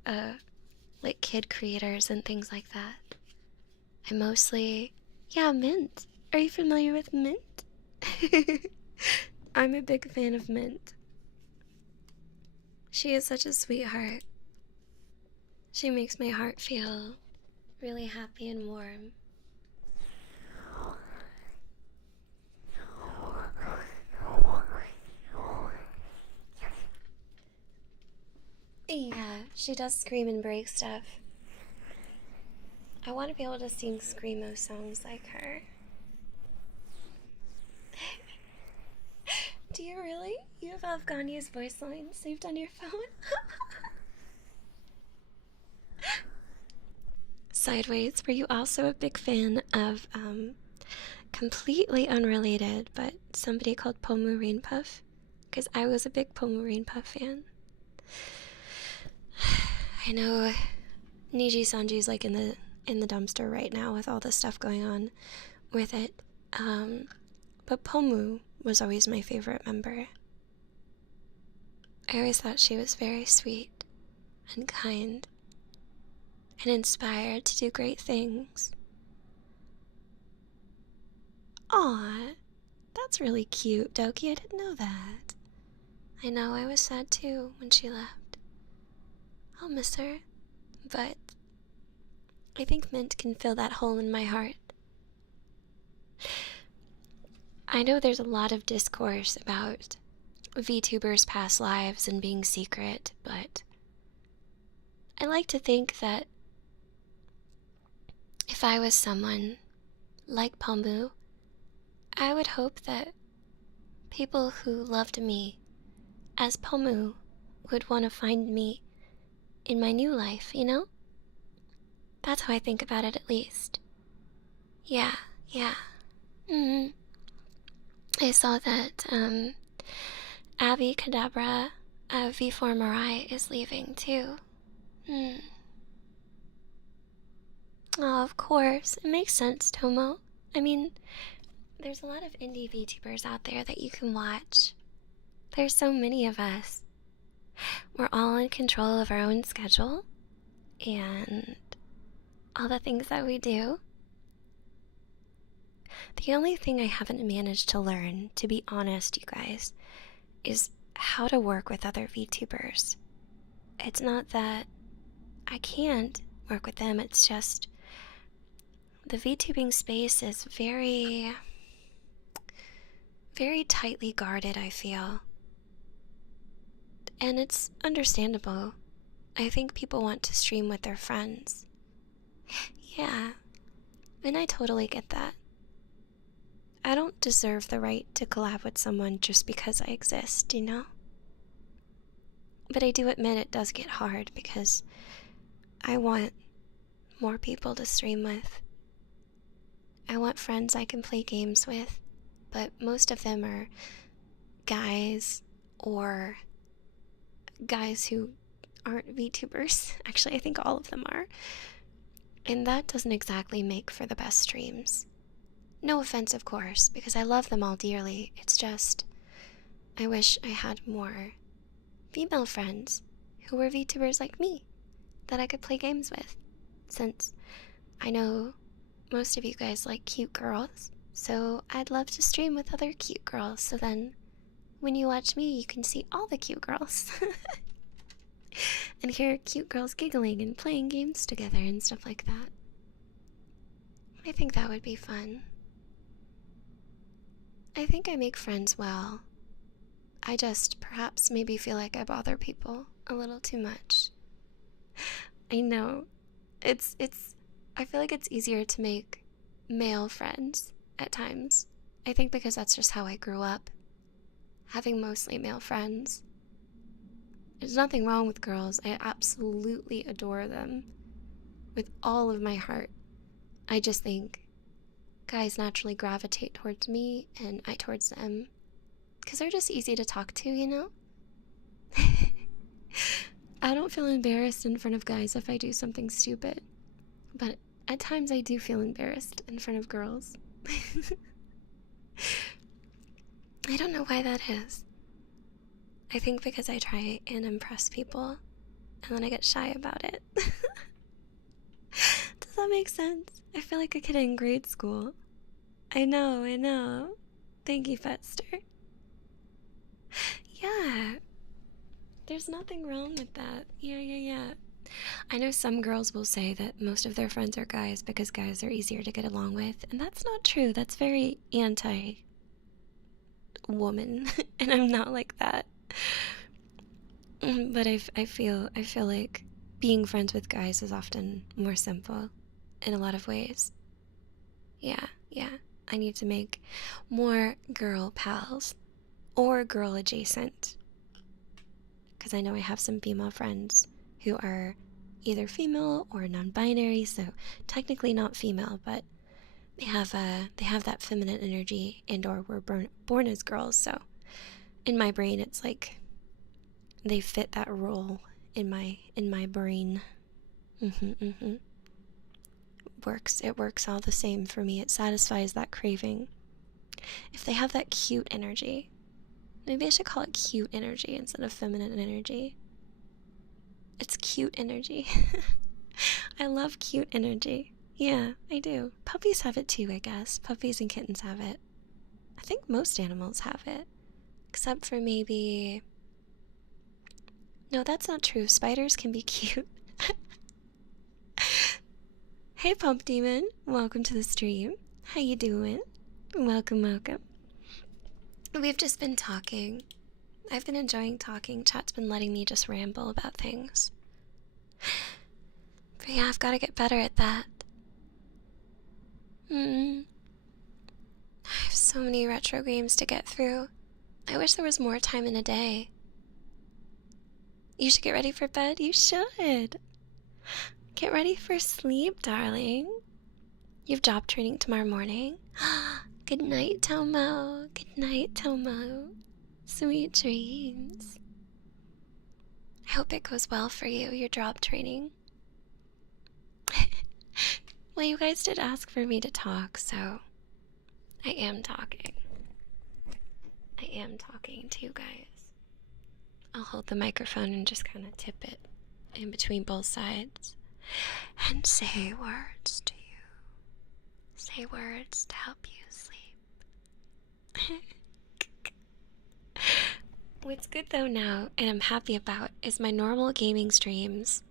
like kid creators and things like that. I mostly... Yeah, Mint. Are you familiar with Mint? I'm a big fan of Mint. She is such a sweetheart. She makes my heart feel really happy and warm. Yeah, she does scream and break stuff. I want to be able to sing screamo songs like her. Do you really? You have Afghani's voice line saved on your phone? Sideways, were you also a big fan of, completely unrelated, but somebody called Pomu Rainpuff? Because I was a big Pomu Rainpuff fan. I know Niji Sanji's like in the dumpster right now with all the stuff going on with it. But Pomu was always my favorite member. I always thought she was very sweet and kind and inspired to do great things. Aw, that's really cute, Doki. I didn't know that. I know, I was sad too when she left. I'll miss her, but I think Mint can fill that hole in my heart. I know there's a lot of discourse about VTubers' past lives and being secret, but I like to think that if I was someone like Pomu, I would hope that people who loved me as Pomu would want to find me in my new life, you know? That's how I think about it, at least. Yeah. I saw that, Abby Kadabra V4 Mirai is leaving, too. Oh, of course. It makes sense, Tomo. I mean, there's a lot of indie VTubers out there that you can watch. There's so many of us. We're all in control of our own schedule and all the things that we do. The only thing I haven't managed to learn, to be honest, you guys, is how to work with other VTubers. It's not that I can't work with them, it's just the VTubing space is very, very tightly guarded, I feel. And it's understandable. I think people want to stream with their friends. Yeah, and I totally get that. I don't deserve the right to collab with someone just because I exist, you know? But I do admit it does get hard because I want more people to stream with. I want friends I can play games with, but most of them are guys or guys who aren't VTubers. Actually, I think all of them are. And that doesn't exactly make for the best streams. No offense, of course, because I love them all dearly. It's just, I wish I had more female friends who were VTubers like me that I could play games with. Since I know most of you guys like cute girls, so I'd love to stream with other cute girls, so then when you watch me, you can see all the cute girls. And hear cute girls giggling and playing games together and stuff like that. I think that would be fun. I think I make friends well. I just perhaps maybe feel like I bother people a little too much. I know. I feel like it's easier to make male friends at times. I think because that's just how I grew up. Having mostly male friends. There's nothing wrong with girls. I absolutely adore them with all of my heart. I just think guys naturally gravitate towards me and I towards them because they're just easy to talk to, you know? I don't feel embarrassed in front of guys if I do something stupid, but at times I do feel embarrassed in front of girls. I don't know why that is. I think because I try and impress people, and then I get shy about it. Does that make sense? I feel like a kid in grade school. I know. Thank you, Fester. Yeah. There's nothing wrong with that. Yeah. I know some girls will say that most of their friends are guys because guys are easier to get along with, and that's not true. That's very anti-woman, and I'm not like that. But I feel like being friends with guys is often more simple in a lot of ways. Yeah. I need to make more girl pals or girl adjacent. Because I know I have some female friends who are either female or non-binary, so technically not female, but they have that feminine energy and or were born as girls, so in my brain it's like they fit that role in my brain. It works all the same for me. It satisfies that craving. If they have that cute energy, maybe I should call it cute energy instead of feminine energy. It's cute energy. I love cute energy. Yeah, I do. Puppies have it too, I guess. Puppies and kittens have it. I think most animals have it. Except for maybe... No, that's not true. Spiders can be cute. Hey, Pump Demon. Welcome to the stream. How you doing? Welcome. We've just been talking. I've been enjoying talking. Chat's been letting me just ramble about things. But yeah, I've got to get better at that. I have so many retro games to get through. I wish there was more time in a day. You should get ready for bed. You should. Get ready for sleep, darling. You have job training tomorrow morning. Good night, Tomo. Good night, Tomo. Sweet dreams. I hope it goes well for you, your job training. Well, you guys did ask for me to talk, so I am talking. I am talking to you guys. I'll hold the microphone and just kind of tip it in between both sides and say words to you. Say words to help you sleep. What's good though now, and I'm happy about, is my normal gaming streams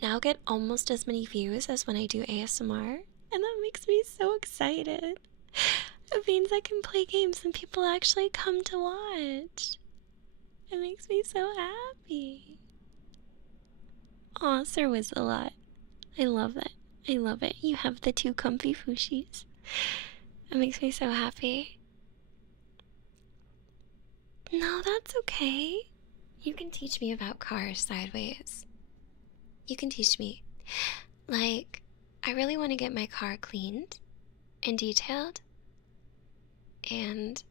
now get almost as many views as when I do ASMR, and that makes me so excited. It means I can play games and people actually come to watch. It makes me so happy. Aw, Sir Whistle-a-lot. I love that. I love it. You have the two comfy Fushis. It makes me so happy. No, that's okay. You can teach me about cars sideways. You can teach me. Like, I really want to get my car cleaned and detailed. And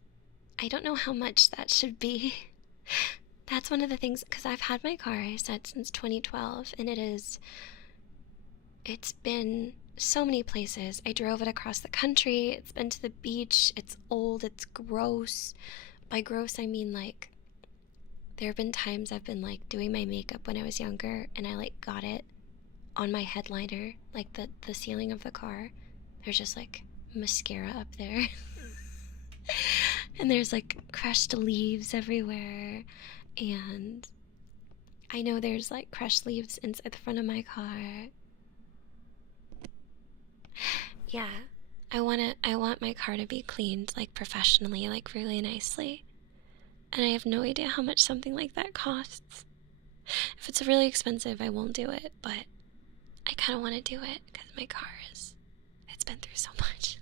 I don't know how much that should be. That's one of the things, because I've had my car, I said, since 2012, and it's been so many places. I drove it across the country, it's been to the beach, it's old, it's gross. By gross, I mean, like, there have been times I've been, like, doing my makeup when I was younger, and I, like, got it on my headliner, like, the ceiling of the car. There's just, like, mascara up there. And there's, like, crushed leaves everywhere, and I know there's, like, crushed leaves inside the front of my car. Yeah, I want my car to be cleaned, like, professionally, like, really nicely. And I have no idea how much something like that costs. If it's really expensive, I won't do it, but I kind of want to do it because my car it's been through so much.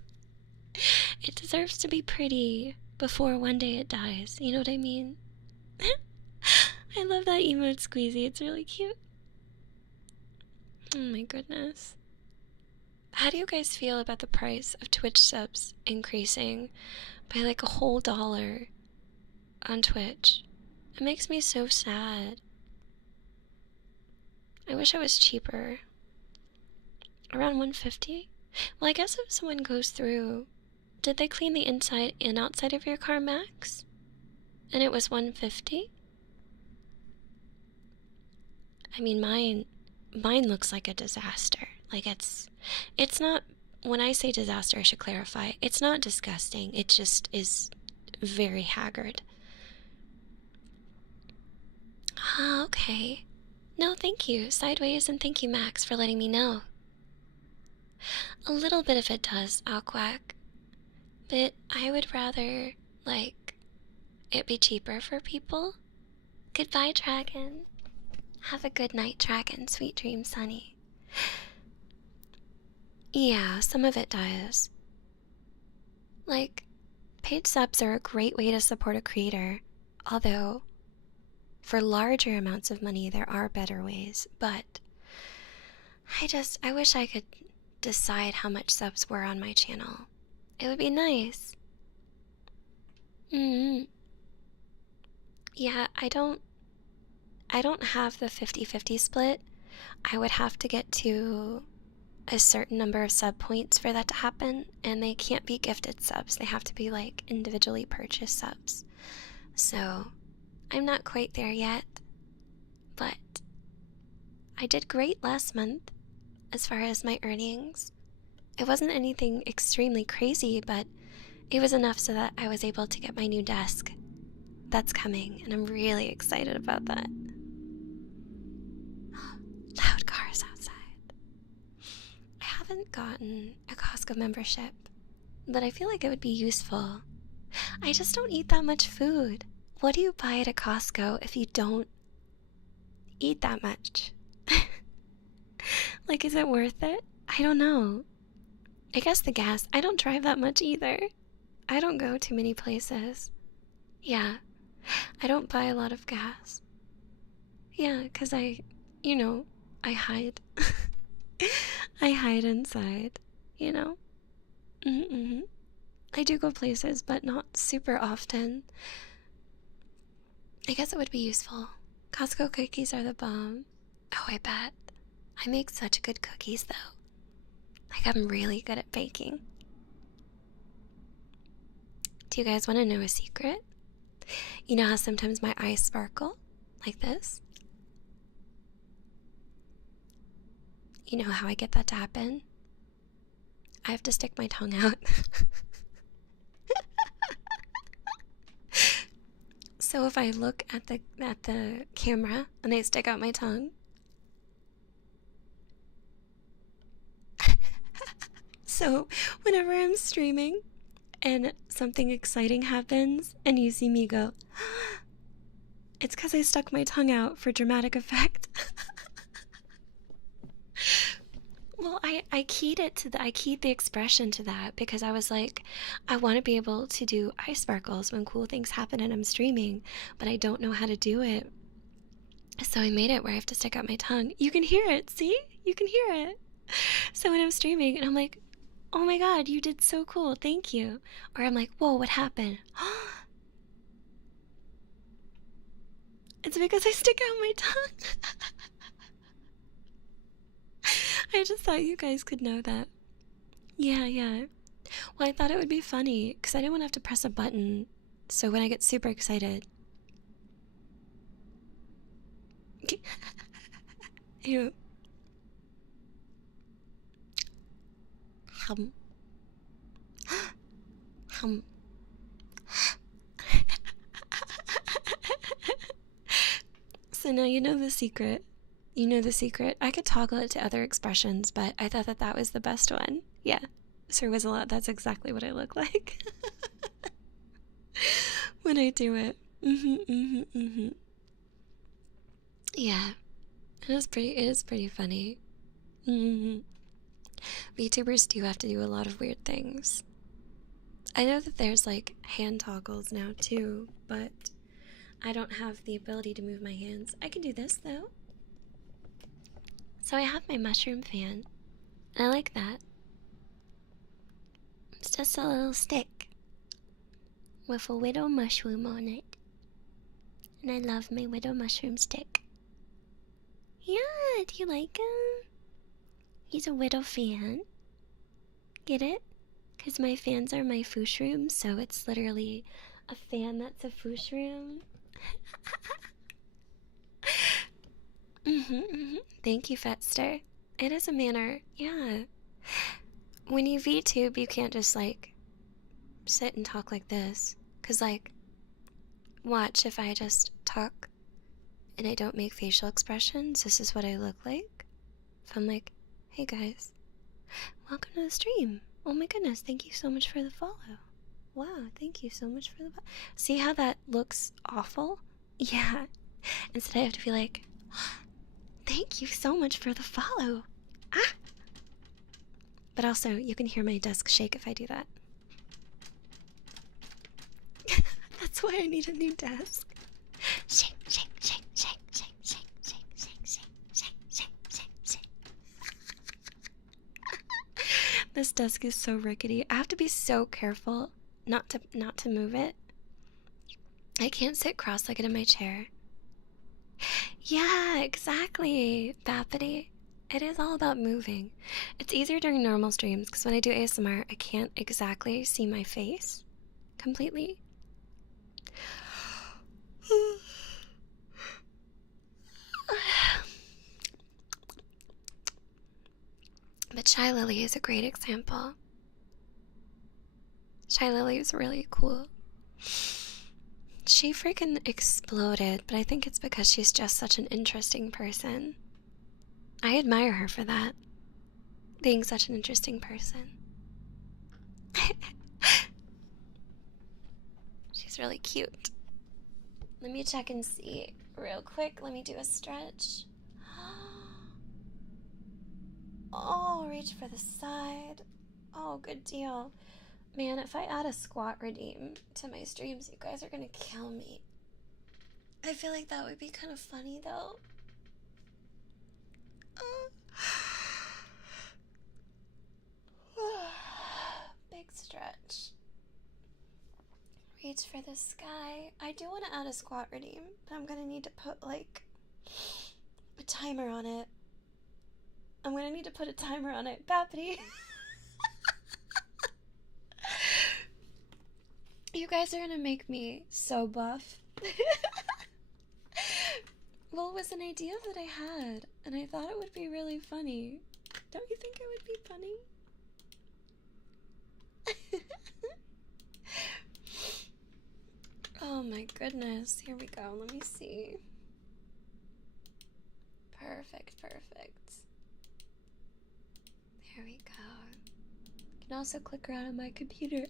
It deserves to be pretty before one day it dies, you know what I mean? I love that emote squeezy, it's really cute. Oh my goodness. How do you guys feel about the price of Twitch subs increasing by like a whole $1 on Twitch? It makes me so sad. I wish it was cheaper. Around $150? Well, I guess if someone goes through... Did they clean the inside and outside of your car, Max? And it was $150? I mean, mine looks like a disaster. Like, it's not... When I say disaster, I should clarify. It's not disgusting. It just is very haggard. Ah, okay. No, thank you, Sideways, and thank you, Max, for letting me know. A little bit of it does, Aquack. But I would rather, like, it be cheaper for people. Goodbye, Dragon. Have a good night, Dragon. Sweet dreams, Sunny. Yeah, some of it does. Like, paid subs are a great way to support a creator, although for larger amounts of money there are better ways, but I wish I could decide how much subs were on my channel. It would be nice. Yeah, I don't have the 50-50 split. I would have to get to a certain number of sub points for that to happen, and they can't be gifted subs. They have to be like individually purchased subs. So I'm not quite there yet, but I did great last month as far as my earnings. It wasn't anything extremely crazy, but it was enough so that I was able to get my new desk. That's coming, and I'm really excited about that. Loud cars outside. I haven't gotten a Costco membership, but I feel like it would be useful. I just don't eat that much food. What do you buy at a Costco if you don't eat that much? Like, is it worth it? I don't know. I guess the gas. I don't drive that much either. I don't go too many places. Yeah, I don't buy a lot of gas. Yeah, because I hide. I hide inside, you know? I do go places, but not super often. I guess it would be useful. Costco cookies are the bomb. Oh, I bet. I make such good cookies, though. Like, I'm really good at baking. Do you guys want to know a secret? You know how sometimes my eyes sparkle? Like this? You know how I get that to happen? I have to stick my tongue out. So if I look at the camera and I stick out my tongue, so whenever I'm streaming and something exciting happens and you see me go, it's because I stuck my tongue out for dramatic effect. Well, I keyed it to I keyed the expression to that because I was like, I want to be able to do eye sparkles when cool things happen and I'm streaming, but I don't know how to do it. So I made it where I have to stick out my tongue. You can hear it, see? You can hear it. So when I'm streaming and I'm like, oh my god, you did so cool, thank you. Or I'm like, whoa, what happened? It's because I stick out my tongue. I just thought you guys could know that. Yeah. Well, I thought it would be funny because I didn't want to have to press a button. So when I get super excited. Ew. Hum. Hum. So now you know the secret. You know the secret. I could toggle it to other expressions, but I thought that that was the best one. Yeah. Sir Whistle-Out, that's exactly what I look like. When I do it. Yeah. It is pretty funny. VTubers do have to do a lot of weird things. I know that there's like hand toggles now too, but I don't have the ability to move my hands. I can do this though. So I have my mushroom fan, and I like that. It's just a little stick with a widow mushroom on it. And I love my widow mushroom stick. Yeah, do you like him? He's a widow fan. Get it? Because my fans are my foosh so it's literally a fan that's a foosh room. Thank you, Fetster. It is a manner, yeah. When you VTube, you can't just like sit and talk like this. Because, like, watch if I just talk and I don't make facial expressions, this is what I look like. If I'm like, hey guys, welcome to the stream. Oh my goodness, thank you so much for the follow. Wow, thank you so much for the follow. See how that looks awful? Yeah. Instead I have to be like, thank you so much for the follow. Ah! But also, you can hear my desk shake if I do that. That's why I need a new desk. Shake, shake, shake, shake, shake, shake, shake, shake, shake, shake, shake, shake, shake. This desk is so rickety. I have to be so careful not to move it. I can't sit cross-legged in my chair. Yeah, exactly, Bappity. It is all about moving. It's easier during normal streams because when I do ASMR, I can't exactly see my face completely. But Shy Lily is a great example. Shy Lily is really cool. She freaking exploded, but I think it's because she's just such an interesting person. I admire her for that. Being such an interesting person. She's really cute. Let me check and see real quick. Let me do a stretch. Oh, reach for the side. Oh, good deal. Man, if I add a squat redeem to my streams, you guys are gonna kill me. I feel like that would be kind of funny, though. Big stretch. Reach for the sky. I do want to add a squat redeem, but I'm gonna need to put, like, a timer on it. I'm gonna need to put a timer on it. Bappity. You guys are gonna make me so buff. Well, it was an idea that I had, and I thought it would be really funny. Don't you think it would be funny? Oh my goodness. Here we go. Let me see. Perfect. There we go. You can also click around on my computer.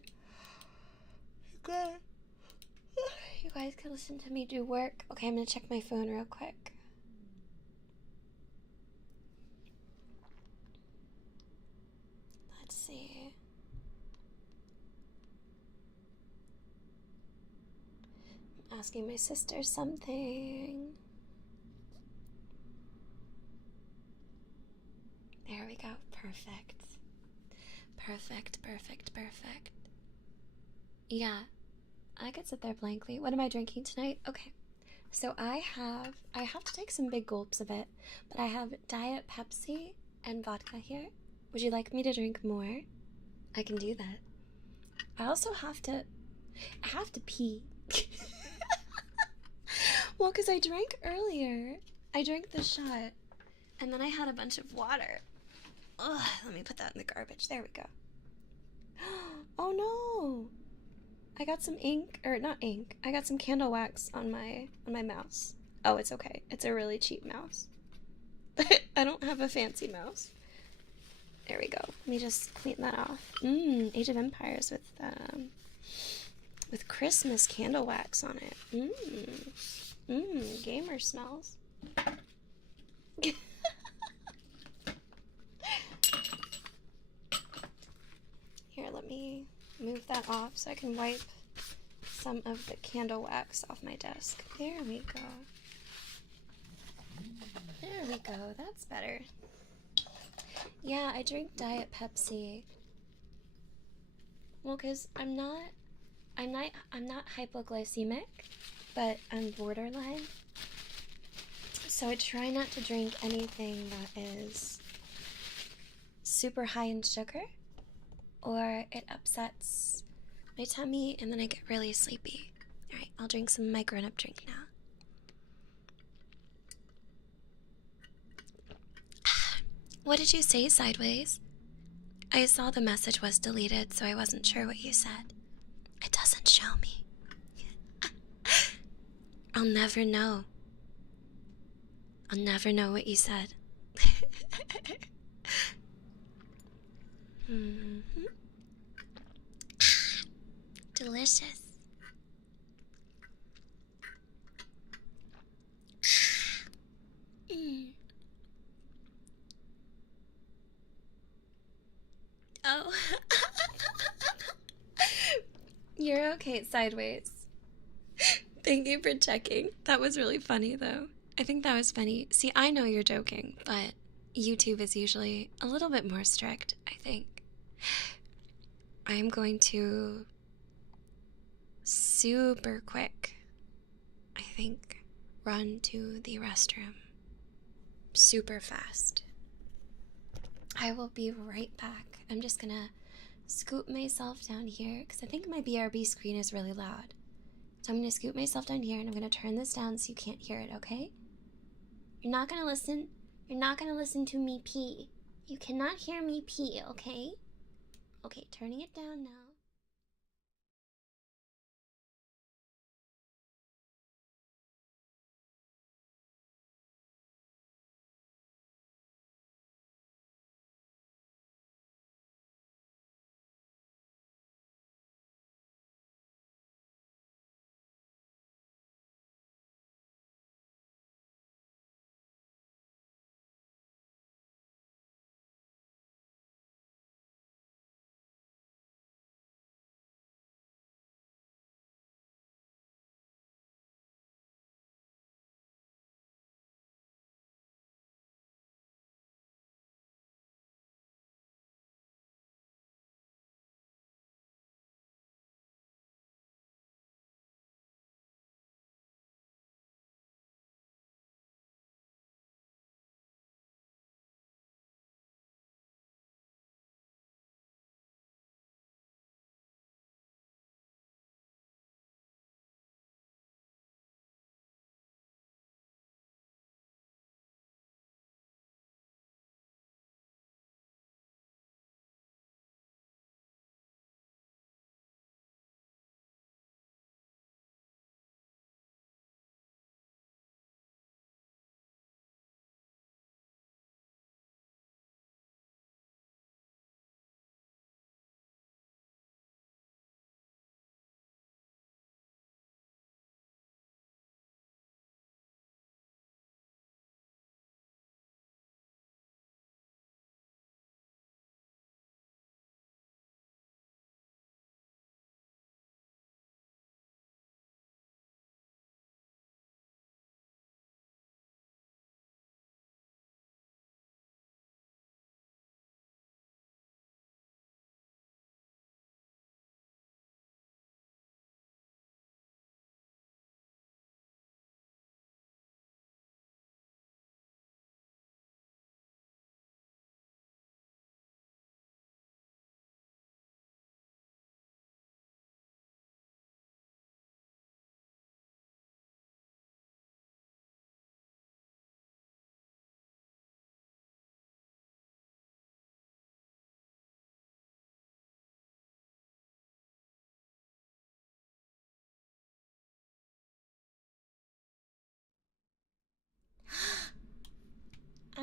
You guys can listen to me do work. Okay, I'm gonna check my phone real quick. asking my sister something. There we go. Perfect. Perfect, perfect, perfect. Yeah, I could sit there blankly. What am I drinking tonight? Okay. So I have to take some big gulps of it, but I have Diet Pepsi and vodka here. Would you like me to drink more? I can do that. I also have to pee. Well, because I drank earlier. I drank the shot, and then I had a bunch of water. Ugh, let me put that in the garbage. There we go. Oh no! I got some ink, or not ink. I got some candle wax on my mouse. Oh, it's okay. It's a really cheap mouse. I don't have a fancy mouse. There we go. Let me just clean that off. Age of Empires with Christmas candle wax on it. Gamer smells. Here, let me move that off so I can wipe some of the candle wax off my desk. There we go. There we go. That's better. Yeah, I drink Diet Pepsi. Well, cause I'm not hypoglycemic, but I'm borderline. So I try not to drink anything that is super high in sugar, or it upsets my tummy and then I get really sleepy. Alright, I'll drink some of my grown-up drink now. What did you say, Sideways? I saw the message was deleted, so I wasn't sure what you said. It doesn't show me. I'll never know. I'll never know what you said. Delicious. Oh. You're okay, Sideways. Thank you for checking. That was really funny, though. I think that was funny. See, I know you're joking, but YouTube is usually a little bit more strict, I think. I am going to super quick, I think, run to the restroom. Super fast. I will be right back. I'm just gonna scoop myself down here because I think my BRB screen is really loud. So I'm gonna scoop myself down here and I'm gonna turn this down so you can't hear it, okay? You're not gonna listen to me pee. You cannot hear me pee, okay? Okay, turning it down now.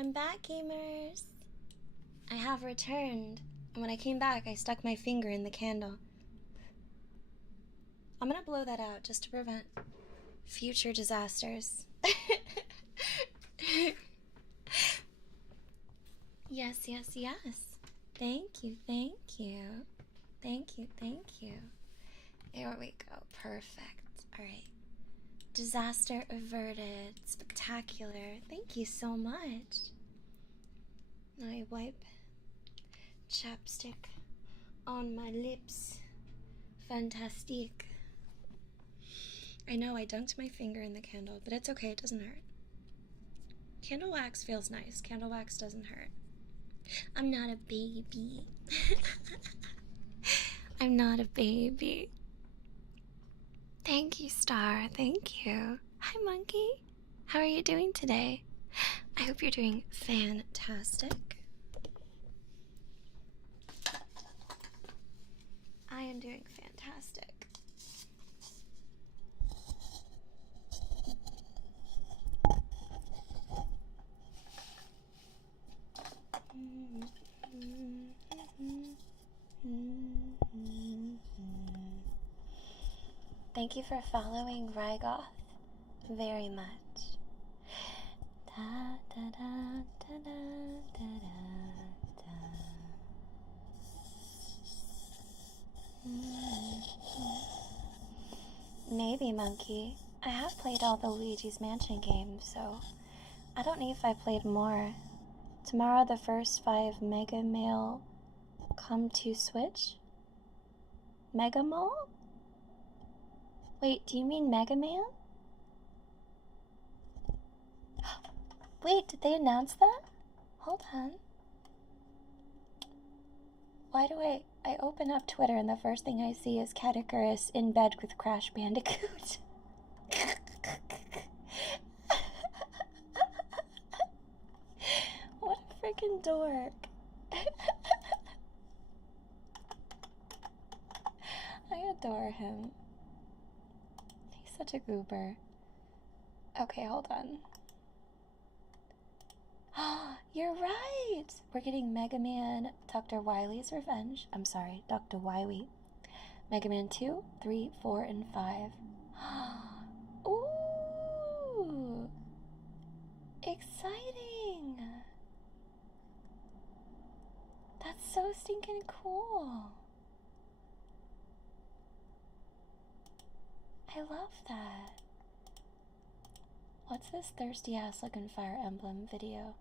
I'm back, gamers. I have returned, and when I came back, I stuck my finger in the candle. I'm gonna blow that out just to prevent future disasters. Yes, yes, yes. Thank you, thank you. Thank you, thank you. There we go. Perfect. Alright. Disaster averted. Spectacular. Thank you so much. I wipe chapstick on my lips. Fantastic. I know I dunked my finger in the candle, but it's okay, it doesn't hurt. Candle wax feels nice. Candle wax doesn't hurt. I'm not a baby. I'm not a baby. Thank you, Star. Thank you. Hi, Monkey. How are you doing today? I hope you're doing fantastic. I am doing fantastic. Thank you for following Rygoth very much. Da, da, da, da, da, da, da. Maybe, Monkey. I have played all the Luigi's Mansion games, so I don't know if I played more. Tomorrow the first 5 Mega Mail come to Switch? Mega Mall? Wait, do you mean Mega Man? Wait, did they announce that? Hold on. Why do I open up Twitter and the first thing I see is Catechirus in bed with Crash Bandicoot? What a freaking dork. I adore him. He's such a goober. Okay, hold on. You're right! We're getting Mega Man Dr. Wily's Revenge. I'm sorry, Dr. Wily. Mega Man 2, 3, 4, and 5. Ooh! Exciting! That's so stinking cool. I love that. What's this thirsty ass looking Fire Emblem video?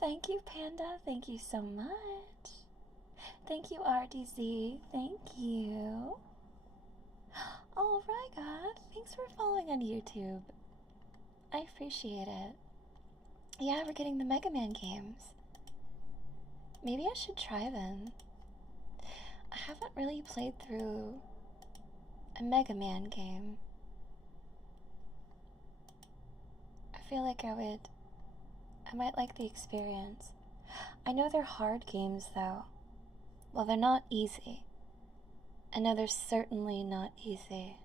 Thank you, Panda. Thank you so much. Thank you, RDZ. Thank you. Oh, Rygot. Thanks for following on YouTube. I appreciate it. Yeah, we're getting the Mega Man games. Maybe I should try them. I haven't really played through a Mega Man game. I feel like I might like the experience. I know they're hard games though. Well, they're not easy. I know they're certainly not easy.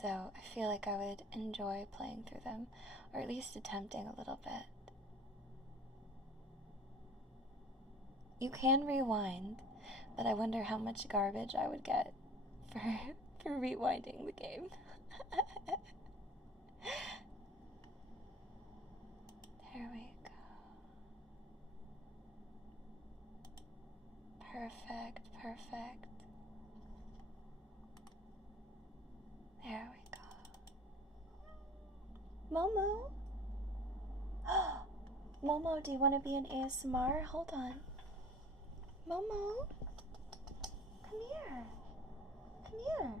So I feel like I would enjoy playing through them, or at least attempting a little bit. You can rewind, but I wonder how much garbage I would get for rewinding the game. There we go. Perfect, perfect. There we go. Momo? Momo, do you want to be in ASMR? Hold on. Momo? Come here. Come here.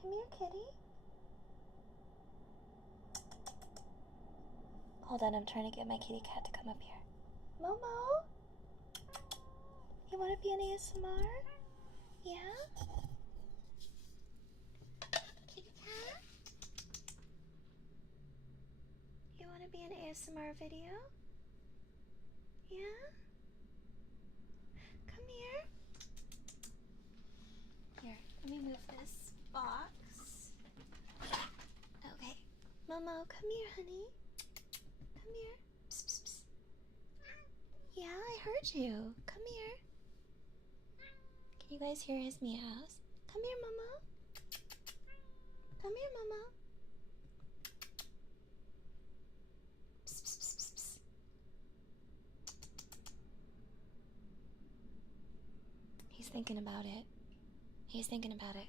Come here, kitty. Hold on, I'm trying to get my kitty cat to come up here. Momo? You want to be in ASMR? Yeah? Kitty cat? You want to be in an ASMR video? Yeah? Come here. Here, let me move this ball Come here, honey. Come here. Psst, psst, psst. Yeah, I heard you. Come here. Can you guys hear his meows? Come here, Mama. Come here, Mama. Psst, psst, psst, psst, psst. He's thinking about it. He's thinking about it.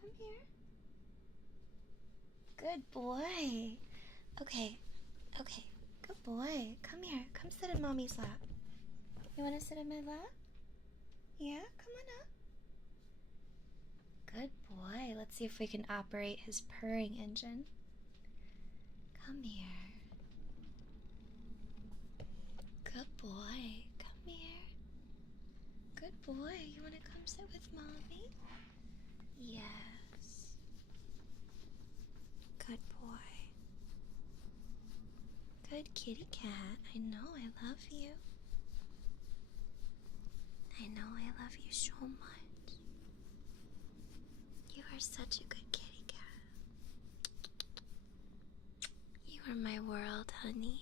Come here. Good boy. Okay. Okay. Good boy. Come here. Come sit in Mommy's lap. You want to sit in my lap? Yeah? Come on up. Good boy. Let's see if we can operate his purring engine. Come here. Good boy. Come here. Good boy. You want to come sit with Mommy? Yes. Good boy. Good kitty cat. I know I love you. I know I love you so much. You are such a good kitty cat. You are my world, honey.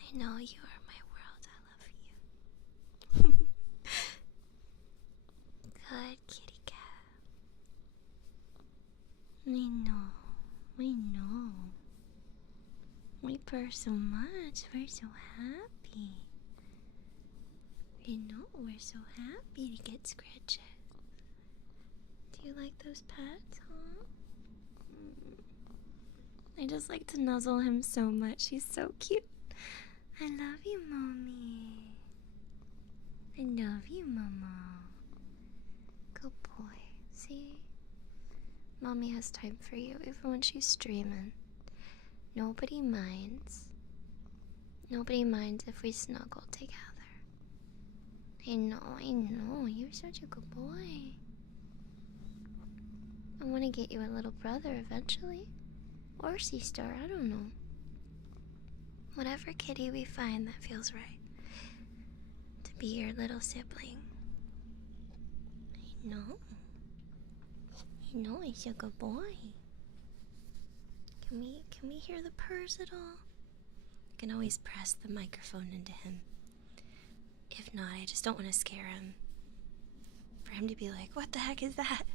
I know you are my world. I love you. Good kitty cat. I know. I know. We purr so much. We're so happy. I know we're so happy to get scratches. Do you like those pets, huh? I just like to nuzzle him so much. He's so cute. I love you, Mommy. I love you, Mama. Good boy. See? Mommy has time for you, even when she's streaming. Nobody minds. Nobody minds if we snuggle together. I know. You're such a good boy. I want to get you a little brother eventually. Or sister, I don't know. Whatever kitty we find that feels right. To be your little sibling. I know. He's a good boy. Can we hear the purrs at all? I can always press the microphone into him. If not, I just don't want to scare him. For him to be like, what the heck is that?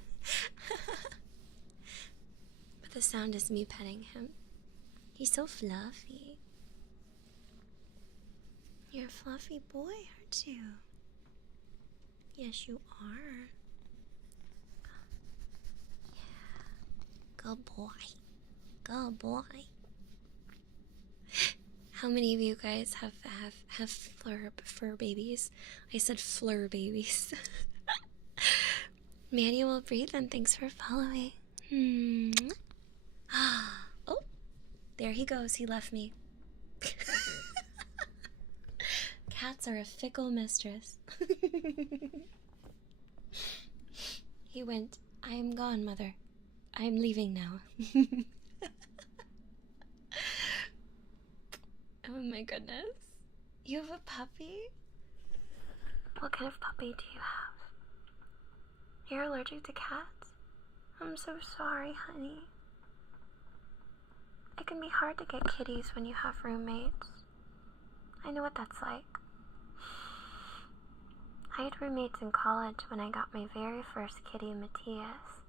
But the sound is me petting him. He's so fluffy. You're a fluffy boy, aren't you? Yes, you are. Yeah. Good boy. Good boy. How many of you guys have fur babies? I said fleur babies. Manual breathe and thanks for following. Oh, there he goes. He left me. Cats are a fickle mistress. He went, I am gone, mother. I am leaving now. Oh my goodness. You have a puppy? What kind of puppy do you have? You're allergic to cats? I'm so sorry, honey. It can be hard to get kitties when you have roommates. I know what that's like. I had roommates in college when I got my very first kitty, Matthias.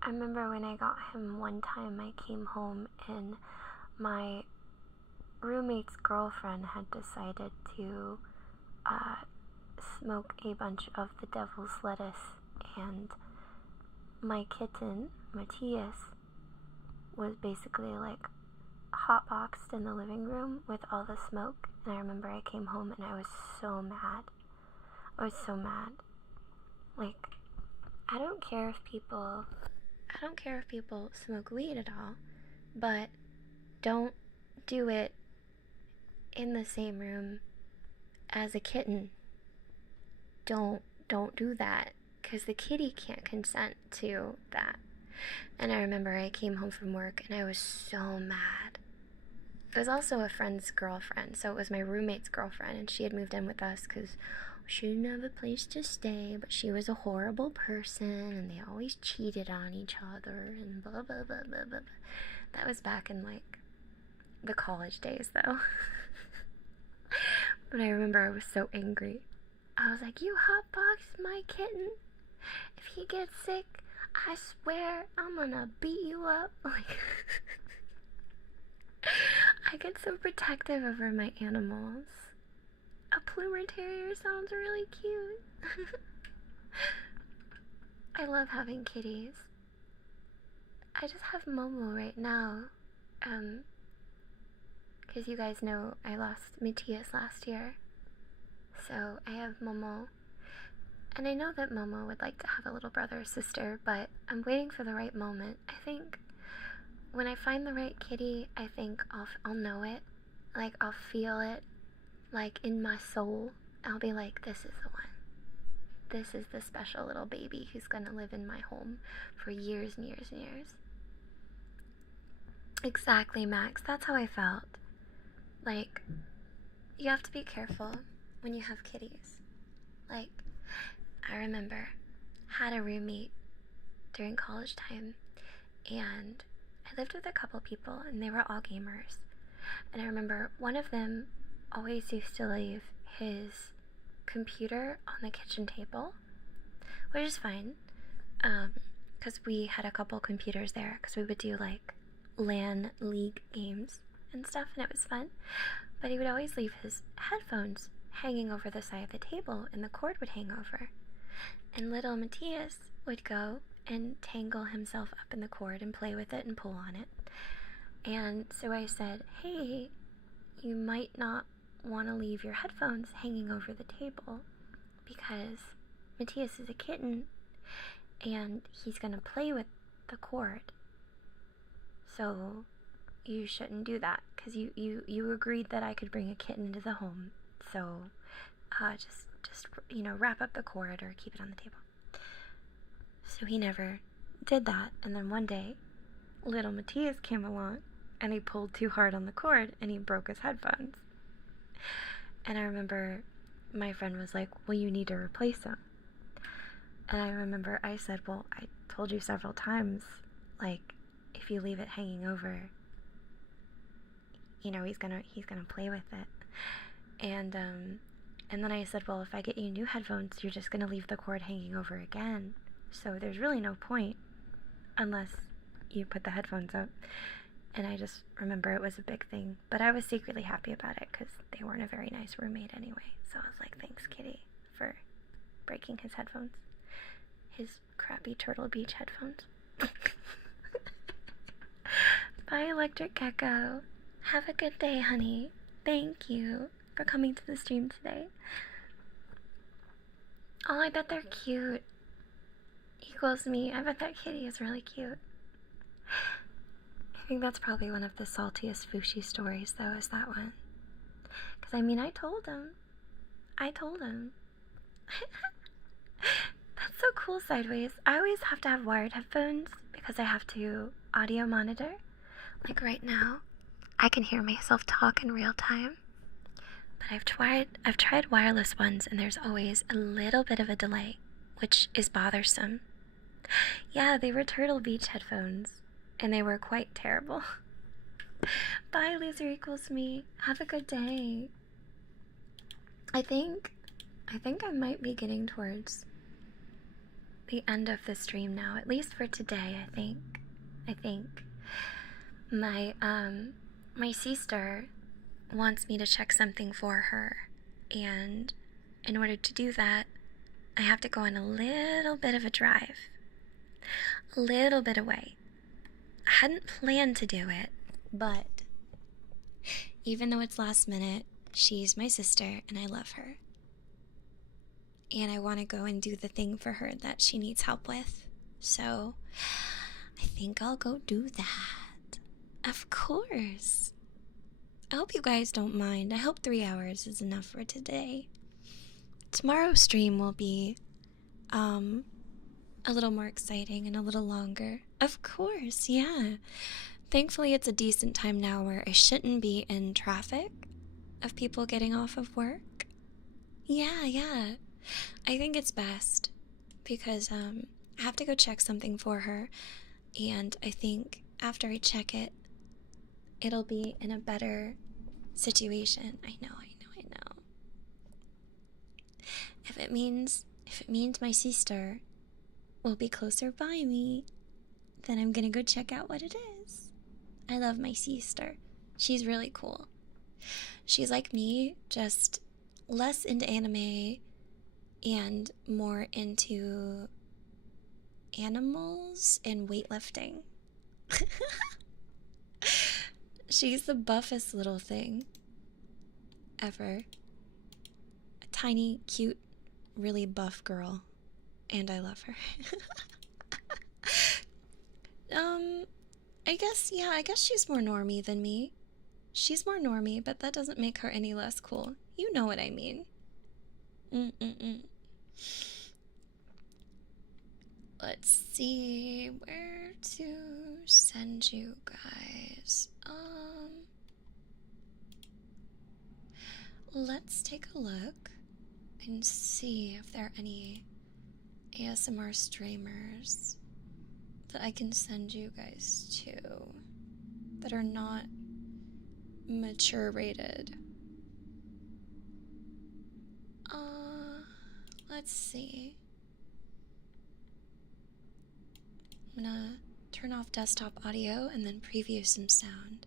I remember when I got him one time, I came home and my roommate's girlfriend had decided to smoke a bunch of the devil's lettuce, and my kitten, Matthias, was basically like hotboxed in the living room with all the smoke. And I remember I came home and I was so mad. Like, I don't care if people smoke weed at all, but don't do it in the same room as a kitten. Don't do that, because the kitty can't consent to that. And I remember I came home from work and I was so mad. It was also a friend's girlfriend, so it was my roommate's girlfriend, and she had moved in with us because she didn't have a place to stay, but she was a horrible person, and they always cheated on each other, and blah, blah, blah, blah, blah. That was back in, like, the college days, though. But I remember I was so angry. I was like, you hotboxed my kitten. If he gets sick, I swear I'm gonna beat you up. Like, I get so protective over my animals. A Plumer Terrier sounds really cute. I love having kitties. I just have Momo right now. Because you guys know I lost Matthias last year. So I have Momo. And I know that Momo would like to have a little brother or sister, but I'm waiting for the right moment. I think when I find the right kitty, I think I'll know it. Like, I'll feel it. Like, in my soul, I'll be like, this is the one. This is the special little baby who's gonna live in my home for years and years and years. Exactly, Max. That's how I felt. Like, you have to be careful when you have kitties. Like, I remember, had a roommate during college time, and I lived with a couple people, and they were all gamers. And I remember one of them always used to leave his computer on the kitchen table, which is fine, because we had a couple computers there, because we would do, like, LAN League games and stuff, and it was fun. But he would always leave his headphones hanging over the side of the table, and the cord would hang over. And little Matthias would go and tangle himself up in the cord and play with it and pull on it. And so I said, hey, you might not want to leave your headphones hanging over the table, because Matthias is a kitten and he's going to play with the cord. So you shouldn't do that, because you agreed that I could bring a kitten into the home. So just wrap up the cord or keep it on the table. So he never did that. And then one day, little Matthias came along and he pulled too hard on the cord and he broke his headphones. And I remember my friend was like, well, you need to replace them. And I remember I said, well, I told you several times, like, if you leave it hanging over, he's gonna play with it. And then I said, well, if I get you new headphones, you're just gonna leave the cord hanging over again. So there's really no point unless you put the headphones up. And I just remember it was a big thing. But I was secretly happy about it, because they weren't a very nice roommate anyway. So I was like, thanks, kitty, for breaking his headphones. His crappy Turtle Beach headphones. Bye, Electric Gecko. Have a good day, honey. Thank you for coming to the stream today. Oh, I bet they're cute. Equals me. I bet that kitty is really cute. I think that's probably one of the saltiest Fushi stories, though, is that one. Because, I mean, I told him. That's so cool, Sideways. I always have to have wired headphones because I have to audio monitor. Like right now, I can hear myself talk in real time. But I've tried wireless ones, and there's always a little bit of a delay, which is bothersome. Yeah, they were Turtle Beach headphones, and they were quite terrible. Bye, Loser Equals Me. Have a good day. I think I might be getting towards the end of the stream now, at least for today. I think my sister wants me to check something for her, and in order to do that, I have to go on a little bit of a drive, a little bit away. I hadn't planned to do it, but even though it's last minute, she's my sister and I love her, and I want to go and do the thing for her that she needs help with. So I think I'll go do that. Of course. I hope you guys don't mind. I hope 3 hours is enough for today. Tomorrow's stream will be a little more exciting and a little longer. Of course, yeah. Thankfully, it's a decent time now where I shouldn't be in traffic of people getting off of work. Yeah, yeah. I think it's best because I have to go check something for her, and I think after I check it, it'll be in a better situation. I know. If it means my sister will be closer by me, then I'm gonna go check out what it is. I love my sister. She's really cool. She's like me, just less into anime and more into animals and weightlifting. She's the buffest little thing ever. A tiny, cute, really buff girl. And I love her. I guess she's more normie than me. She's more normie, but that doesn't make her any less cool. You know what I mean. Let's see where to send you guys. Let's take a look and see if there are any ASMR streamers that I can send you guys to that are not mature rated. Let's see. I'm gonna turn off desktop audio and then preview some sound.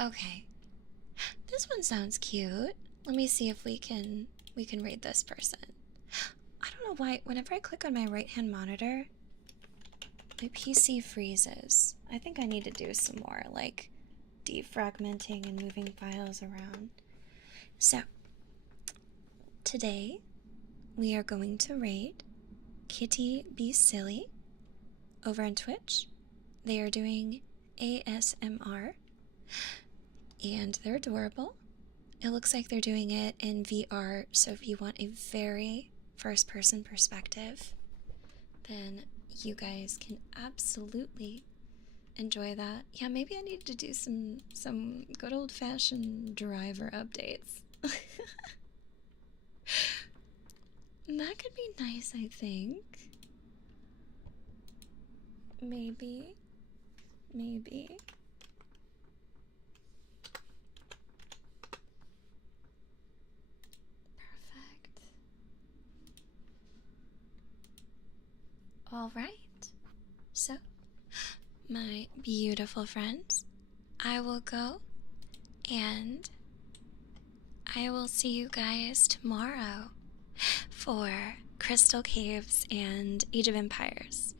Okay. This one sounds cute. Let me see if we can read this person. I don't know why whenever I click on my right-hand monitor, my PC freezes. I think I need to do some more, like defragmenting and moving files around. So, today we are going to rate Kitty Be Silly over on Twitch. They are doing ASMR and they're adorable. It looks like they're doing it in VR, so if you want a very first-person perspective, then you guys can absolutely enjoy that. Yeah, maybe I need to do some good old-fashioned driver updates. That could be nice, I think. Maybe. Perfect. All right. So, my beautiful friends, I will go and I will see you guys tomorrow for Crystal Caves and Age of Empires.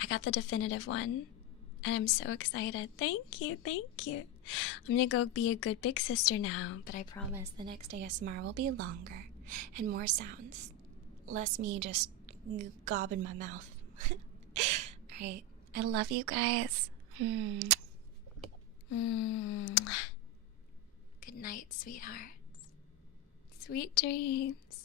I got the definitive one and I'm so excited. Thank you. I'm gonna go be a good big sister now, but I promise the next ASMR will be longer and more sounds. Less me just gobbing my mouth. Alright, I love you guys. Good night, sweethearts. Sweet dreams.